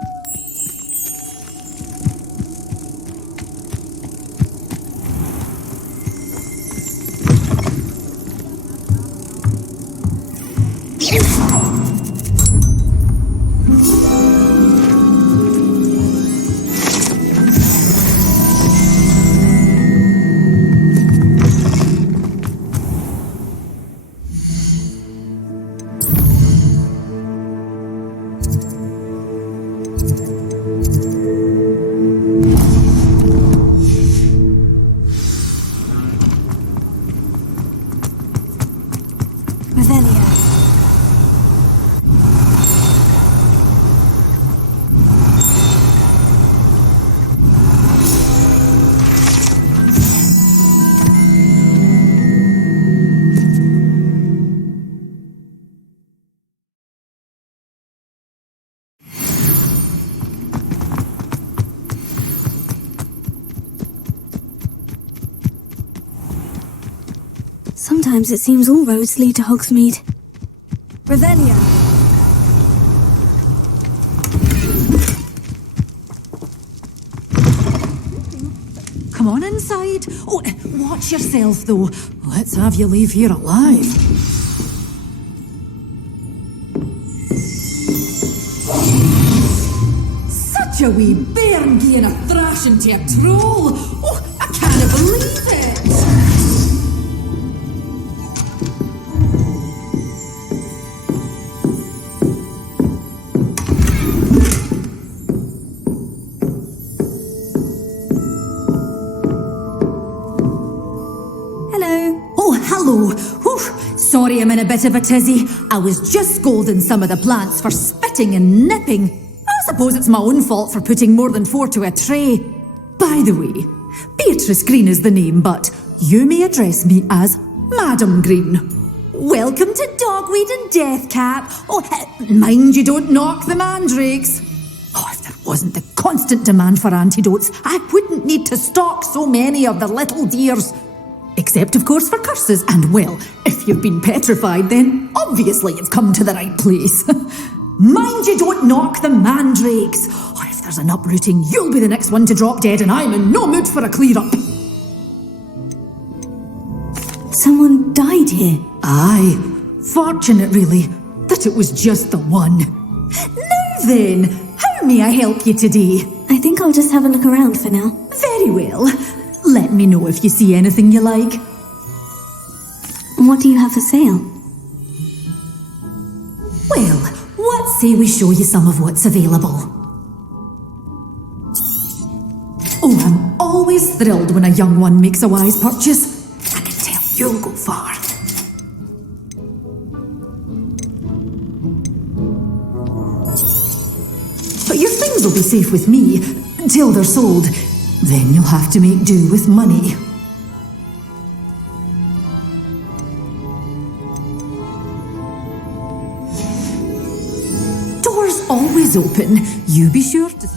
Sometimes it seems all roads lead to Hogsmeade. Revelia. Come on inside. Oh, watch yourself, though. Let's have you leave here alive. Such a wee bairn giving a thrashing to a troll. Oh, I can't believe it. Sorry I'm in a bit of a tizzy. I was just scolding some of the plants for spitting and nipping. I suppose it's my own fault for putting more than 4 to a tray. By the way, Beatrice Green is the name, but you may address me as Madam Green. Welcome to Dogweed and Deathcap. Oh, mind you don't knock the mandrakes. Oh, if there wasn't the constant demand for antidotes, I wouldn't need to stock so many of the little dears. Except, of course, for curses. And, well, if you've been petrified, then obviously you've come to the right place. Mind you don't knock the mandrakes. Or if there's an uprooting, you'll be the next one to drop dead, and I'm in no mood for a clear-up. Someone died here? Aye. Fortunate, really, that it was just the one. Now then, how may I help you today? I think I'll just have a look around for now. Very well. Let me know if you see anything you like. What do you have for sale? Well, what say we show you some of what's available? Oh, I'm always thrilled when a young one makes a wise purchase. I can tell you'll go far. But your things will be safe with me until they're sold. Then you'll have to make do with money. Doors always open. You be sure to...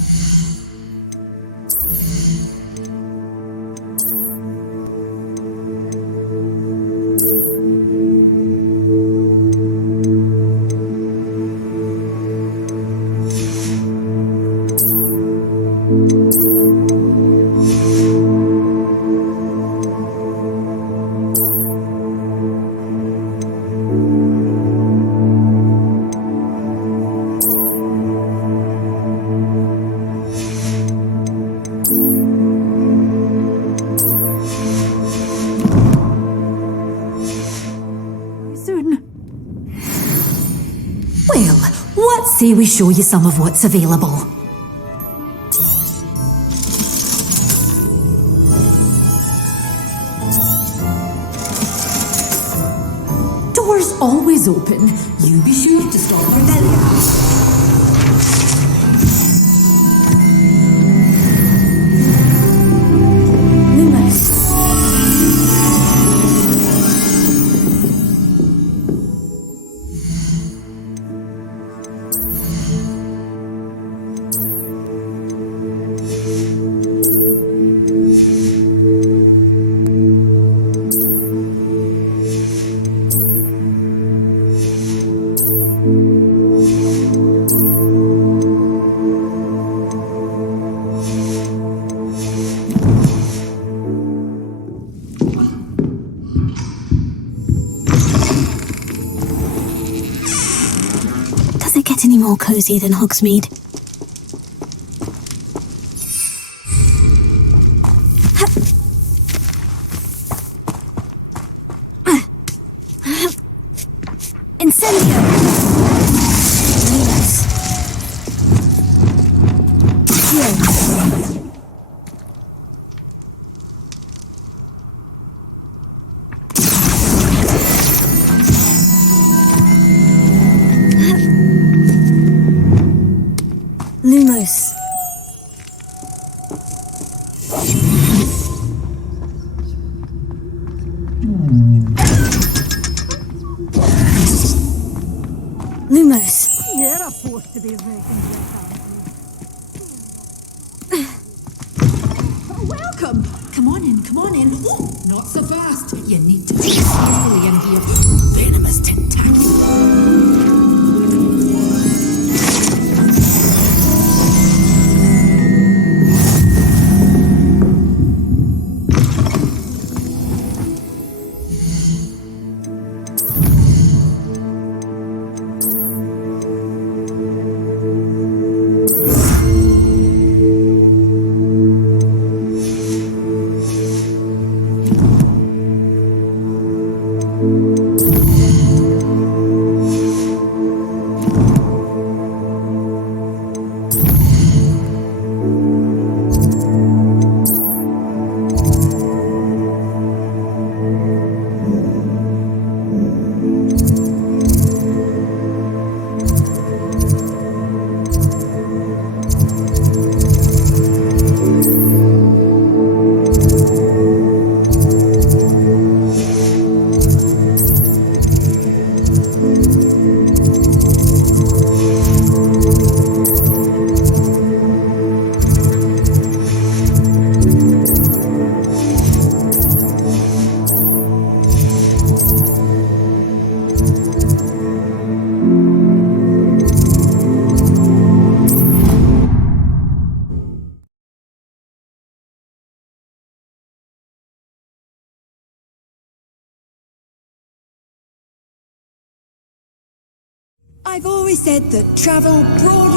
Say we show you some of what's available. Doors always open. You be sure to stop Revelia. Any more cozy than Hogsmeade? Incendio! Lumos. Lumos. You're a force to be reckoned with. Welcome. Come on in, come on in. Oh, not so fast. You need to be slowly in here. Venomous tentacle. I've always said that travel broad